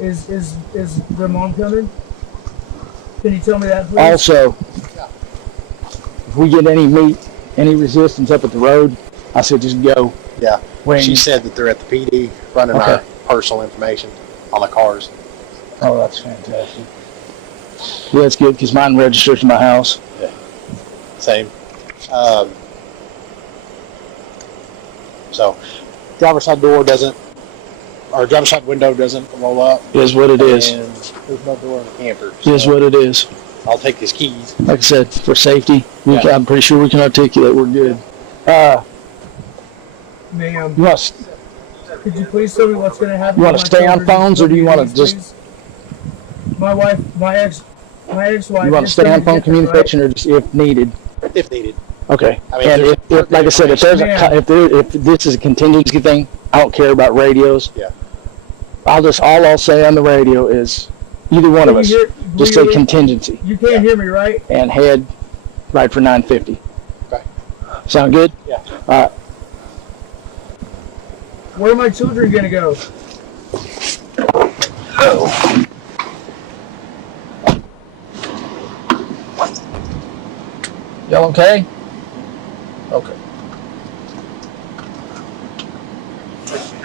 Is their mom coming? Can you tell me that, please? Also, if we get any meat, any resistance up at the road, I said just go. Yeah. She said that they're at the PD running our personal information on the cars. Oh, that's fantastic. Yeah, that's good because mine registers to my house. Yeah. Same. So, driver's side door doesn't, or driver's side window doesn't roll up. Is what it is. And there's no door in the camper. So Is what it is. I'll take his keys. Like I said, for safety, I'm pretty sure we can articulate we're good. Ma'am, You want could you please tell me what's going to happen? you want to stay on phones, or do you want to just My wife, my ex-wife. you want to stay on phone communication, or just if needed? If needed. Okay. I mean, And if like I said, if there's Yeah. if this is a contingency thing, I don't care about radios. Yeah. All I'll say on the radio is either one of us just say contingency You can't hear me, right? and head right for 950. Okay. Sound good? Yeah. Where are my children going to go? Y'all okay? Okay.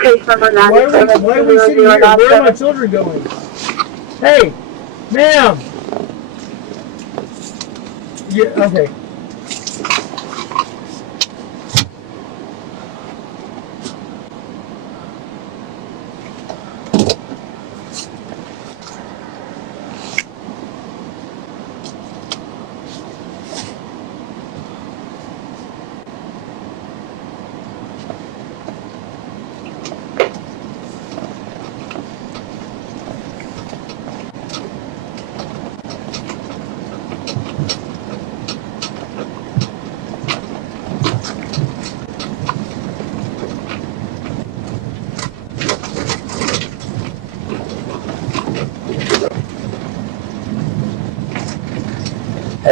Case number Why are we sitting here? Where are my children going? Hey, ma'am. Yeah, okay.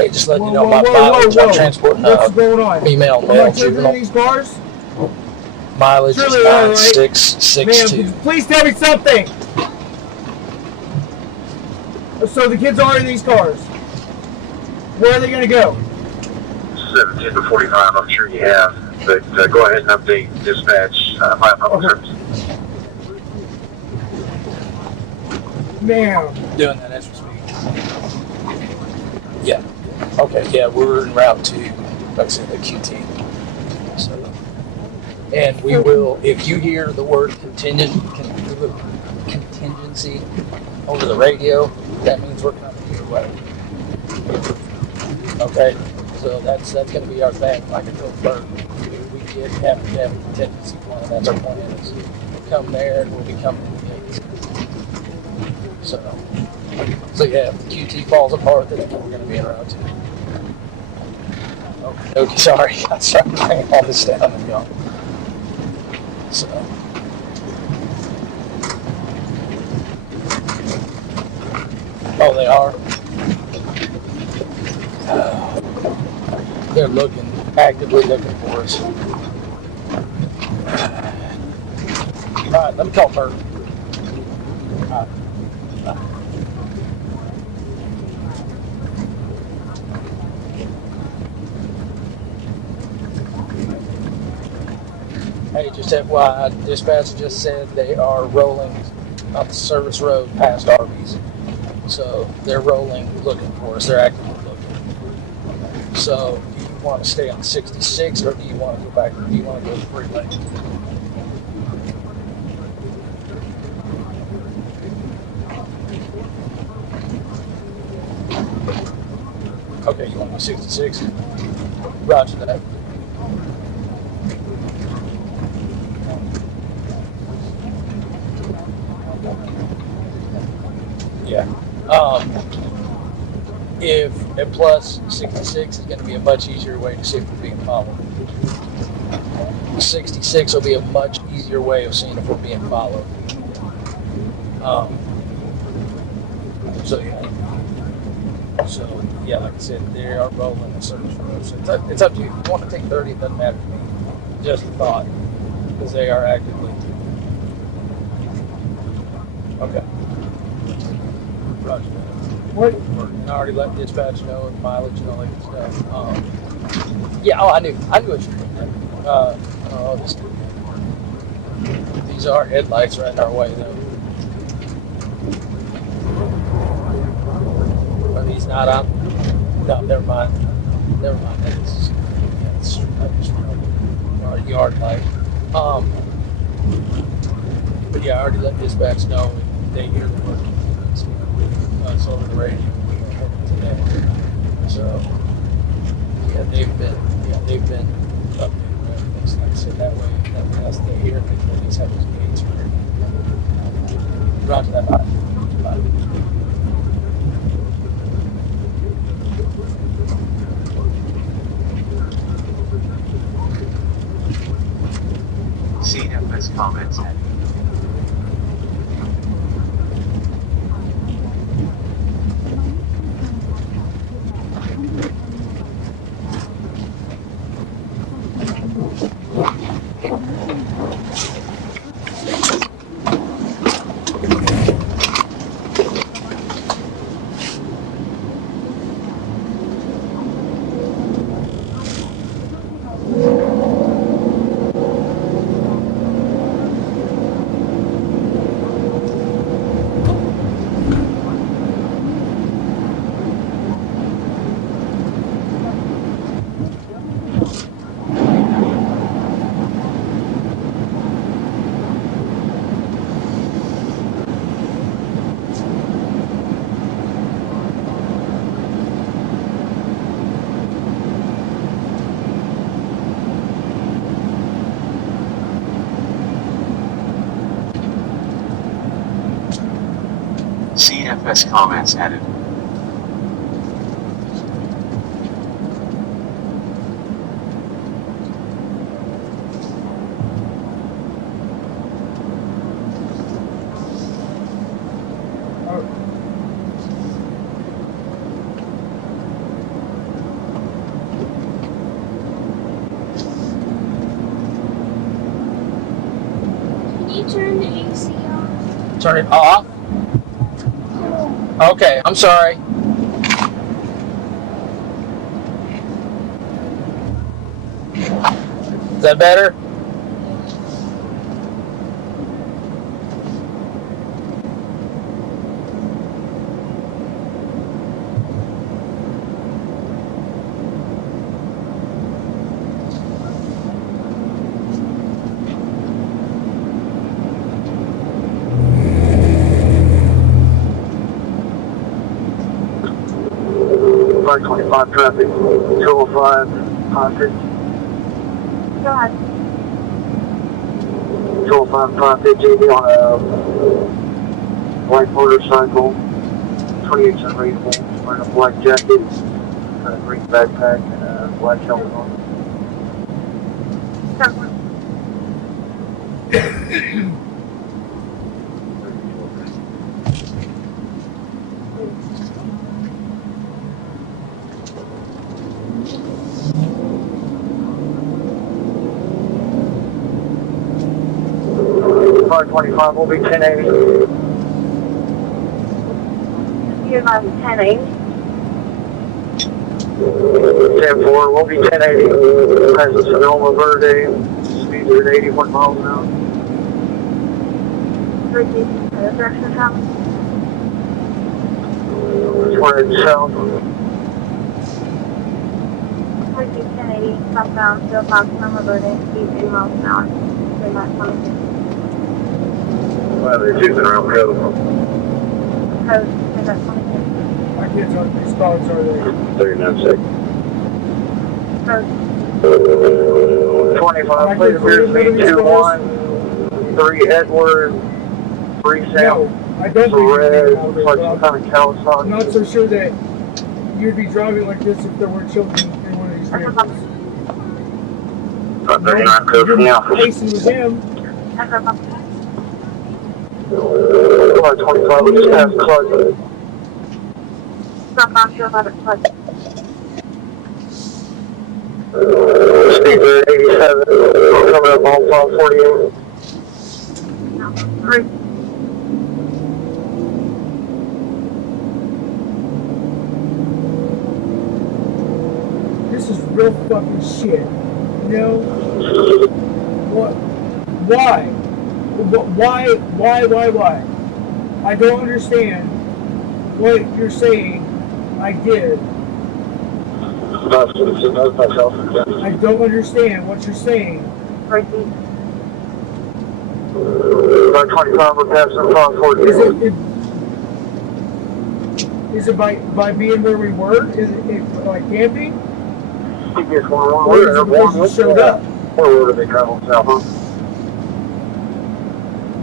Hey, just letting you know my mileage. I'm transporting What's going on? female Are my male children in juvenile. these cars? Mileage Surely is they are, right? 9662. Ma'am, please tell me something. So the kids are in these cars. Where are they going to go? 17 to 45, I'm sure you have. But go ahead and update dispatch, my public service. Ma'am. Doing that as we speak. Yeah. Okay. Yeah, we're en route to, like I said, the QT. So, and we will, if you hear the word contingency over the radio, that means we're coming your way. Okay. So that's going to be our thing. Like I told Bert, we have to have a contingency plan. That's our plan. Is we'll come there and we'll be coming in the gates. So yeah, if the QT falls apart, then we're going to be in route 2. Okay, sorry. I started bringing all this down and go. So. Oh, they are. They're actively looking for us. All right, let me call Bert. All right. Hey, just FYI, dispatch just said they are rolling up the service road past Arby's. So they're rolling, looking for us. They're actively looking. So do you want to stay on 66 or do you want to go back, or do you want to go to the freeway? Okay, you want to go 66? Roger that. Yeah. If at plus 66 is going to be a much easier way to see if we're being followed. 66 will be a much easier way of seeing if we're being followed. So yeah, like I said, they are rolling the service road. So it's up to you. If you want to take 30, it doesn't matter to me. Just a thought, because they are actively. Okay. Roger that. What? And I already let dispatch know and mileage and all that good stuff. Yeah, I knew what you were doing. These are headlights right our way, though. But he's not on. No, never mind. It's our yard light. But yeah, I already let dispatch know, and they hear the word. It's over the radio today. So yeah, they've been updated with everything. So like I said, that way as they hear it, they at least have those gates ready. Roger that. Bye. CFS comments. CFS comments added. turn the AC off. Turn it off? Okay, I'm sorry. Is that better? Line 25 traffic, 205 hostage. Go ahead. 205 550 on a white motorcycle, 28 cent rifle, wearing a black jacket, a green backpack, and a black helmet on. Line 25 will be 1080. You're about 1080. 10-4 will be 1080. Passes Sonoma Verde. Speeds are at 81 miles an hour. Direction of travel. We're heading south. 1080, southbound, 205 Sonoma Verde, speed 80 miles an hour. Midnight 26. Well, they're choosing around code. Code, midnight 26. I can't tell if these dogs are there. 39 seconds. Code. 25, please appear to be 213 Edward, 3 Sam. No, I don't think red, looks like some kind of Kawasaki. I'm not so sure that you'd be driving like this if there were children in one of these vehicles. 39 code from the office. Pacing with him. 25, we just passed Clutch. Southbound, 205 at Clutch. Speaker 87, coming up on 548. 3. This is real fucking shit. You know? What? Why? Why? I don't understand what you're saying I did. I don't understand what you're saying. 25, we're passing 548. Is it by being where we were? Is it like camping? He gets one Or is it because you showed up? Or where do they travel south, huh?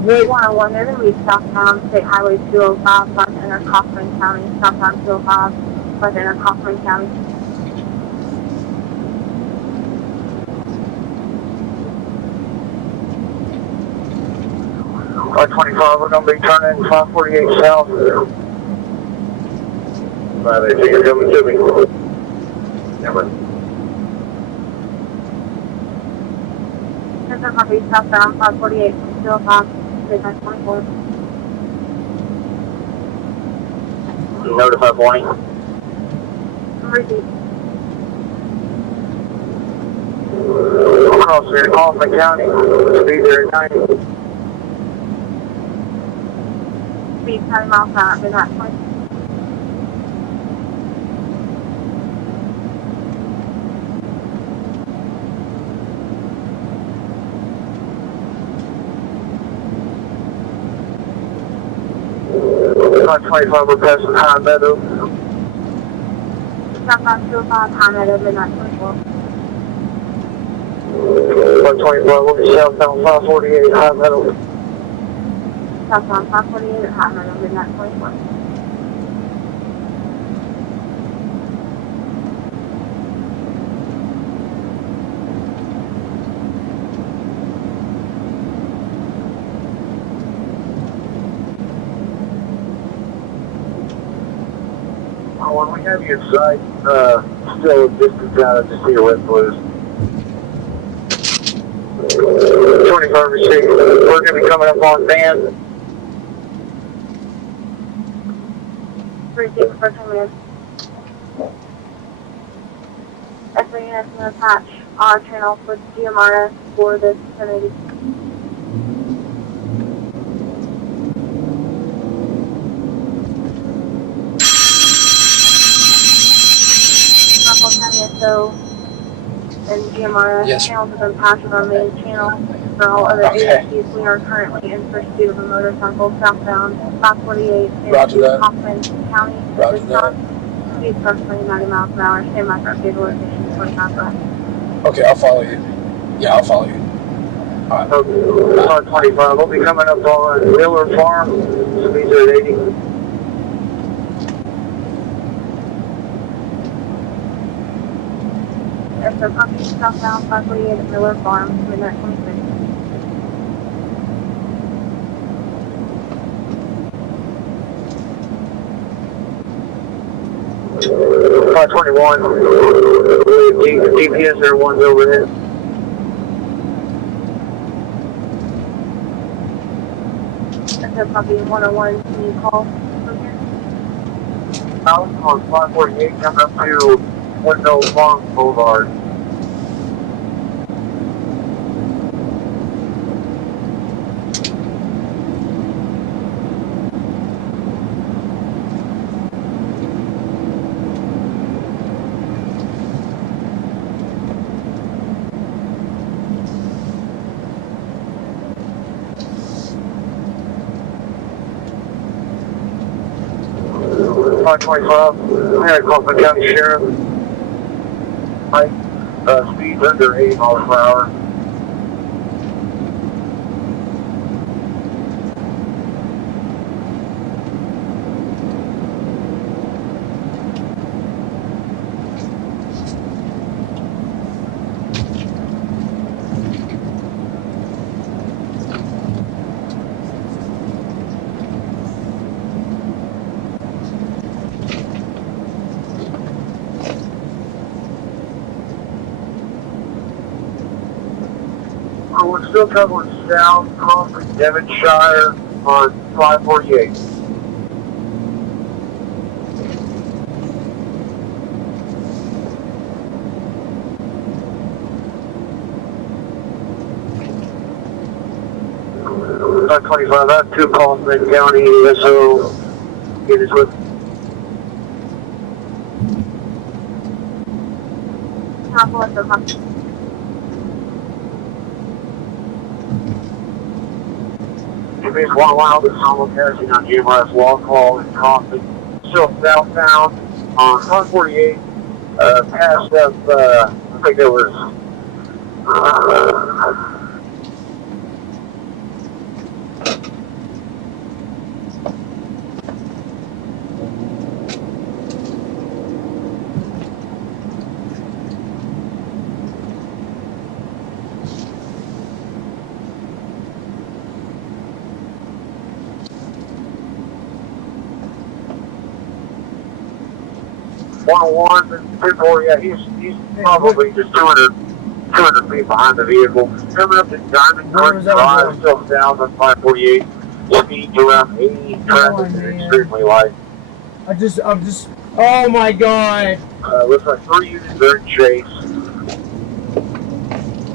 Wait. 101, they're going to be southbound State Highway 205, by enter Cochran County, southbound 205, by enter Cochran County. By 25, we're going to be turning 548 south. They think you're coming to me. Never. This is going to be southbound 548 from 205, midnight 24. Notify 20. Repeat. Across here in Kaufman County, speed there at 90. Speed 10 miles an hour, midnight 20. Line 25, we're passing High Meadow. Southbound 205, High Meadow, midnight 24. Line 25, we'll be southbound 548 High Meadow. Southbound 548 at High Meadow, midnight 24. When we have you in sight, still a distance out, I just see your red blues. 525 received. We're going to be coming up on Van. Received for command. SA units going to patch our channel with GMRS for this vicinity. Rockwell County SO and GMRS channels have been patched on our main channel. For all other agencies, we are currently in pursuit of a motorcycle southbound 548 in Hoffman County, Wisconsin. Speed approximately 90 miles per hour. Stand by for updated location 25 left. Okay, I'll follow you. Yeah, I'll follow you. Alright. 525. We'll be coming up on Miller Farm. Speeds are at 80. SO copy southbound 548 at Miller Farm, midnight 26. .521. GPS there, one's overhead. SO copy 101. Can you call from here? I was on 548 coming up to Window Farm Boulevard. .25, I had a call from the county sheriff. Speed under 80 miles per hour. We're still traveling south, crossing Devonshire on 548. .25, I have 2 calls from the county, so get us with. It means one while this almost passing on GMRS Long Haul and crossing still southbound on 148, past up, I think it was, 101 and 240, yeah, he's probably just 200 feet behind the vehicle. Coming up to Diamond Creek Drive, still south on 548. Speeds around 80, traffic is extremely light. I'm just, oh my god. Looks like 3 units are in chase.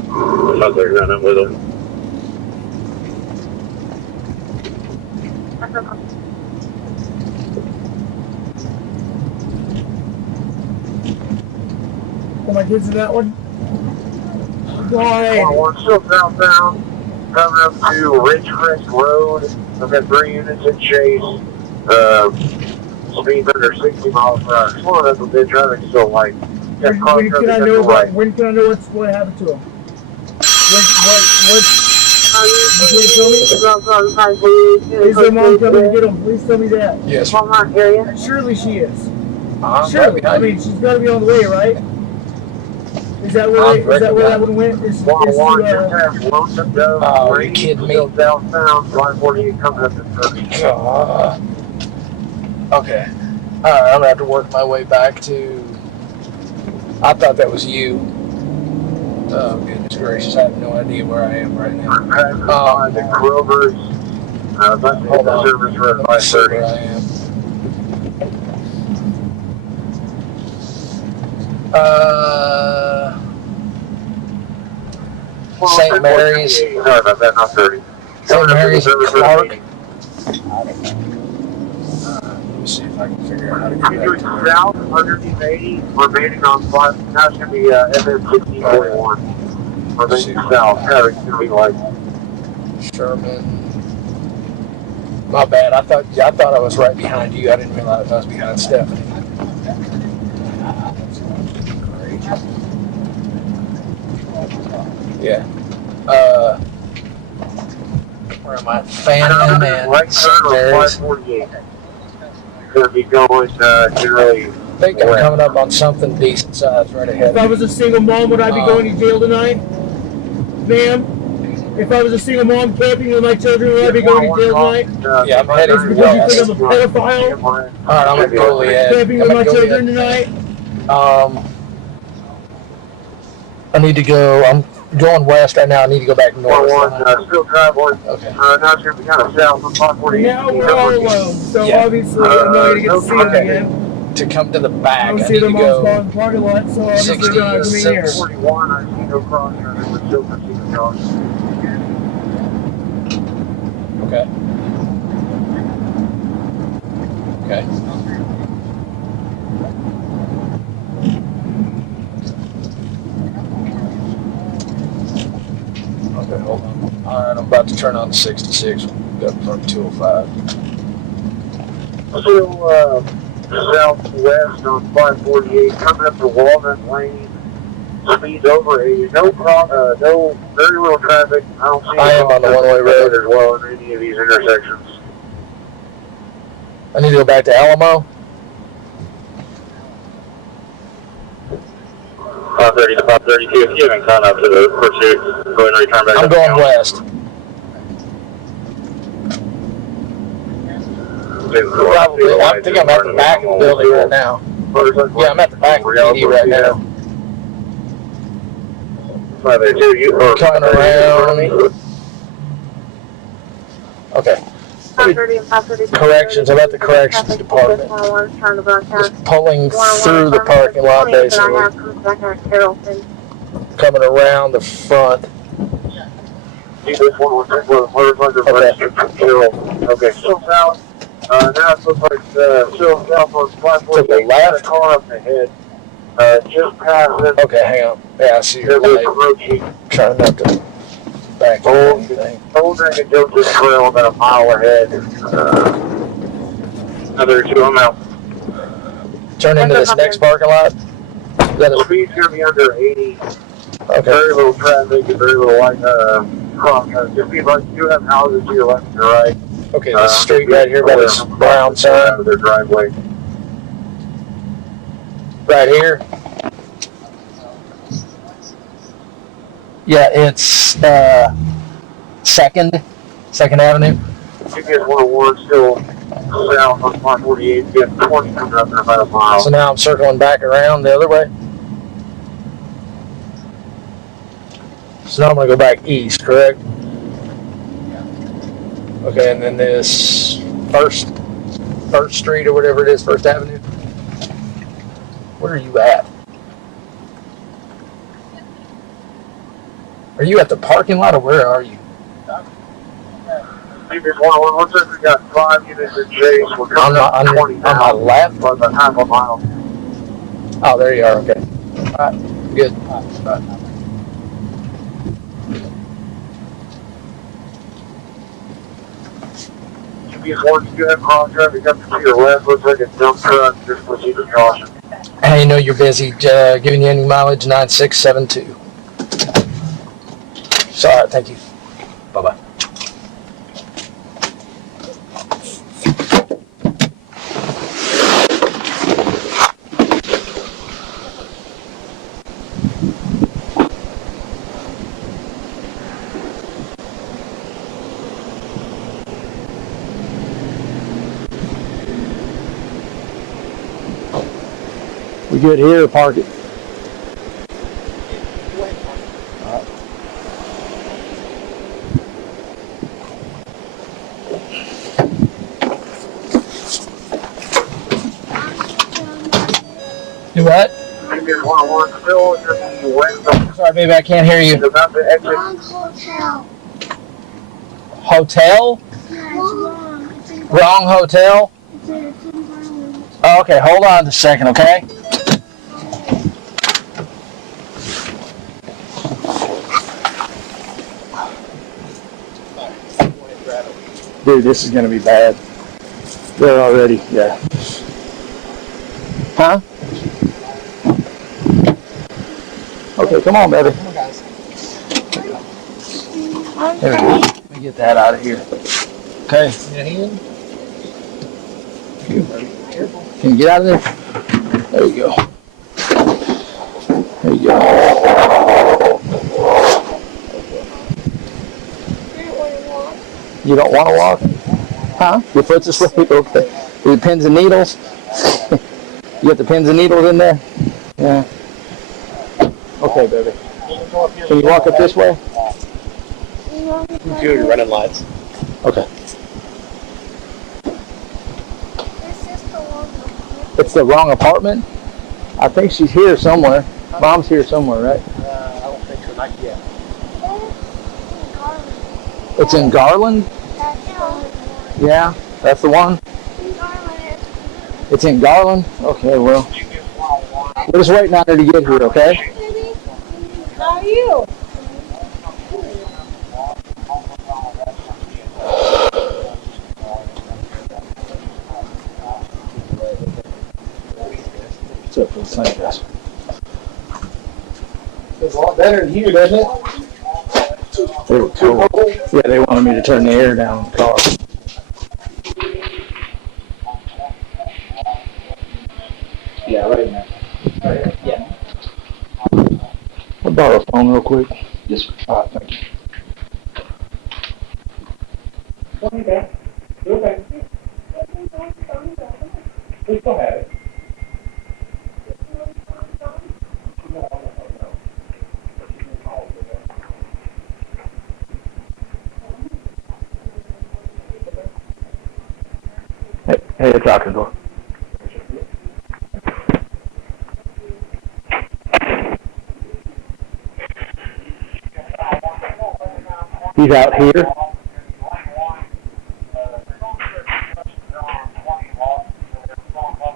Thought they were running with them. Are my kids in that one? God. We're still southbound, coming up to Ridgecrest Road. I've got 3 units in chase. Speed under 60 miles per hour. Slowing up a bit, traffic still light. When can I know what happened to him? You can't tell me? Is their mom coming to get him? Please tell me that. Yes. Walmart area. Surely she is. Surely. I mean, she's got to be on the way, right? Is that where that one went? Oh, you kidding me? Southbound, 548 coming up to 30. Okay. Alright, I'm gonna have to work my way back to. I thought that was you. Oh, goodness gracious. I have no idea where I am right now. The Grover's, hold on. service for Let me see 5:30. where I am. St. Mary's. Sorry about that, not 30. St. Mary's Clark. Let me see if I can figure out how to get back to there. South, 180, remaining on 5. Now it's going to be FM 1641. Remaining south. Traffic's going to be like Sherman. My bad. I thought I was right behind you. I didn't realize I was behind Stephanie. Yeah. Where am I? Phantom and St. Mary's. going to be going generally. I think I'm coming up on something decent size right ahead. If I was a single mom, would I be going to jail tonight? Ma'am? If I was a single mom camping with my children, would I be going to jail tonight? Yeah, I'm heading Because you think I'm a pedophile? Alright, I'm at Goliad. Camping with my children tonight? I need to go. I'm going west right now. I need to go back north. Still traveling. Okay. Now it's going to be kind of south on 548. Now we're all alone, so obviously I'm not going to get to see them again. To come to the back, I I see need their to mom's go car in the parking lot, so obviously they're not going to be here. 41, I see no cross here. We're still proceeding, Josh. Okay. Okay. Okay, hold on. Alright, I'm about to turn on 66. Got from 205. Still southwest on 548, coming up to Walnut Lane. Speeds over 80. No very little traffic. I don't see. I am on the one-way road as well in any of these intersections. I need to go back to Alamo. 530 to 532. If you haven't caught up to the pursuit, go ahead and return back. I'm going west. Probably. I think I'm at the back of the building right now. Yeah, I'm at the back of the PD right now. 582, you are coming around. Okay. 530 and 532. Corrections. I'm at the corrections department. Just pulling through the parking lot, basically. Coming around the front. See this one was okay, still south. Now it looks like still south on 548. To the left? Car up ahead. Just past this. Okay, hang on. Yeah, I see your light. Trying not to back into anything. Old Dragon Joseph Trail about a mile ahead. Another 2 I'm out. Turn into this next parking lot. Speed's going to be under 80. Okay. Very little traffic and very little light cross. Just be like you have houses to your left and your right. Okay, this street right here by this brown sign. Their driveway. Right here. Yeah, it's Second Avenue. You get 101 still south on 548. You get 20 coming up in about a mile. So now I'm circling back around the other way. So now I'm going to go back east, correct? Okay, and then this First Street or whatever it is, First Avenue. Where are you at? Are you at the parking lot or where are you? Previous 101, looks like we got 5 units in chase. We're coming up to 20 now. On my left? About half a mile. Oh, there you are, okay. Alright, good. All right. Once you have cross traffic up to your left, looks like a dump truck. Just proceed with caution. Hey, you know you're busy. Giving you any mileage, 9672. So, all right, thank you. Bye-bye. We good here or park it? Do what? Sorry, baby, I can't hear you. Wrong hotel. Hotel? Yeah, it's wrong. It's in Wrong hotel? It's in Garland. Oh, okay, hold on a second, okay? Dude, this is going to be bad. They're already, yeah. Huh? Okay, come on, baby. Come on, guys. There we go. Let me get that out of here. Okay. Need a hand? Careful. Can you get out of there? There you go. There you go. You don't want to walk? Huh? Your foot's asleep? Okay. With pins and needles? You got the pins and needles in there? Yeah. Okay, baby. Can you walk up this way? Do your running lights. Okay. It's the wrong apartment? I think she's here somewhere. Mom's here somewhere, right? I don't think so, not yet. It's in Garland? Yeah, that's the one? It's in Garland? Okay, well. We're just waiting on her to get here, okay? How are you? What's up for the sun, guys? It's a lot better in here, doesn't it? They were cold. Yeah, they wanted me to turn the air down in the car. Yeah, right now. Right. Yeah. I'll borrow a phone real quick. Yes, sir. All right, thank you. Okay. Okay. We still have it. Hey, it's out the door. He's out here.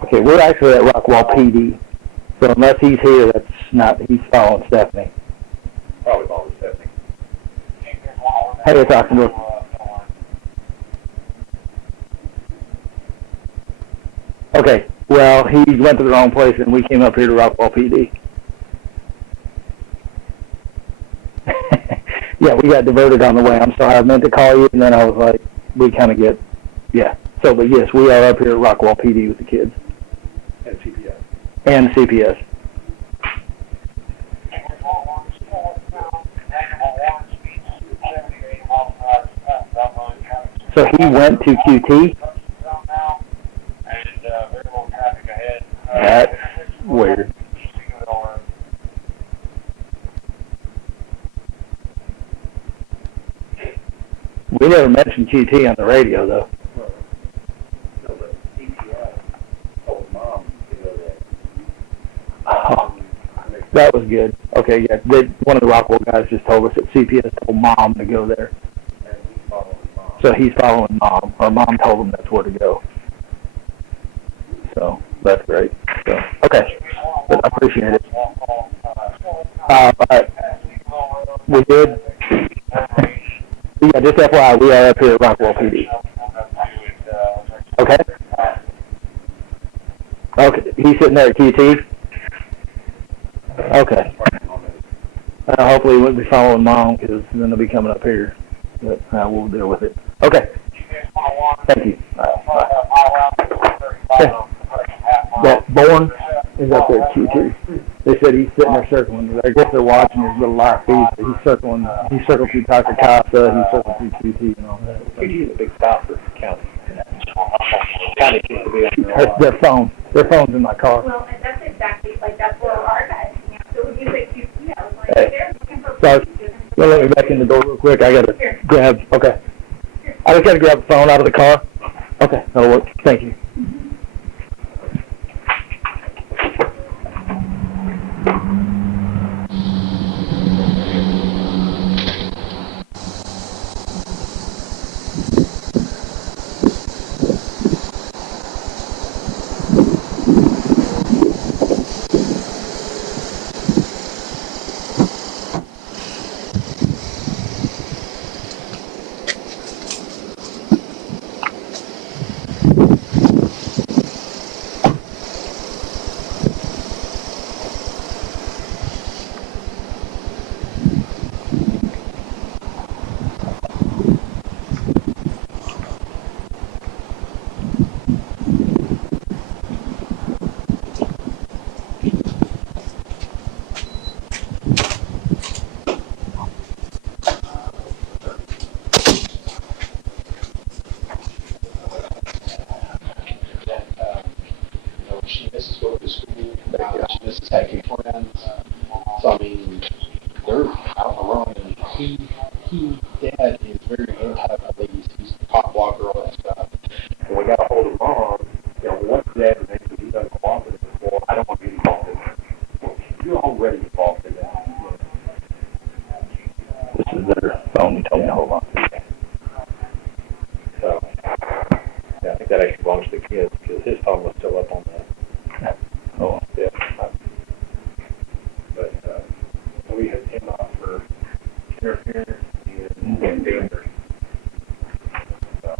Okay, we're actually at Rockwall PD. So unless he's here, that's not, he's following Stephanie. Probably following Stephanie. Hey, it's Oxenbrook. Okay, well, he went to the wrong place and we came up here to Rockwall PD. Yeah, we got diverted on the way. I'm sorry, I meant to call you and then I was like, we kind of get, yeah. So, but yes, we are up here at Rockwall PD with the kids. And CPS. And CPS. So he went to QT? That's weird. We never mentioned QT on the radio, though. Oh, that was good. Okay, yeah. One of the Rockwell guys just told us that CPS told Mom to go there. So he's following Mom, or Mom told him that's where to go. So that's great. So okay, but I appreciate it. All right. We good? Yeah, just FYI, we are up here at Rockwall PD. Okay. Okay, he's sitting there at QT. Okay. Hopefully he won't be following Mom, because then they'll be coming up here. But we'll deal with it. Okay. Thank you. Okay. That Bourne is up there at Q2. They said he's sitting there circling. I guess they're watching his little live feed. But he's circling. He circled through Dr. Casa. He circled through QT and all that. QT is a big stop for the county. County seems to be on Their phone's in my car. Well, and that's exactly, like, that's where our guys, you know, so when you say QT, I was like, Hey. they're looking for Sorry. Let me back in the door real quick. I gotta grab. Okay. I just gotta grab the phone out of the car. Okay, that'll work. Thank you. This is happy friends. So I mean, they're out and running. Dad is very anti-police. He's a cop blocker, all that stuff. When we got a hold of Mom, once Dad was angry, he done cooperative. Well, I don't want to be involved in that. You're already involved in that. This is their phone. You told me to hold on. So, yeah, I think that actually belongs to the kids because his phone was still up on that. Oh. Yeah. But we had him off for interference and danger. So,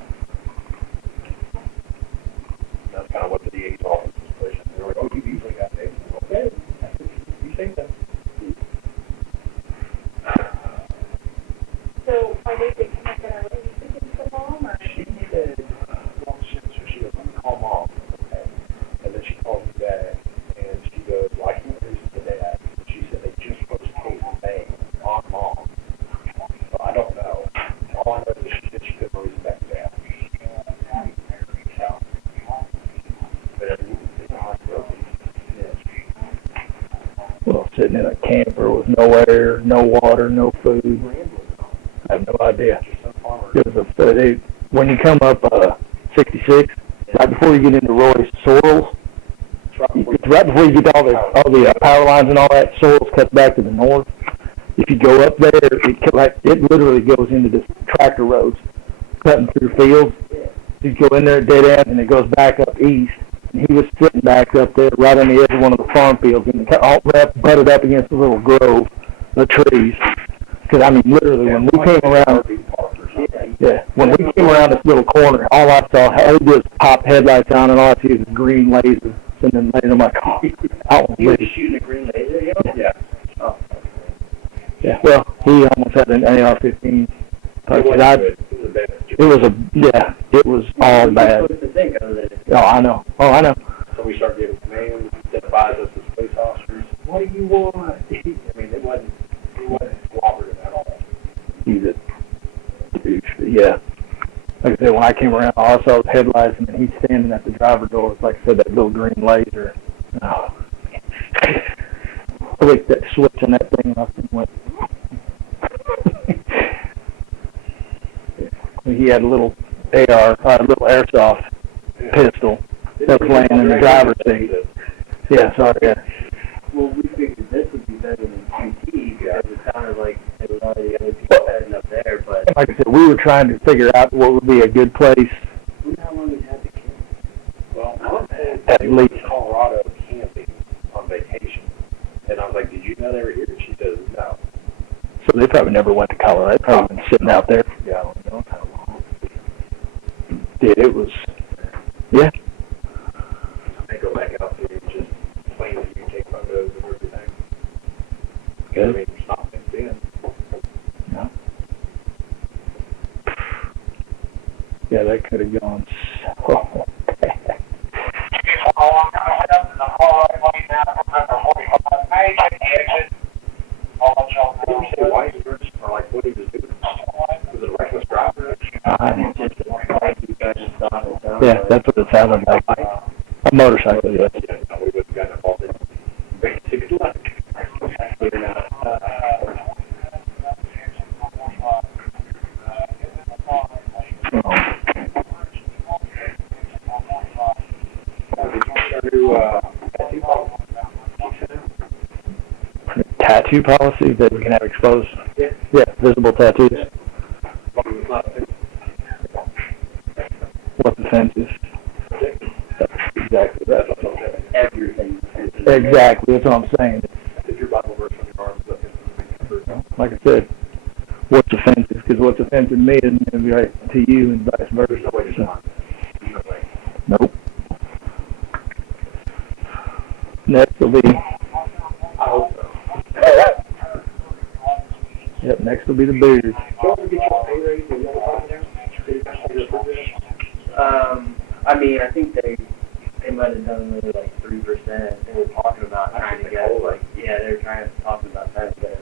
that's kind of what the DA's office was pushing. They were like, oh, you usually got danger. Okay, you say that. So are they thinking that they're really speaking to Mom, or? She said, well, she goes, let me call Mom. Okay. And then she called me back, and she goes, well, I can't reason to Dad. She said they just put a case of bang on Mom. So I don't know. All I know is she said she couldn't reason back to Dad. Well, sitting in a camper with no air, no water, no food. I have no idea. When you come up 66, right before you get into Royse, Sorrels, it's right before you get all the power lines and all that. Sorrels cuts back to the north. If you go up there, it literally goes into this tractor roads, cutting through fields. You go in there dead end, and it goes back up east. And he was sitting back up there, right on the edge of one of the farm fields, and all butted up against a little grove of trees. Because I mean, literally, when we came around, when we came around this little corner, all I saw, all he did was pop headlights on, and all I see was a green laser sending laser. I'm like, oh, I want to He was leave. shooting a green laser, Yeah. Oh. Yeah. Well, he almost had an AR-15. It was all bad. Oh, I know. So we started giving commands that advised us as police officers. What do you want? I mean, it wasn't cooperative at all. He's a douche. Yeah. Like I said, when I came around, all I saw was headlights, and then he's standing at the driver door. Like I said, that little green laser. Oh. I licked that switch on that thing off and went. He had a little little airsoft pistol that was laying in the driver's seat. Yeah, sorry. Yeah. Well, we figured this would be better than QT because it sounded like there was already other people heading up there, but... Like I said, we were trying to figure out what would be a good place. Who how long he's had the kid? Well, Mom had At least. Colorado camping on vacation. And I was like, did you know they were here? And she says, no. So they probably never went to Colorado. They've probably been sitting out there. Yeah, I don't know how long. Dude, it was, yeah. They go back out there and just explain that you can take photos of everything. Good. I mean, it's not fenced in. No. Yeah, that could have gone so bad. Did you say white or like what he was doing? Was it a reckless driver? Yeah, that's what it sounded like. A motorcycle, yes. Yeah, no, we would have gotten involved in basic luck. Tattoo policy that we can have exposed. Yeah, visible tattoos. What's offensive? Exactly. Everything. Exactly. That's what I'm saying. If your Bible verse on your arm, Like I said, what's offensive? Because what's offensive to me isn't going to be right to you, and vice versa. there's no way to not. No way. Nope. Next will be. I hope so. Yep. Next will be the beard. Don't forget your pay raise and the other there. I mean, I think they might have done maybe like 3%. They were talking about trying to get they were trying to talk about trying to get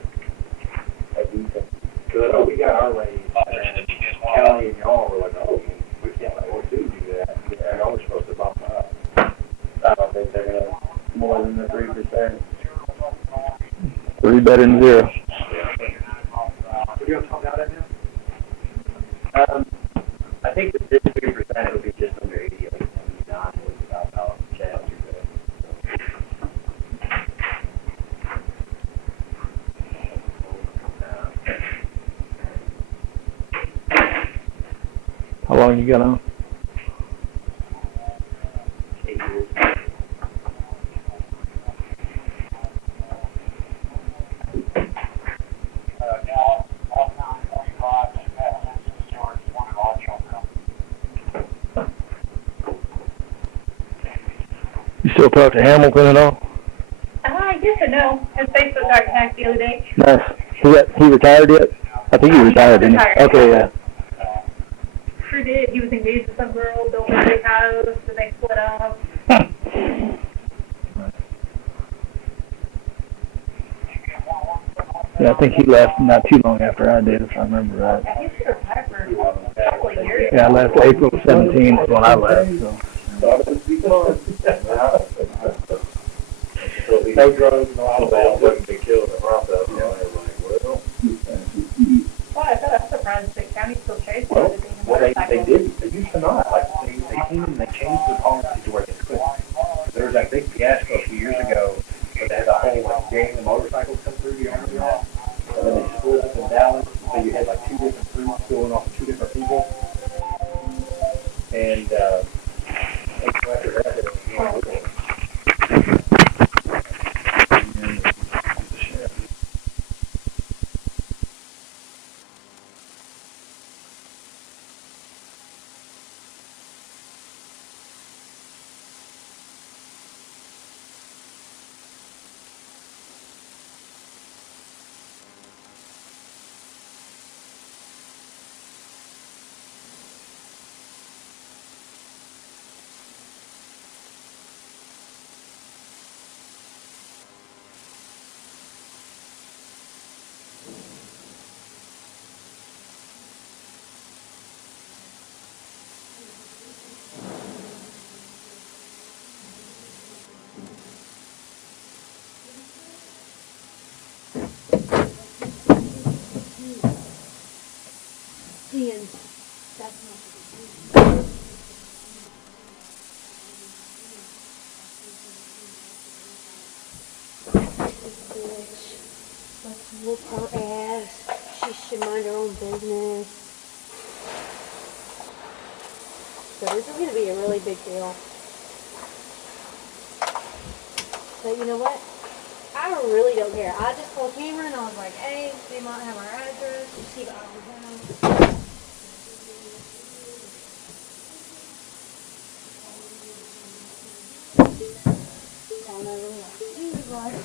a decent. Because I know we got our raise, and Kelly and y'all were like, oh, we can't let do that. And y'all were supposed to bump up. I don't think they're gonna more than the 3%. 3 better than 0. What are you talking about right now? I think that this 3% would be just under 80, like 79 was about how Chad would go. How long you got on? 8 years. You still talk to Hamilton at all? Yes and no. His Facebook got hacked the other day. Nice. He retired yet? I think he retired, didn't he? Okay, yeah. Sure did. He was engaged with some girl, built a big house, and they split up. Yeah, I think he left not too long after I did, if I remember right. Yeah, he's been retired for a couple of years. Yeah, I left April 17th when I left, so. No drugs, no alcohol, wouldn't be killed in the process. You know, well, I thought I was surprised the county still chased everything. Well, they did. They used to not. Like, they came and they changed the policy to where they could. There was that big fiasco a few years ago where they had a whole, like, gang of motorcycles come through the army lot. And then they split up in Dallas. So you had, like, 2 different groups going off of 2 different people. And, after that, it was more liberal. Let's whoop her ass. She should mind her own business. So this is going to be a really big deal. But you know what? I really don't care. I just called Cameron and I was like, hey, they might have our address. You see our house. Oh, no, he was like,